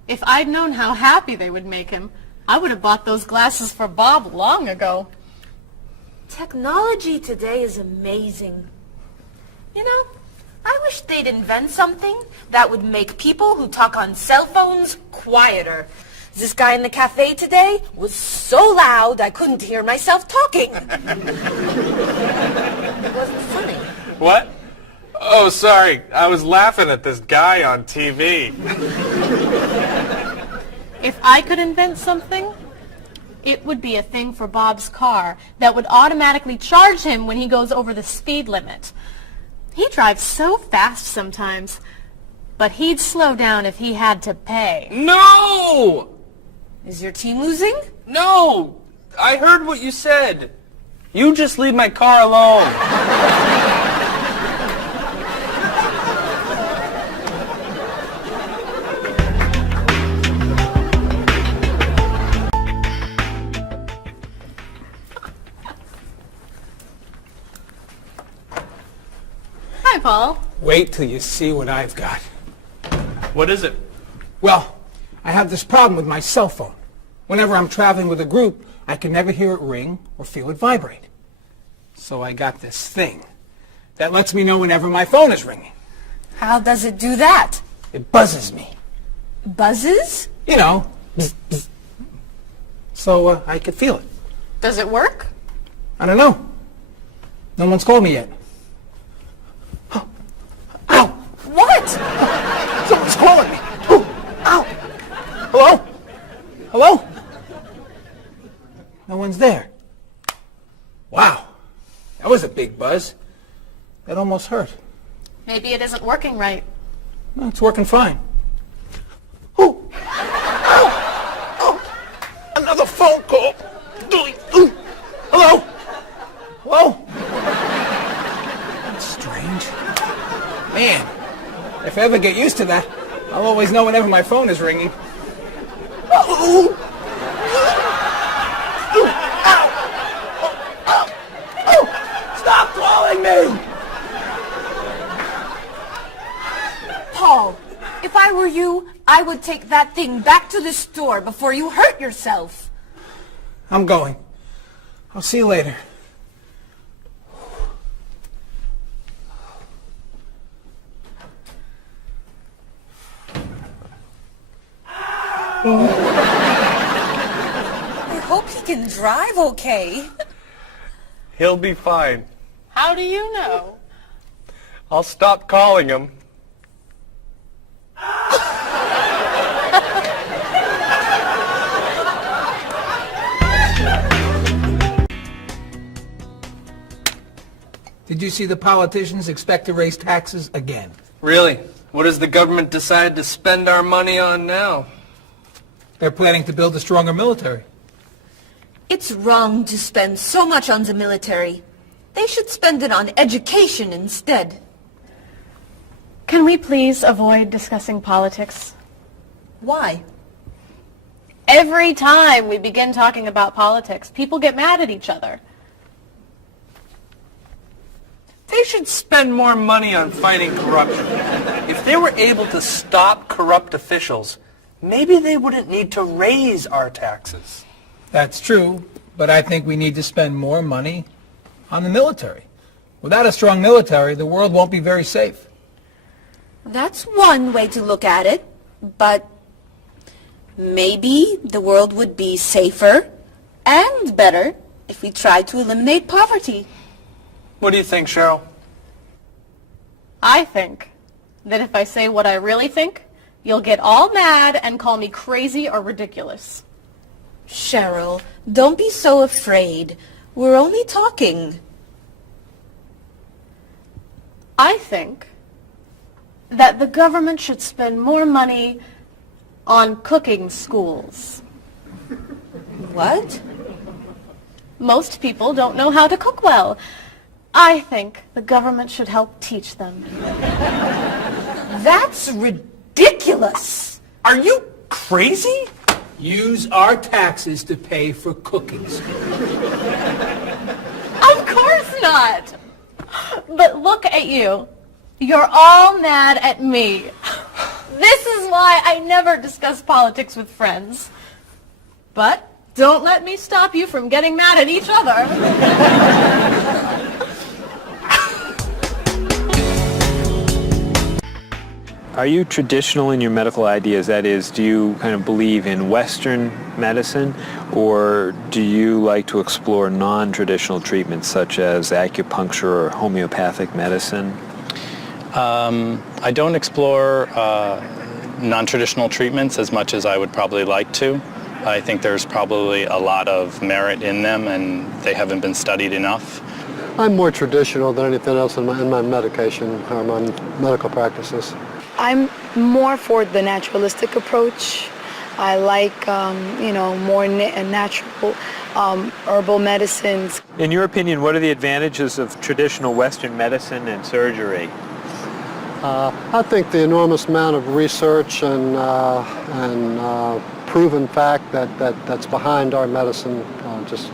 If I'd known how happy they would make him, I would have bought those glasses for Bob long ago. Technology today is amazing. You know, I wish they'd invent something that would make people who talk on cell phones quieter. This guy in the cafe today was so loud I couldn't hear myself talking. It wasn't funny. What? Oh, sorry. I was laughing at this guy on TV. If I could invent something, it would be a thing for Bob's car that would automatically charge him when he goes over the speed limit. He drives so fast sometimes, but he'd slow down if he had to pay. No! Is your team losing? No! I heard what you said. You just leave my car alone. Hi, Paul. Wait till you see what I've got. What is it? Well, I have this problem with my cell phone. Whenever I'm traveling with a group, I can never hear it ring or feel it vibrate. So I got this thing that lets me know whenever my phone is ringing. How does it do that? It buzzes me. Buzzes? You know, bzz, bzz. So I could feel it. Does it work? I don't know. No one's called me yet. Ow! What? Someone's calling me. Ooh, ow! Hello? Hello? No one's there. Wow. That was a big buzz. That almost hurt. Maybe it isn't working right. No, it's working fine. Ooh! Ow! Oh! Another phone call. Ooh. Hello? Hello? That's strange. Man, if I ever get used to that, I'll always know whenever my phone is ringing. Oh! Stop calling me! Paul, if I were you, I would take that thing back to the store before you hurt yourself. I'm going. I'll see you later. I hope he can drive okay. He'll be fine. How do you know? I'll stop calling him. Did you see the politicians expect to raise taxes again? Really? What has the government decided to spend our money on now? They're planning to build a stronger military. It's wrong to spend so much on the military. They should spend it on education instead. Can we please avoid discussing politics? Why? Every time we begin talking about politics, people get mad at each other. They should spend more money on fighting corruption. If they were able to stop corrupt officials, maybe they wouldn't need to raise our taxes. That's true, but I think we need to spend more money on the military. Without a strong military, the world won't be very safe. That's one way to look at it, but maybe the world would be safer and better if we tried to eliminate poverty. What do you think, Cheryl? I think that if I say what I really think, you'll get all mad and call me crazy or ridiculous. Cheryl, don't be so afraid. We're only talking. I think that the government should spend more money on cooking schools. What? Most people don't know how to cook well. I think the government should help teach them. That's ridiculous. Are you crazy? Use our taxes to pay for cooking school. Of course not. But look at you. You're all mad at me. This is why I never discuss politics with friends. But don't let me stop you from getting mad at each other. Are you traditional in your medical ideas? That is, do you kind of believe in Western medicine, or do you like to explore non-traditional treatments such as acupuncture or homeopathic medicine? I don't explore non-traditional treatments as much as I would probably like to. I think there's probably a lot of merit in them, and they haven't been studied enough. I'm more traditional than anything else in my medication or my medical practices. I'm more for the naturalistic approach. I like, more natural herbal medicines. In your opinion, what are the advantages of traditional Western medicine and surgery? I think the enormous amount of research and proven fact that's behind our medicine just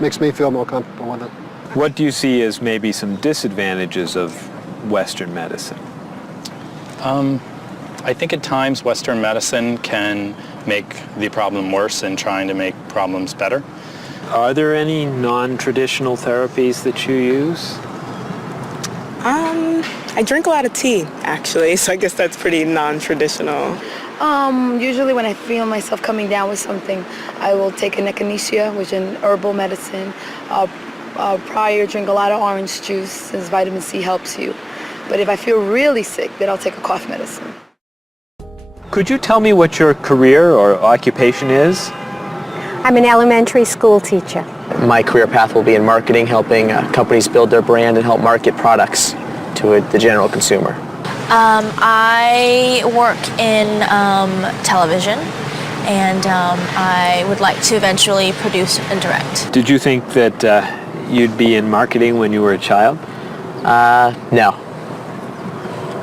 makes me feel more comfortable with it. What do you see as maybe some disadvantages of Western medicine? I think at times Western medicine can make the problem worse in trying to make problems better. Are there any non-traditional therapies that you use? I drink a lot of tea, actually, so I guess that's pretty non-traditional. Usually when I feel myself coming down with something, I will take an echinacea, which is an herbal medicine. Prior, drink a lot of orange juice, since vitamin C helps you. But if I feel really sick, then I'll take a cough medicine. Could you tell me what your career or occupation is? I'm an elementary school teacher. My career path will be in marketing, helping companies build their brand and help market products to the general consumer. I work in television, and I would like to eventually produce and direct. Did you think that you'd be in marketing when you were a child? No.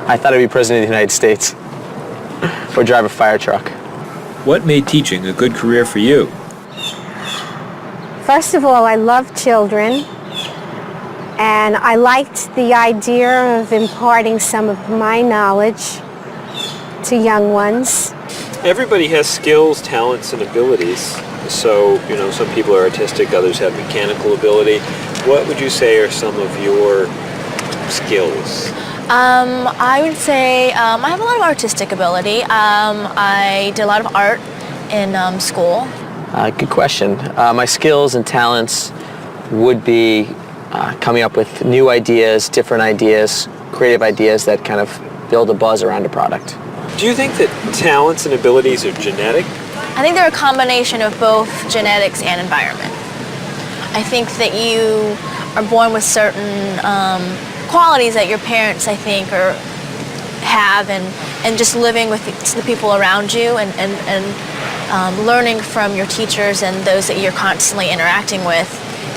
I thought I'd be president of the United States or drive a fire truck. What made teaching a good career for you? First of all, I love children, and I liked the idea of imparting some of my knowledge to young ones. Everybody has skills, talents, and abilities. So, some people are artistic, others have mechanical ability. What would you say are some of your skills? I would say I have a lot of artistic ability. I did a lot of art in school? Good question. My skills and talents would be coming up with new ideas, different ideas, creative ideas that kind of build a buzz around a product. Do you think that talents and abilities are genetic? I think they're a combination of both genetics and environment. I think that you are born with certain qualities that your parents, I think, have, and just living with the people around you and learning from your teachers and those that you're constantly interacting with,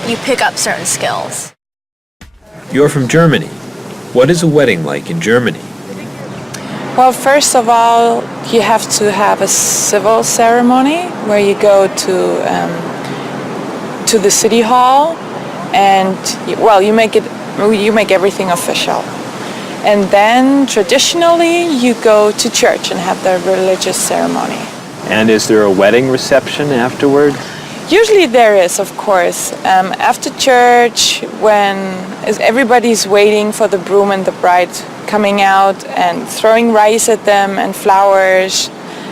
you pick up certain skills. You're from Germany. What is a wedding like in Germany? Well, first of all, you have to have a civil ceremony where you go to the city hall, and you make everything official. And then traditionally you go to church and have the religious ceremony. And is there a wedding reception afterward? Usually there is, of course. After church, when everybody's waiting for the groom and the bride coming out and throwing rice at them and flowers,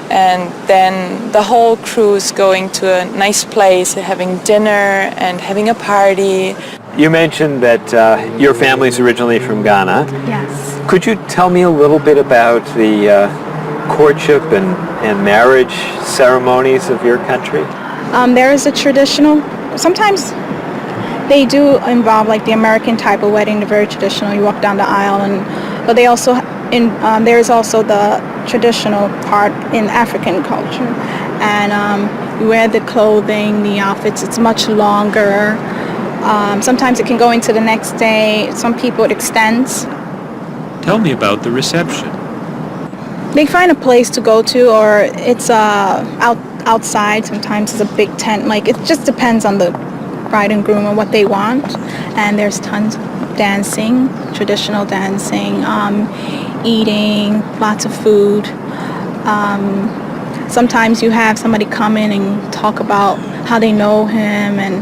and then the whole crew is going to a nice place, having dinner and having a party. You mentioned that your family's originally from Ghana. Yes. Could you tell me a little bit about the courtship and marriage ceremonies of your country? There is a traditional, sometimes they do involve like the American type of wedding, the very traditional, you walk down the aisle, but they also, there is also the traditional part in African culture. And you wear the clothing, the outfits, it's much longer. Sometimes it can go into the next day. Some people it extends. Tell me about the reception. They find a place to go to, or it's outside. Sometimes it's a big tent. Like, it just depends on the bride and groom and what they want. And there's tons of dancing, traditional dancing, eating, lots of food. Sometimes you have somebody come in and talk about how they know him and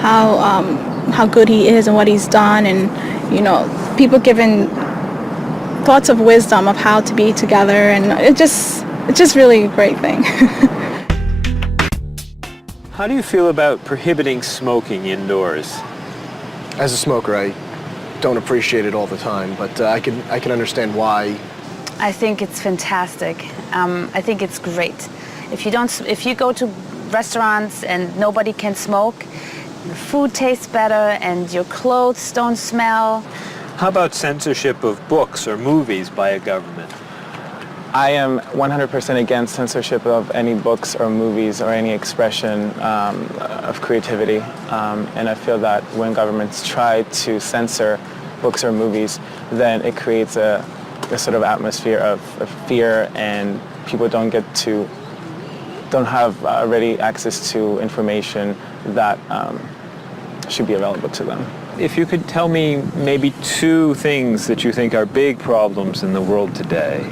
how good he is and what he's done, and people giving thoughts of wisdom of how to be together, and it's just really a great thing. How do you feel about prohibiting smoking indoors? As a smoker, I don't appreciate it all the time, but I can understand why. I think it's fantastic. I think it's great. If you go to restaurants and nobody can smoke, the food tastes better and your clothes don't smell. How about censorship of books or movies by a government? I am 100% against censorship of any books or movies or any expression of creativity. And I feel that when governments try to censor books or movies, then it creates a sort of atmosphere of fear, and people don't have ready access to information that should be available to them. If you could tell me maybe two things that you think are big problems in the world today.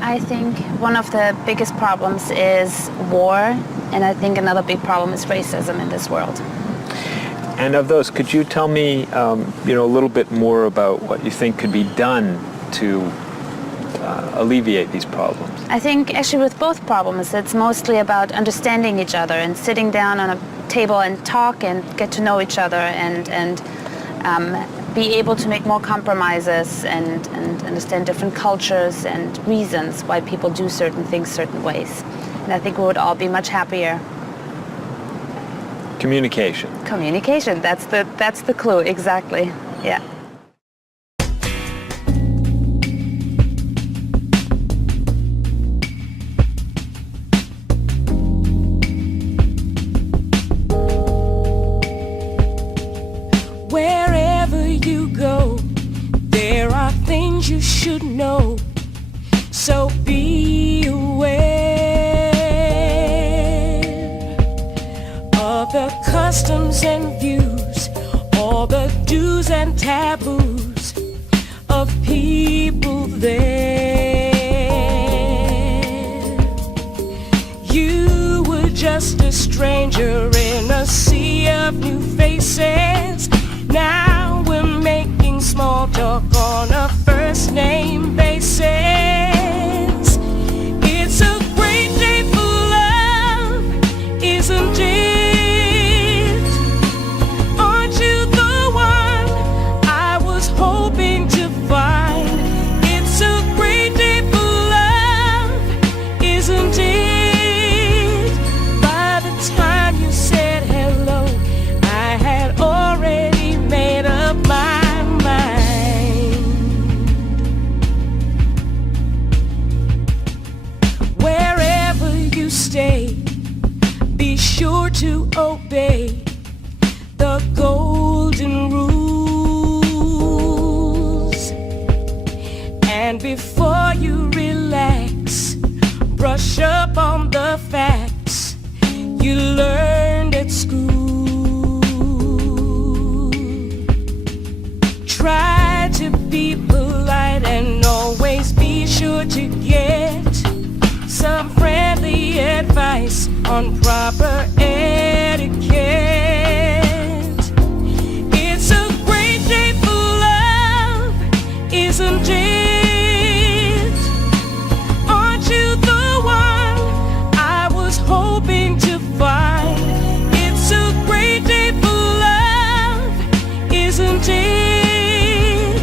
I think one of the biggest problems is war, and I think another big problem is racism in this world. And of those, could you tell me a little bit more about what you think could be done to alleviate these problems? I think actually with both problems, it's mostly about understanding each other and sitting down on a table and talk and get to know each other and be able to make more compromises and understand different cultures and reasons why people do certain things certain ways. And I think we would all be much happier. Communication. Communication, that's the clue, exactly, yeah. Wherever you go, there are things you should know, so be aware of the customs and views, all the do's and taboos of people there. You were just a stranger in a sea of new faces. Now we're making small talk on a first name basis. It's a great day for love, And before you relax, brush up on the facts you learned at school. Try to be polite and always be sure to get some friendly advice on proper etiquette. It's a great day for love, isn't it? Aren't you the one I was hoping to find? It's a great day for love, isn't it?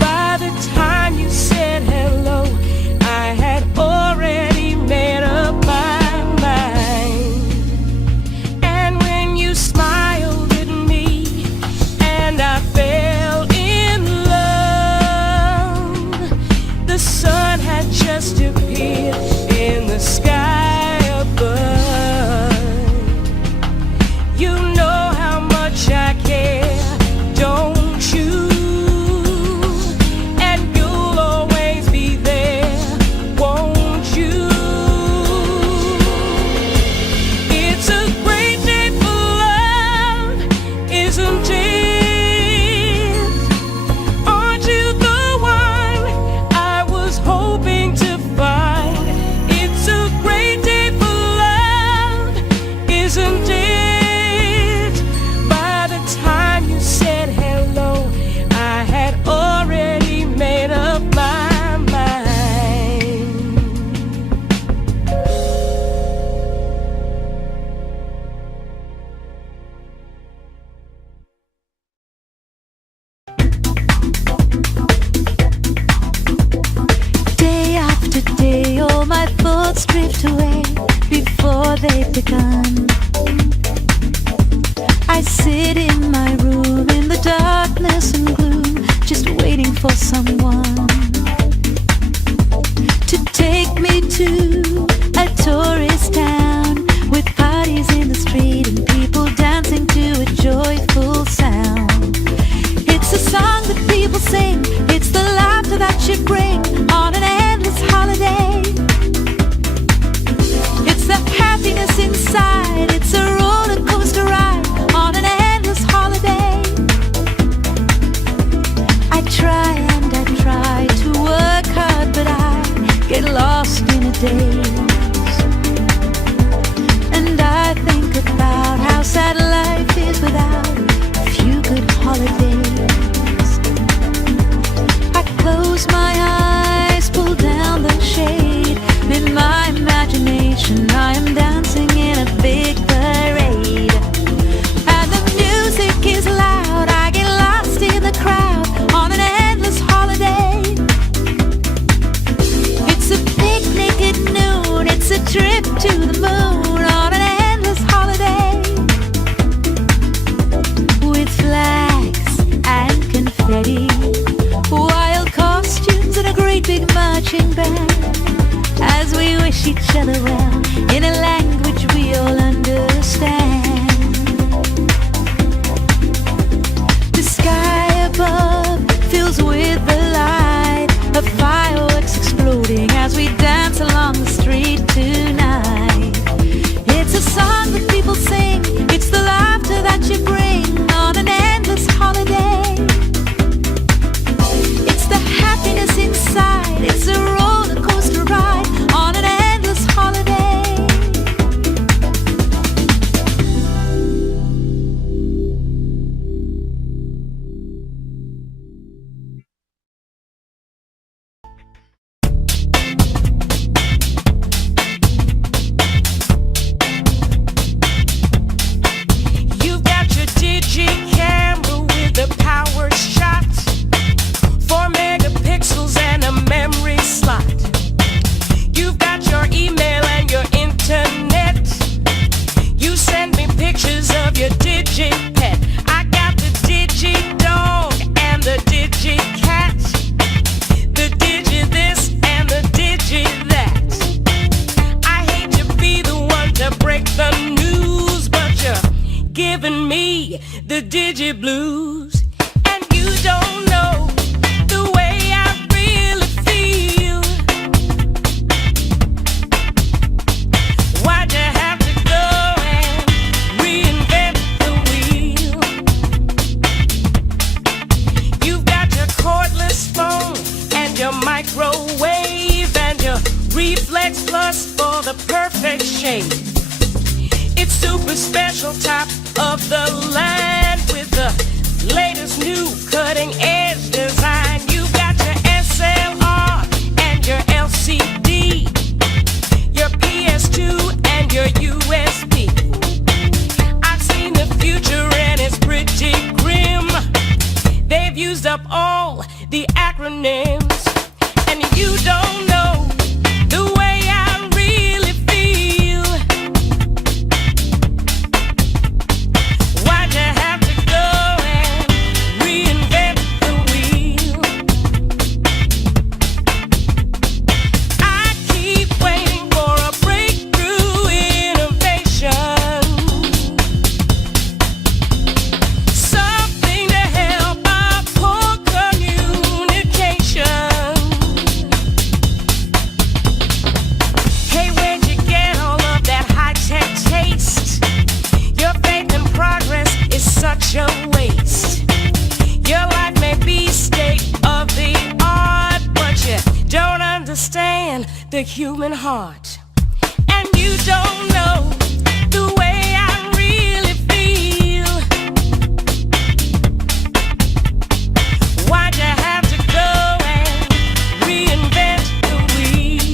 By the time you said hello, I had already made up my mind. And when you smiled at me and I fell in love, the sun had just appeared in the sky above. You know how much I care, don't you? And you'll always be there, won't you? It's a great day for love, isn't it? Aren't you the one I was hoping to find? It's a great day for love, isn't it? By the time you said hello, I had already made up my mind. Day after day, all my thoughts drift away before they've begun. I sit in my room in the darkness and gloom, just waiting for someone to take me to a tourist town with parties in the street and people dancing to a joyful sound. It's a song that people sing, it's the laughter that you bring on an endless holiday. It's the happiness inside, it's a roller coaster ride on an endless holiday. I try and I try to work hard, but I get lost in a daze. And I think about how sad life is without a few good holidays. I close my eyes, pull down the shade. In my imagination, I am dancing in a big parade. And the music is loud, I get lost in the crowd on an endless holiday. It's a picnic at noon, it's a trip to the moon on an endless holiday. With flags and confetti, wild costumes and a great big marching band, as we wish each other well in a language we all understand. The sky above fills with the light of fireworks exploding as we dance along the street tonight. It's a song that people sing, it's the laughter that you bring on an endless holiday. It's the happiness inside, it's a roller coaster ride on an endless holiday. shade. It's super special, top of the line with the latest new cutting edge design. You've got your SLR and your LCD, your PS2 and your USB. I've seen the future and it's pretty grim. They've used up all the acronyms, and you don't know the way I really feel. Why'd you have to go and reinvent the wheel? I keep waiting for a breakthrough innovation, something to help our poor communication. Hey, where'd you get all of that high-tech taste? Your faith in progress is such a waste. Your life may be state of the art, but you don't understand the human heart. And you don't know the way I really feel. Why'd you have to go and reinvent the wheel?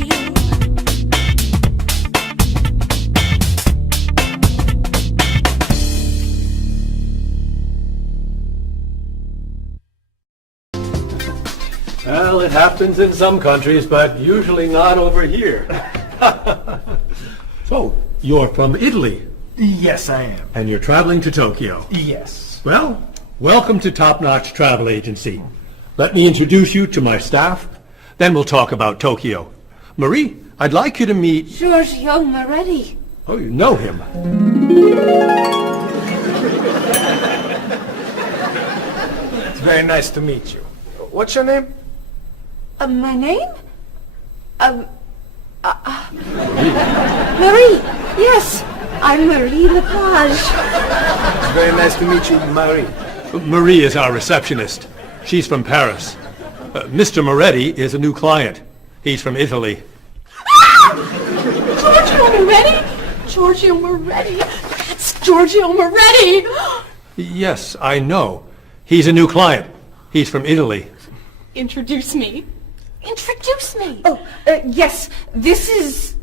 Well, it happens in some countries, but usually not over here. So, you're from Italy, Yes, I am. and you're traveling to Tokyo. Yes. Well, welcome to Top Notch Travel Agency. Let me introduce you to my staff, then we'll talk about Tokyo. Marie, I'd like you to meet... Giorgio Moretti. Oh, you know him. It's very nice to meet you. What's your name? My name? Marie. Yes, I'm Marie Lepage. It's very nice to meet you, Marie. Marie is our receptionist. She's from Paris. Mr. Moretti is a new client. He's from Italy. Giorgio Moretti? Giorgio Moretti. That's Giorgio Moretti. Yes, I know. He's a new client. He's from Italy. Introduce me. Introduce me. Oh, yes, this is...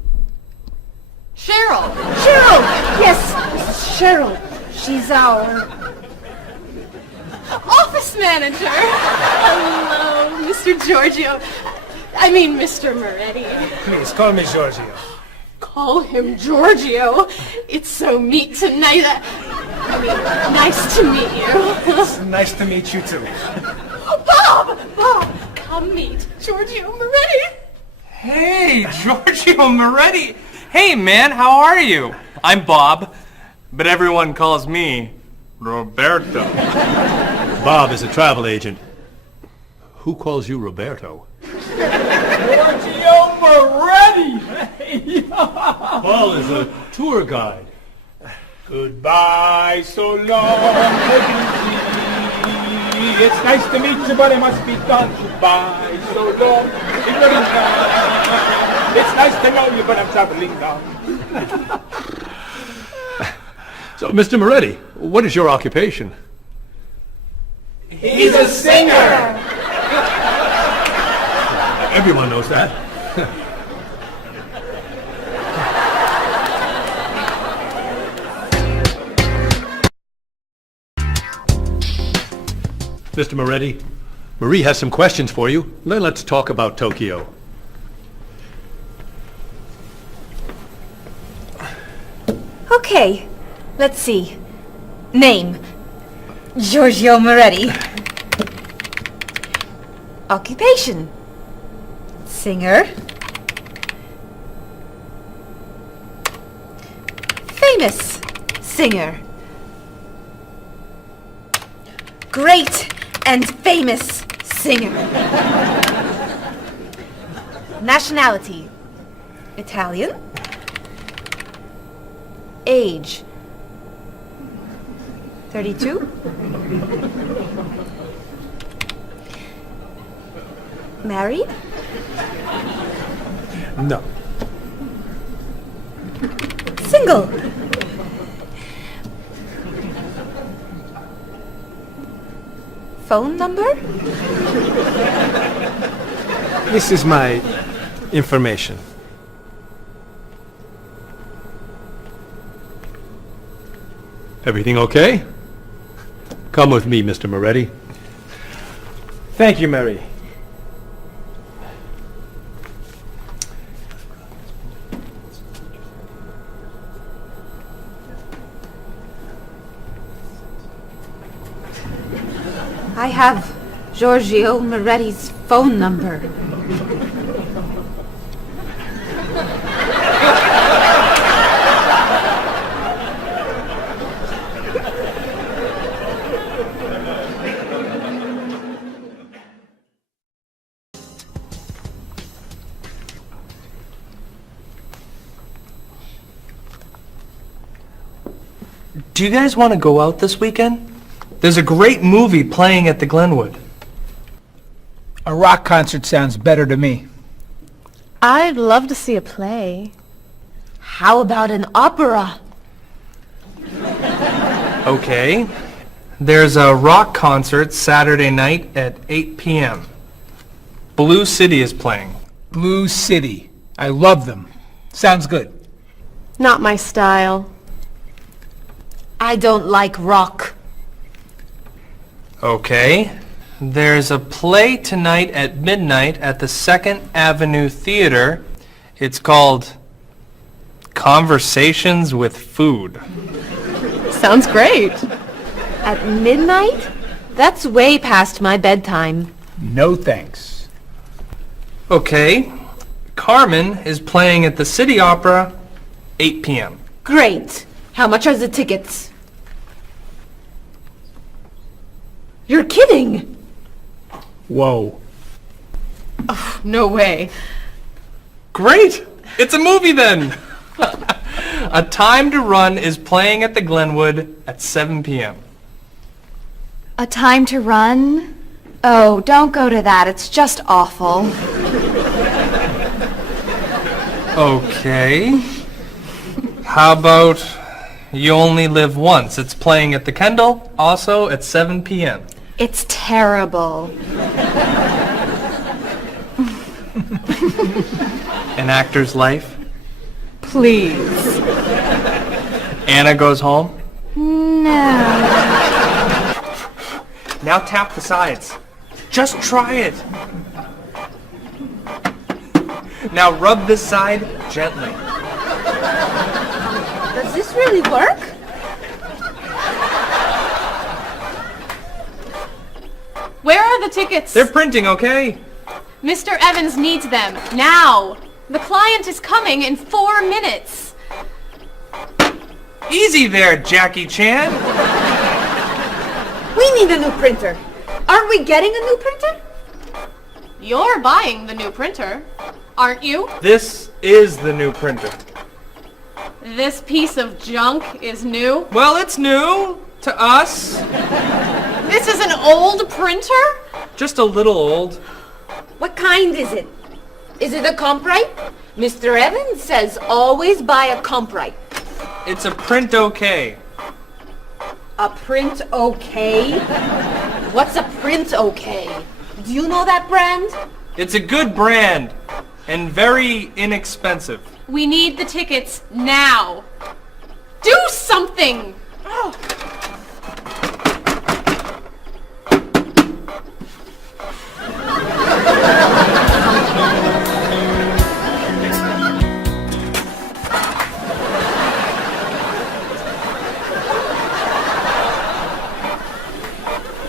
Cheryl. Cheryl! Yes, this is Cheryl. She's our... Office manager. Hello, Mr. Giorgio. I mean, Mr. Moretti. Please, call me Giorgio. Call him Giorgio. It's so neat tonight. I mean, nice to meet you. It's nice to meet you, too. Bob! Bob, come meet Giorgio Moretti. Hey, Giorgio Moretti. Hey, man, how are you? I'm Bob, but everyone calls me Roberto. Bob is a travel agent. Who calls you Roberto? Giorgio Moretti! Paul is a tour guide. Goodbye, so long. It's nice to meet you, but it must be done. Goodbye, so long. It's nice to know you, but I'm traveling now. So, Mr. Moretti, what is your occupation? He's a singer. Everyone knows that. Mr. Moretti, Marie has some questions for you. Then let's talk about Tokyo. Okay, let's see. Name, Giorgio Moretti. Occupation, singer. Famous singer. Great and famous singer. Nationality, Italian. Age, 32. Married? No. Single. Phone number? This is my information. Everything okay? Come with me, Mr. Moretti. Thank you, Mary. I have Giorgio Moretti's phone number. Do you guys want to go out this weekend? There's a great movie playing at the Glenwood. A rock concert sounds better to me. I'd love to see a play. How about an opera? Okay. There's a rock concert Saturday night at 8 p.m. Blue City is playing. Blue City. I love them. Sounds good. Not my style. I don't like rock. Okay. There's a play tonight at midnight at the 2nd Avenue Theater. It's called Conversations with Food. Sounds great. At midnight? That's way past my bedtime. No thanks. Okay. Carmen is playing at the City Opera, 8 p.m. Great. How much are the tickets? You're kidding! Whoa. Oh, no way. Great! It's a movie then! A Time to Run is playing at the Glenwood at 7 p.m. A Time to Run? Oh, don't go to that. It's just awful. Okay. How about You Only Live Once? It's playing at the Kendall, also at 7 p.m. It's terrible. An Actor's Life? Please. Anna Goes Home? No. Now tap the sides. Just try it. Now rub this side gently. Does this really work? Where are the tickets? They're printing, okay? Mr. Evans needs them, now. The client is coming in 4 minutes. Easy there, Jackie Chan. We need a new printer. Aren't we getting a new printer? You're buying the new printer, aren't you? This is the new printer. This piece of junk is new? Well, it's new to us. This is an old printer? Just a little old. What kind is it? Is it a Comprite? Mr. Evans says always buy a Comprite. It's a print okay. A print okay? What's a print okay? Do you know that brand? It's a good brand and very inexpensive. We need the tickets now. Do something! Oh.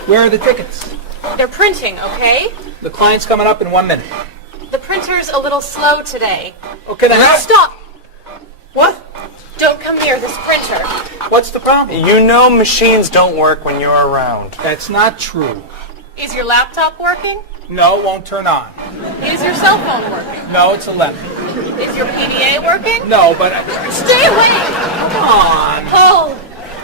Where are the tickets? They're printing, okay? The client's coming up in 1 minute. The printer's a little slow today. Okay, then Stop! What? Don't come near this printer. What's the problem? You know machines don't work when you're around. That's not true. Is your laptop working? No, it won't turn on. Is your cell phone working? No, it's 11. Is your PDA working? No, but... Stay away! Come on. Hold!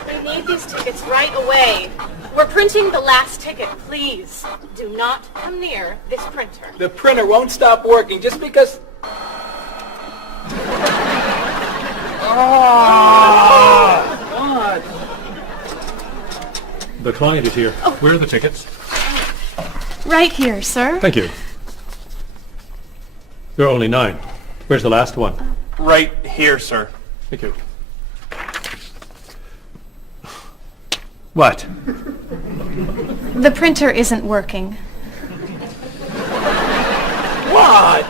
We need these tickets right away. We're printing the last ticket, please. Do not come near this printer. The printer won't stop working just because... The client is here. Where are the tickets? Right here, sir. Thank you. There are only 9. Where's the last one? Right here, sir. Thank you. What? The printer isn't working. What?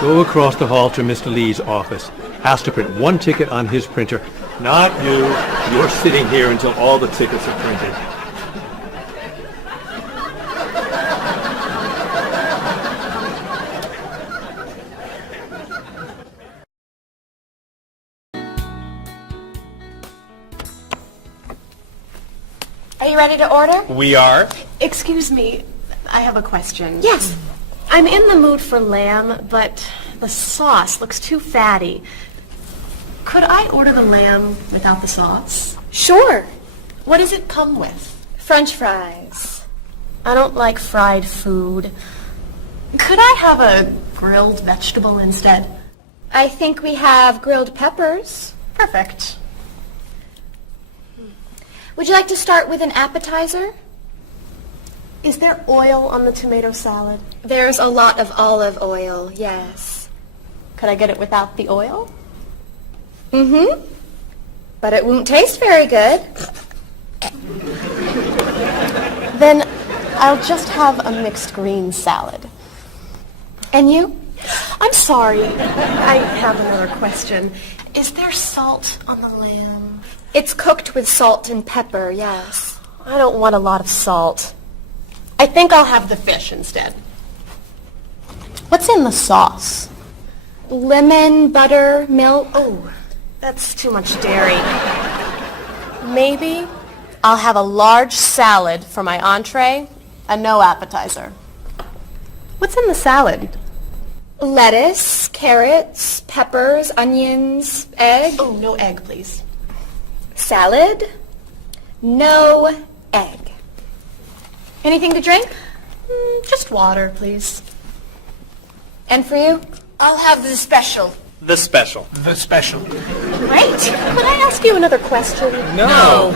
Go across the hall to Mr. Lee's office. Ask to print 1 ticket on his printer. Not you. You're sitting here until all the tickets are printed. Are you ready to order? We are. Excuse me, I have a question. Yes. I'm in the mood for lamb, but the sauce looks too fatty. Could I order the lamb without the sauce? Sure. What does it come with? French fries. I don't like fried food. Could I have a grilled vegetable instead? I think we have grilled peppers. Perfect. Would you like to start with an appetizer? Is there oil on the tomato salad? There's a lot of olive oil, yes. Could I get it without the oil? Mm-hmm. But it won't taste very good. Then I'll just have a mixed green salad. And you? I'm sorry. I have another question. Is there salt on the lamb? It's cooked with salt and pepper, yes. I don't want a lot of salt. I think I'll have the fish instead. What's in the sauce? Lemon, butter, milk. Oh, that's too much dairy. Maybe I'll have a large salad for my entree and no appetizer. What's in the salad? Lettuce, carrots, peppers, onions, egg. Oh, no egg, please. Salad, no egg. Anything to drink? Just water, please. And for you? I'll have the special. The special. The special. Great. Could I ask you another question? No.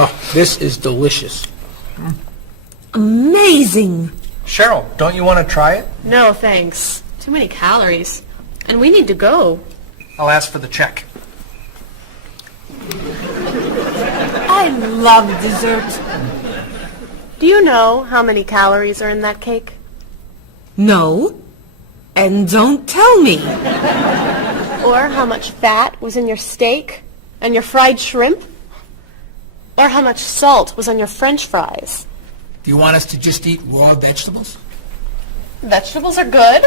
Oh, this is delicious. Amazing. Cheryl, don't you want to try it? No, thanks. Too many calories. And we need to go. I'll ask for the check. I love dessert. Do you know how many calories are in that cake? No. And don't tell me. Or how much fat was in your steak and your fried shrimp? Or how much salt was on your French fries? Do you want us to just eat raw vegetables? Vegetables are good.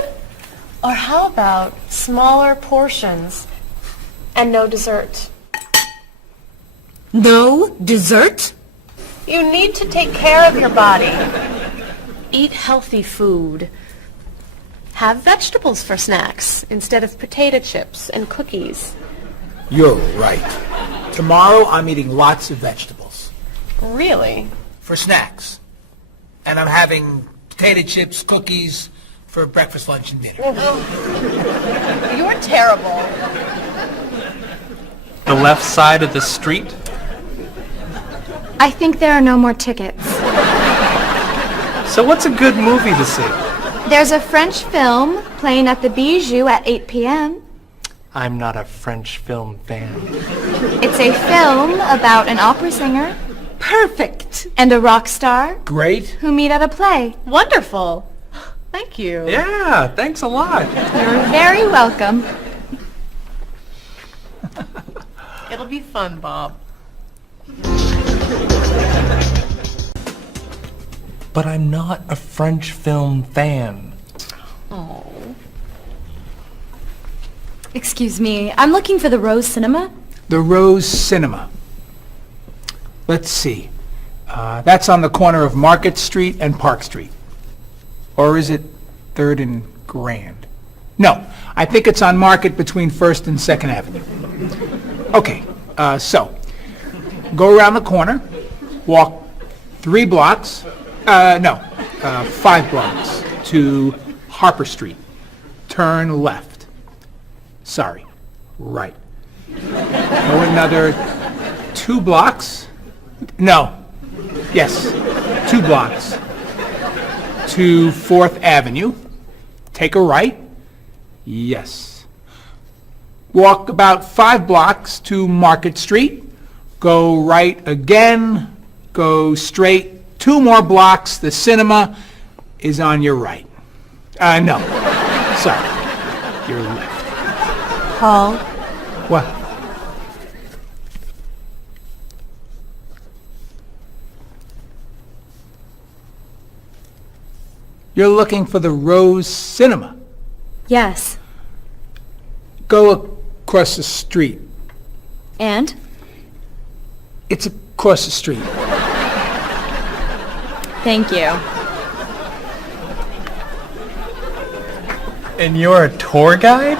Or how about smaller portions and no dessert? No dessert? You need to take care of your body. Eat healthy food. Have vegetables for snacks instead of potato chips and cookies. You're right. Tomorrow I'm eating lots of vegetables. Really? For snacks. And I'm having potato chips, cookies for breakfast, lunch, and dinner. You're terrible. The left side of the street? I think there are no more tickets. So what's a good movie to see? There's a French film playing at the Bijou at 8 p.m. I'm not a French film fan. It's a film about an opera singer. Perfect. And a rock star. Great. Who meet at a play. Wonderful. Thank you. Yeah, thanks a lot. You're very welcome. It'll be fun, Bob. But I'm not a French film fan. Oh. Excuse me, I'm looking for the Rose Cinema. The Rose Cinema. Let's see. That's on the corner of Market Street and Park Street. Or is it 3rd and Grand? No, I think it's on Market between 1st and 2nd Avenue. Okay, so, go around the corner, walk 3 blocks, 5 blocks to Harper Street. Turn left. Sorry, right. Go another 2 blocks. No, yes, 2 blocks to 4th Avenue. Take a right. Yes. Walk about 5 blocks to Market Street. Go right again. Go straight 2 more blocks. The cinema is on your right. No. Sorry. Your left. Paul, What? You're looking for the Rose Cinema. Yes. Go across the street. And? It's across the street. Thank you. And you're a tour guide?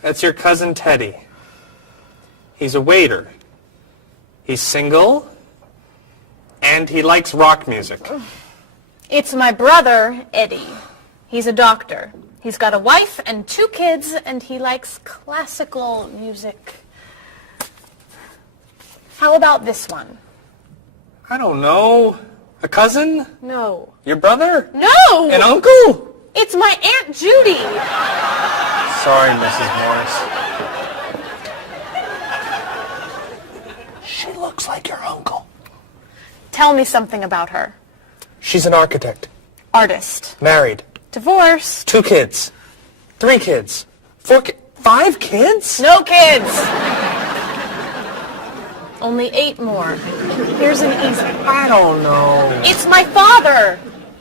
That's your cousin Teddy. He's a waiter. He's single, and he likes rock music. It's my brother, Eddie. He's a doctor. He's got a wife and 2 kids, and he likes classical music. How about this one? I don't know. A cousin? No. Your brother? No! An uncle? It's my Aunt Judy. Sorry, Mrs. Morris. She looks like your uncle. Tell me something about her. She's an architect. Artist. Married. Divorced. 2 kids. 3 kids. 5 kids? No kids. Only 8 more. Here's an easy. I don't know. It's my father.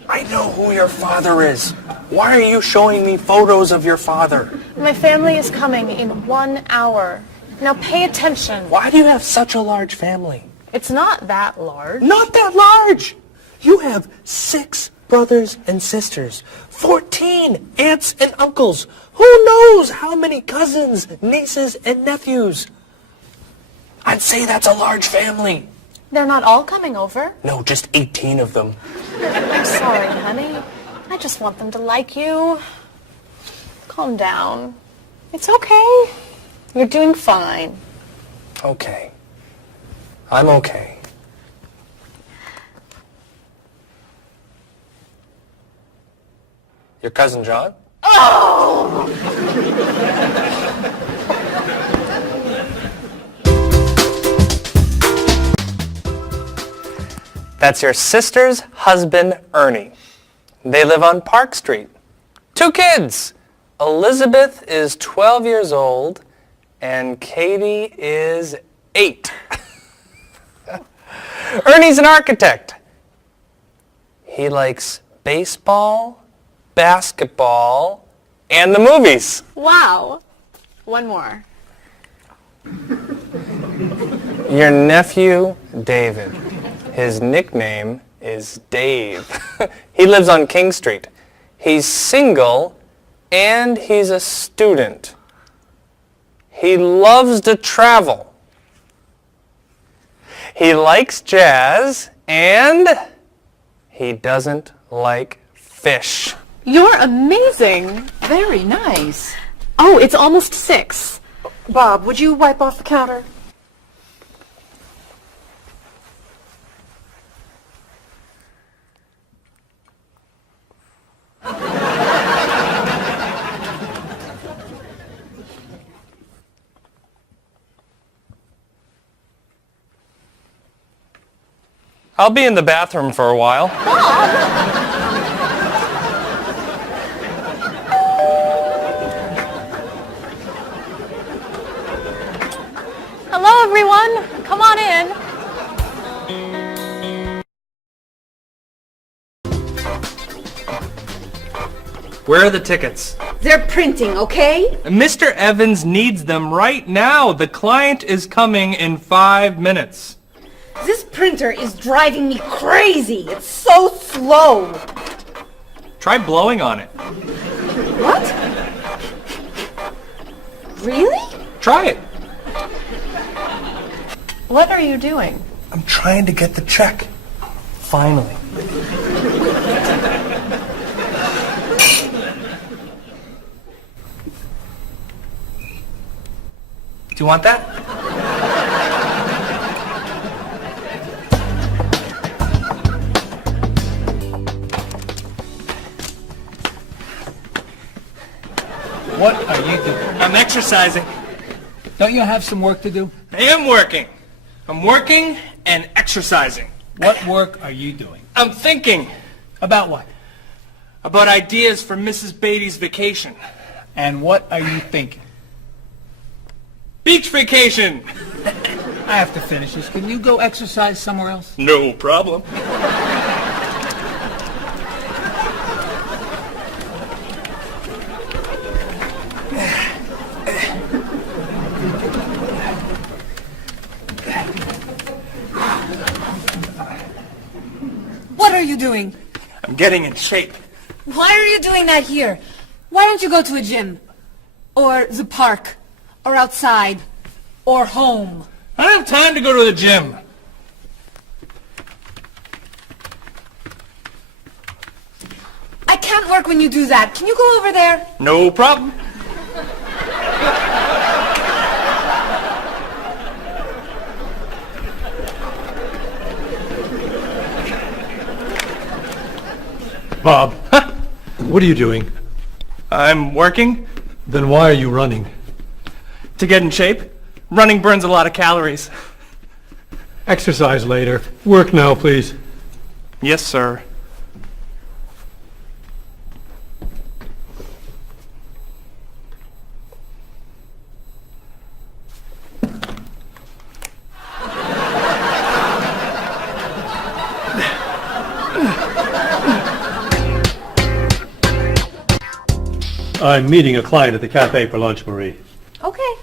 I know who your father is. Why are you showing me photos of your father? My family is coming in 1 hour. Now pay attention. Why do you have such a large family? It's not that large. Not that large! You have 6 brothers and sisters, 14 aunts and uncles. Who knows how many cousins, nieces, and nephews? I'd say that's a large family. They're not all coming over. No, just 18 of them. I'm sorry, honey. I just want them to like you. Calm down. It's okay. You're doing fine. Okay. I'm okay. Your cousin John? Oh! That's your sister's husband, Ernie. They live on Park Street. 2 kids. Elizabeth is 12 years old, and Katie is 8. Ernie's an architect. He likes baseball, basketball, and the movies. Wow. One more. Your nephew, David. His nickname is Dave. He lives on King Street. He's single, and he's a student. He loves to travel. He likes jazz, and he doesn't like fish. You're amazing. Very nice. Oh, it's almost 6. Bob, would you wipe off the counter? I'll be in the bathroom for a while. Hello, everyone. Come on in. Where are the tickets? They're printing, okay? Mr. Evans needs them right now. The client is coming in 5 minutes. This printer is driving me crazy. It's so slow. Try blowing on it. What? Really? Try it. What are you doing? I'm trying to get the check. Finally. Do you want that? What are you doing? I'm exercising. Don't you have some work to do? I am working. I'm working and exercising. What work are you doing? I'm thinking. About what? About ideas for Mrs. Beatty's vacation. And what are you thinking? Beach vacation! I have to finish this. Can you go exercise somewhere else? No problem. What are you doing? I'm getting in shape. Why are you doing that here? Why don't you go to a gym? Or the park? Or outside? Or home? I don't have time to go to the gym. I can't work when you do that. Can you go over there? No problem. Bob, what are you doing? I'm working. Then why are you running? To get in shape. Running burns a lot of calories. Exercise later. Work now, please. Yes, sir. I'm meeting a client at the cafe for lunch, Marie. Okay.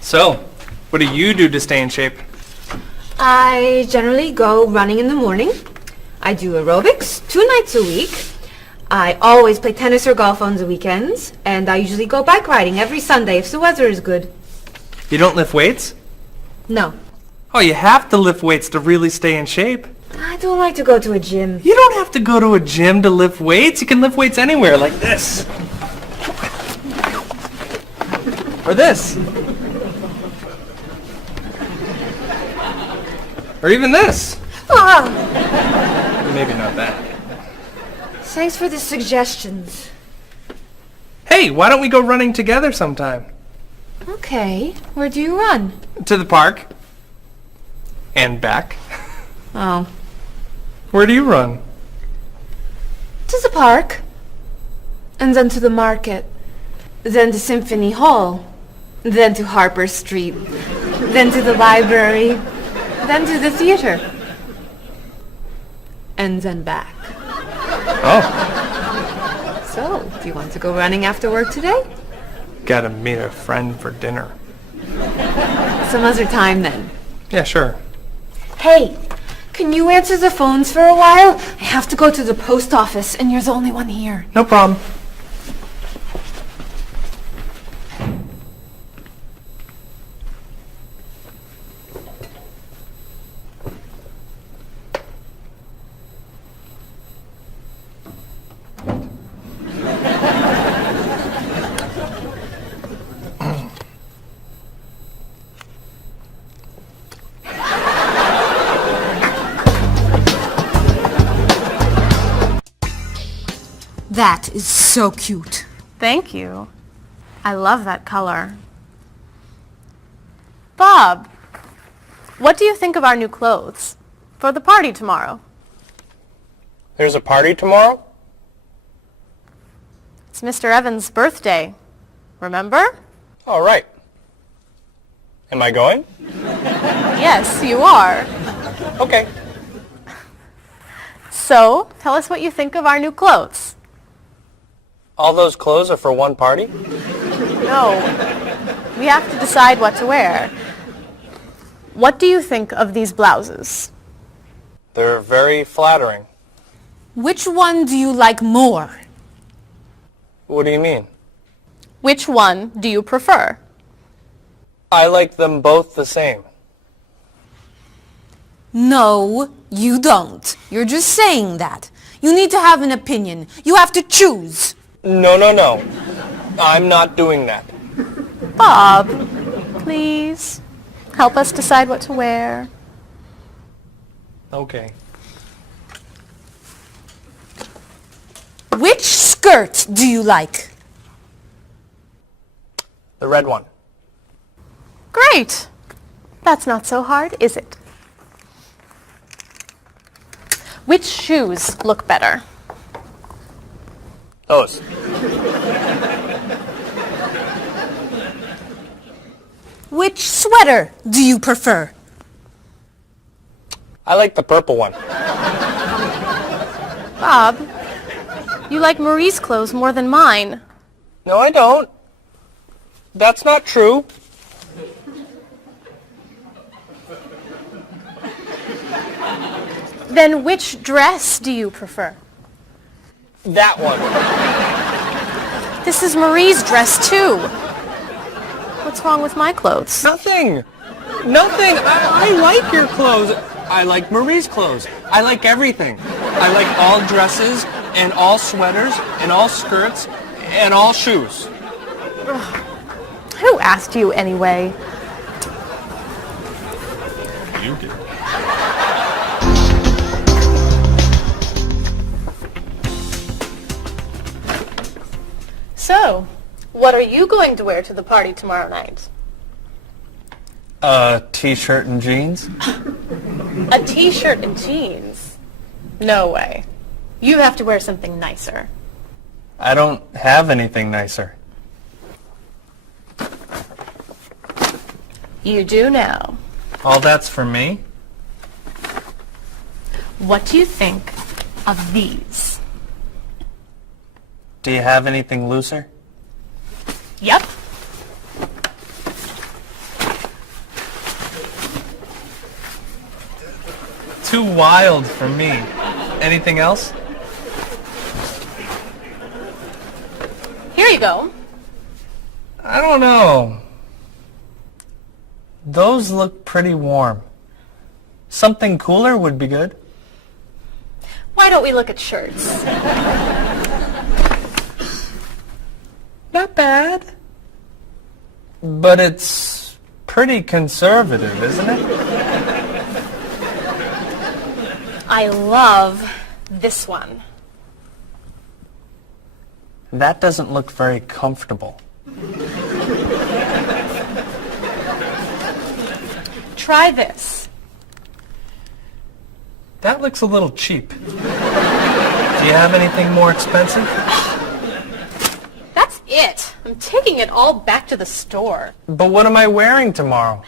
So, what do you do to stay in shape? I generally go running in the morning. I do aerobics 2 nights a week. I always play tennis or golf on the weekends. And I usually go bike riding every Sunday if the weather is good. You don't lift weights? No. Oh, you have to lift weights to really stay in shape. I don't like to go to a gym. You don't have to go to a gym to lift weights. You can lift weights anywhere, like this. Or this. Or even this. Ah! Maybe not that. Thanks for the suggestions. Hey, why don't we go running together sometime? Okay. Where do you run? To the park. And back. Oh. Where do you run? To the park. And then to the market. Then to Symphony Hall. Then to Harper Street. Then to the library. Then to the theater. And then back. Oh. So, do you want to go running after work today? Gotta meet a friend for dinner. Some other time then. Yeah, sure. Hey, can you answer the phones for a while? I have to go to the post office and you're the only one here. No problem. That is so cute. Thank you. I love that color. Bob, what do you think of our new clothes for the party tomorrow? There's a party tomorrow? It's Mr. Evans' birthday. Remember? All right. Am I going? Yes, you are. Okay. So, tell us what you think of our new clothes. All those clothes are for one party? No, we have to decide what to wear. What do you think of these blouses? They're very flattering. Which one do you like more? What do you mean? Which one do you prefer? I like them both the same. No, you don't. You're just saying that. You need to have an opinion. You have to choose. No, no, no. I'm not doing that. Bob, please help us decide what to wear. Okay. Which skirt do you like? The red one. Great. That's not so hard, is it? Which shoes look better? Those. Which sweater do you prefer? I like the purple one. Bob, you like Marie's clothes more than mine. No, I don't. That's not true. Then which dress do you prefer? That one. This is Marie's dress too. What's wrong with my clothes? Nothing. Nothing. I like your clothes. I like Marie's clothes. I like everything. I like all dresses and all sweaters and all skirts and all shoes. Who asked you anyway? You did. So, what are you going to wear to the party tomorrow night? A t-shirt and jeans? A t-shirt and jeans? No way. You have to wear something nicer. I don't have anything nicer. You do now. All that's for me? What do you think of these? Do you have anything looser? Yep. Too wild for me. Anything else? Here you go. I don't know. Those look pretty warm. Something cooler would be good. Why don't we look at shirts? Not bad. But it's pretty conservative, isn't it? I love this one. That doesn't look very comfortable. Try this. That looks a little cheap. Do you have anything more expensive? That's it. I'm taking it all back to the store. But what am I wearing tomorrow?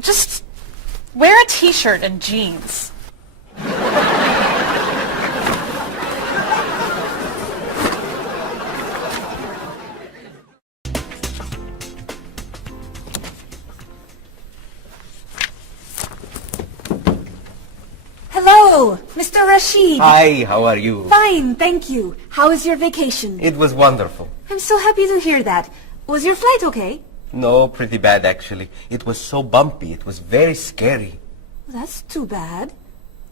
Just wear a t-shirt and jeans. Hello, Mr. Rashid. Hi, how are you? Fine, thank you. How was your vacation? It was wonderful. I'm so happy to hear that. Was your flight okay? No, pretty bad actually. It was so bumpy. It was very scary. That's too bad.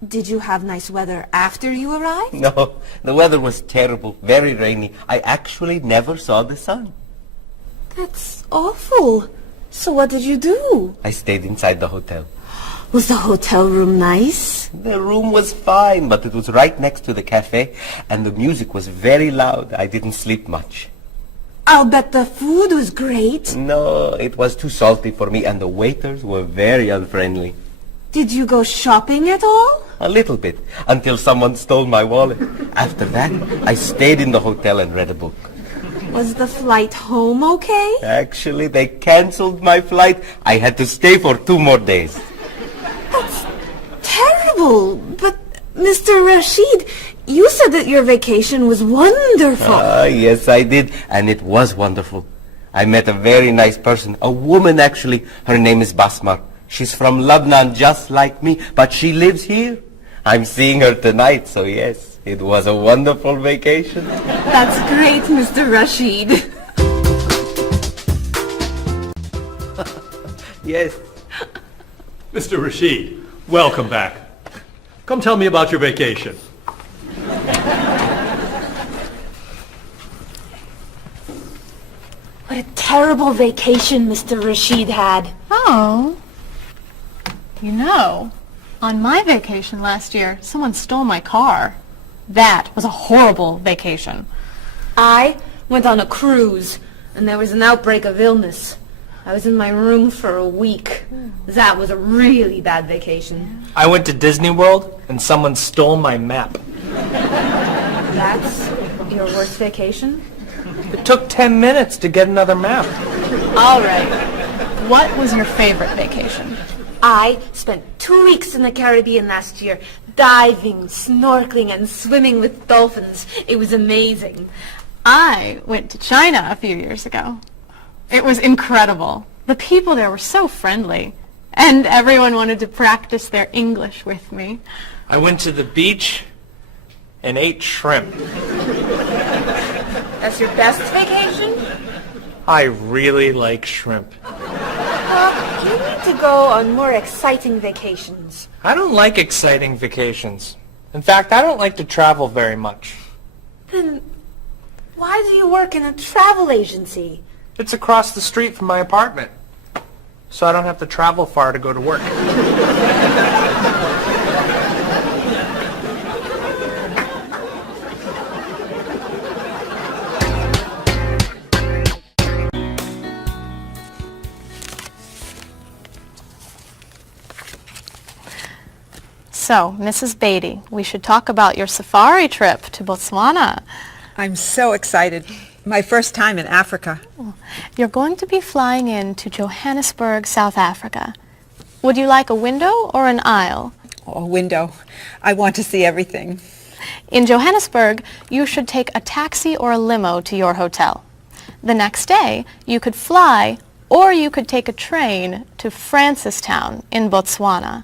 Did you have nice weather after you arrived? No, the weather was terrible, very rainy. I actually never saw the sun. That's awful. So what did you do? I stayed inside the hotel. Was the hotel room nice? The room was fine, but it was right next to the cafe, and the music was very loud. I didn't sleep much. I'll bet the food was great. No, it was too salty for me, and the waiters were very unfriendly. Did you go shopping at all? A little bit, until someone stole my wallet. After that, I stayed in the hotel and read a book. Was the flight home okay? Actually, they canceled my flight. I had to stay for 2 more days. That's terrible. But Mr. Rashid, you said that your vacation was wonderful. Yes, I did. And it was wonderful. I met a very nice person, a woman actually. Her name is Basma. She's from Lebanon, just like me, but she lives here. I'm seeing her tonight, so yes, it was a wonderful vacation. That's great, Mr. Rashid. Yes. Mr. Rashid, welcome back. Come tell me about your vacation. What a terrible vacation Mr. Rashid had. Oh. You know, on my vacation last year, someone stole my car. That was a horrible vacation. I went on a cruise, and there was an outbreak of illness. I was in my room for a week. That was a really bad vacation. I went to Disney World and someone stole my map. That's your worst vacation? It took 10 minutes to get another map. All right. What was your favorite vacation? I spent 2 weeks in the Caribbean last year, diving, snorkeling, and swimming with dolphins. It was amazing. I went to China a few years ago. It was incredible. The people there were so friendly, and everyone wanted to practice their English with me. I went to the beach and ate shrimp. That's your best vacation? I really like shrimp. You need to go on more exciting vacations. I don't like exciting vacations. In fact, I don't like to travel very much. Then why do you work in a travel agency? It's across the street from my apartment, so I don't have to travel far to go to work. So, Mrs. Beatty, we should talk about your safari trip to Botswana. I'm so excited. My first time in Africa. You're going to be flying in to Johannesburg, South Africa. Would you like a window or an aisle? Oh, a window. I want to see everything. In Johannesburg, you should take a taxi or a limo to your hotel. The next day, you could fly or you could take a train to Francistown in Botswana.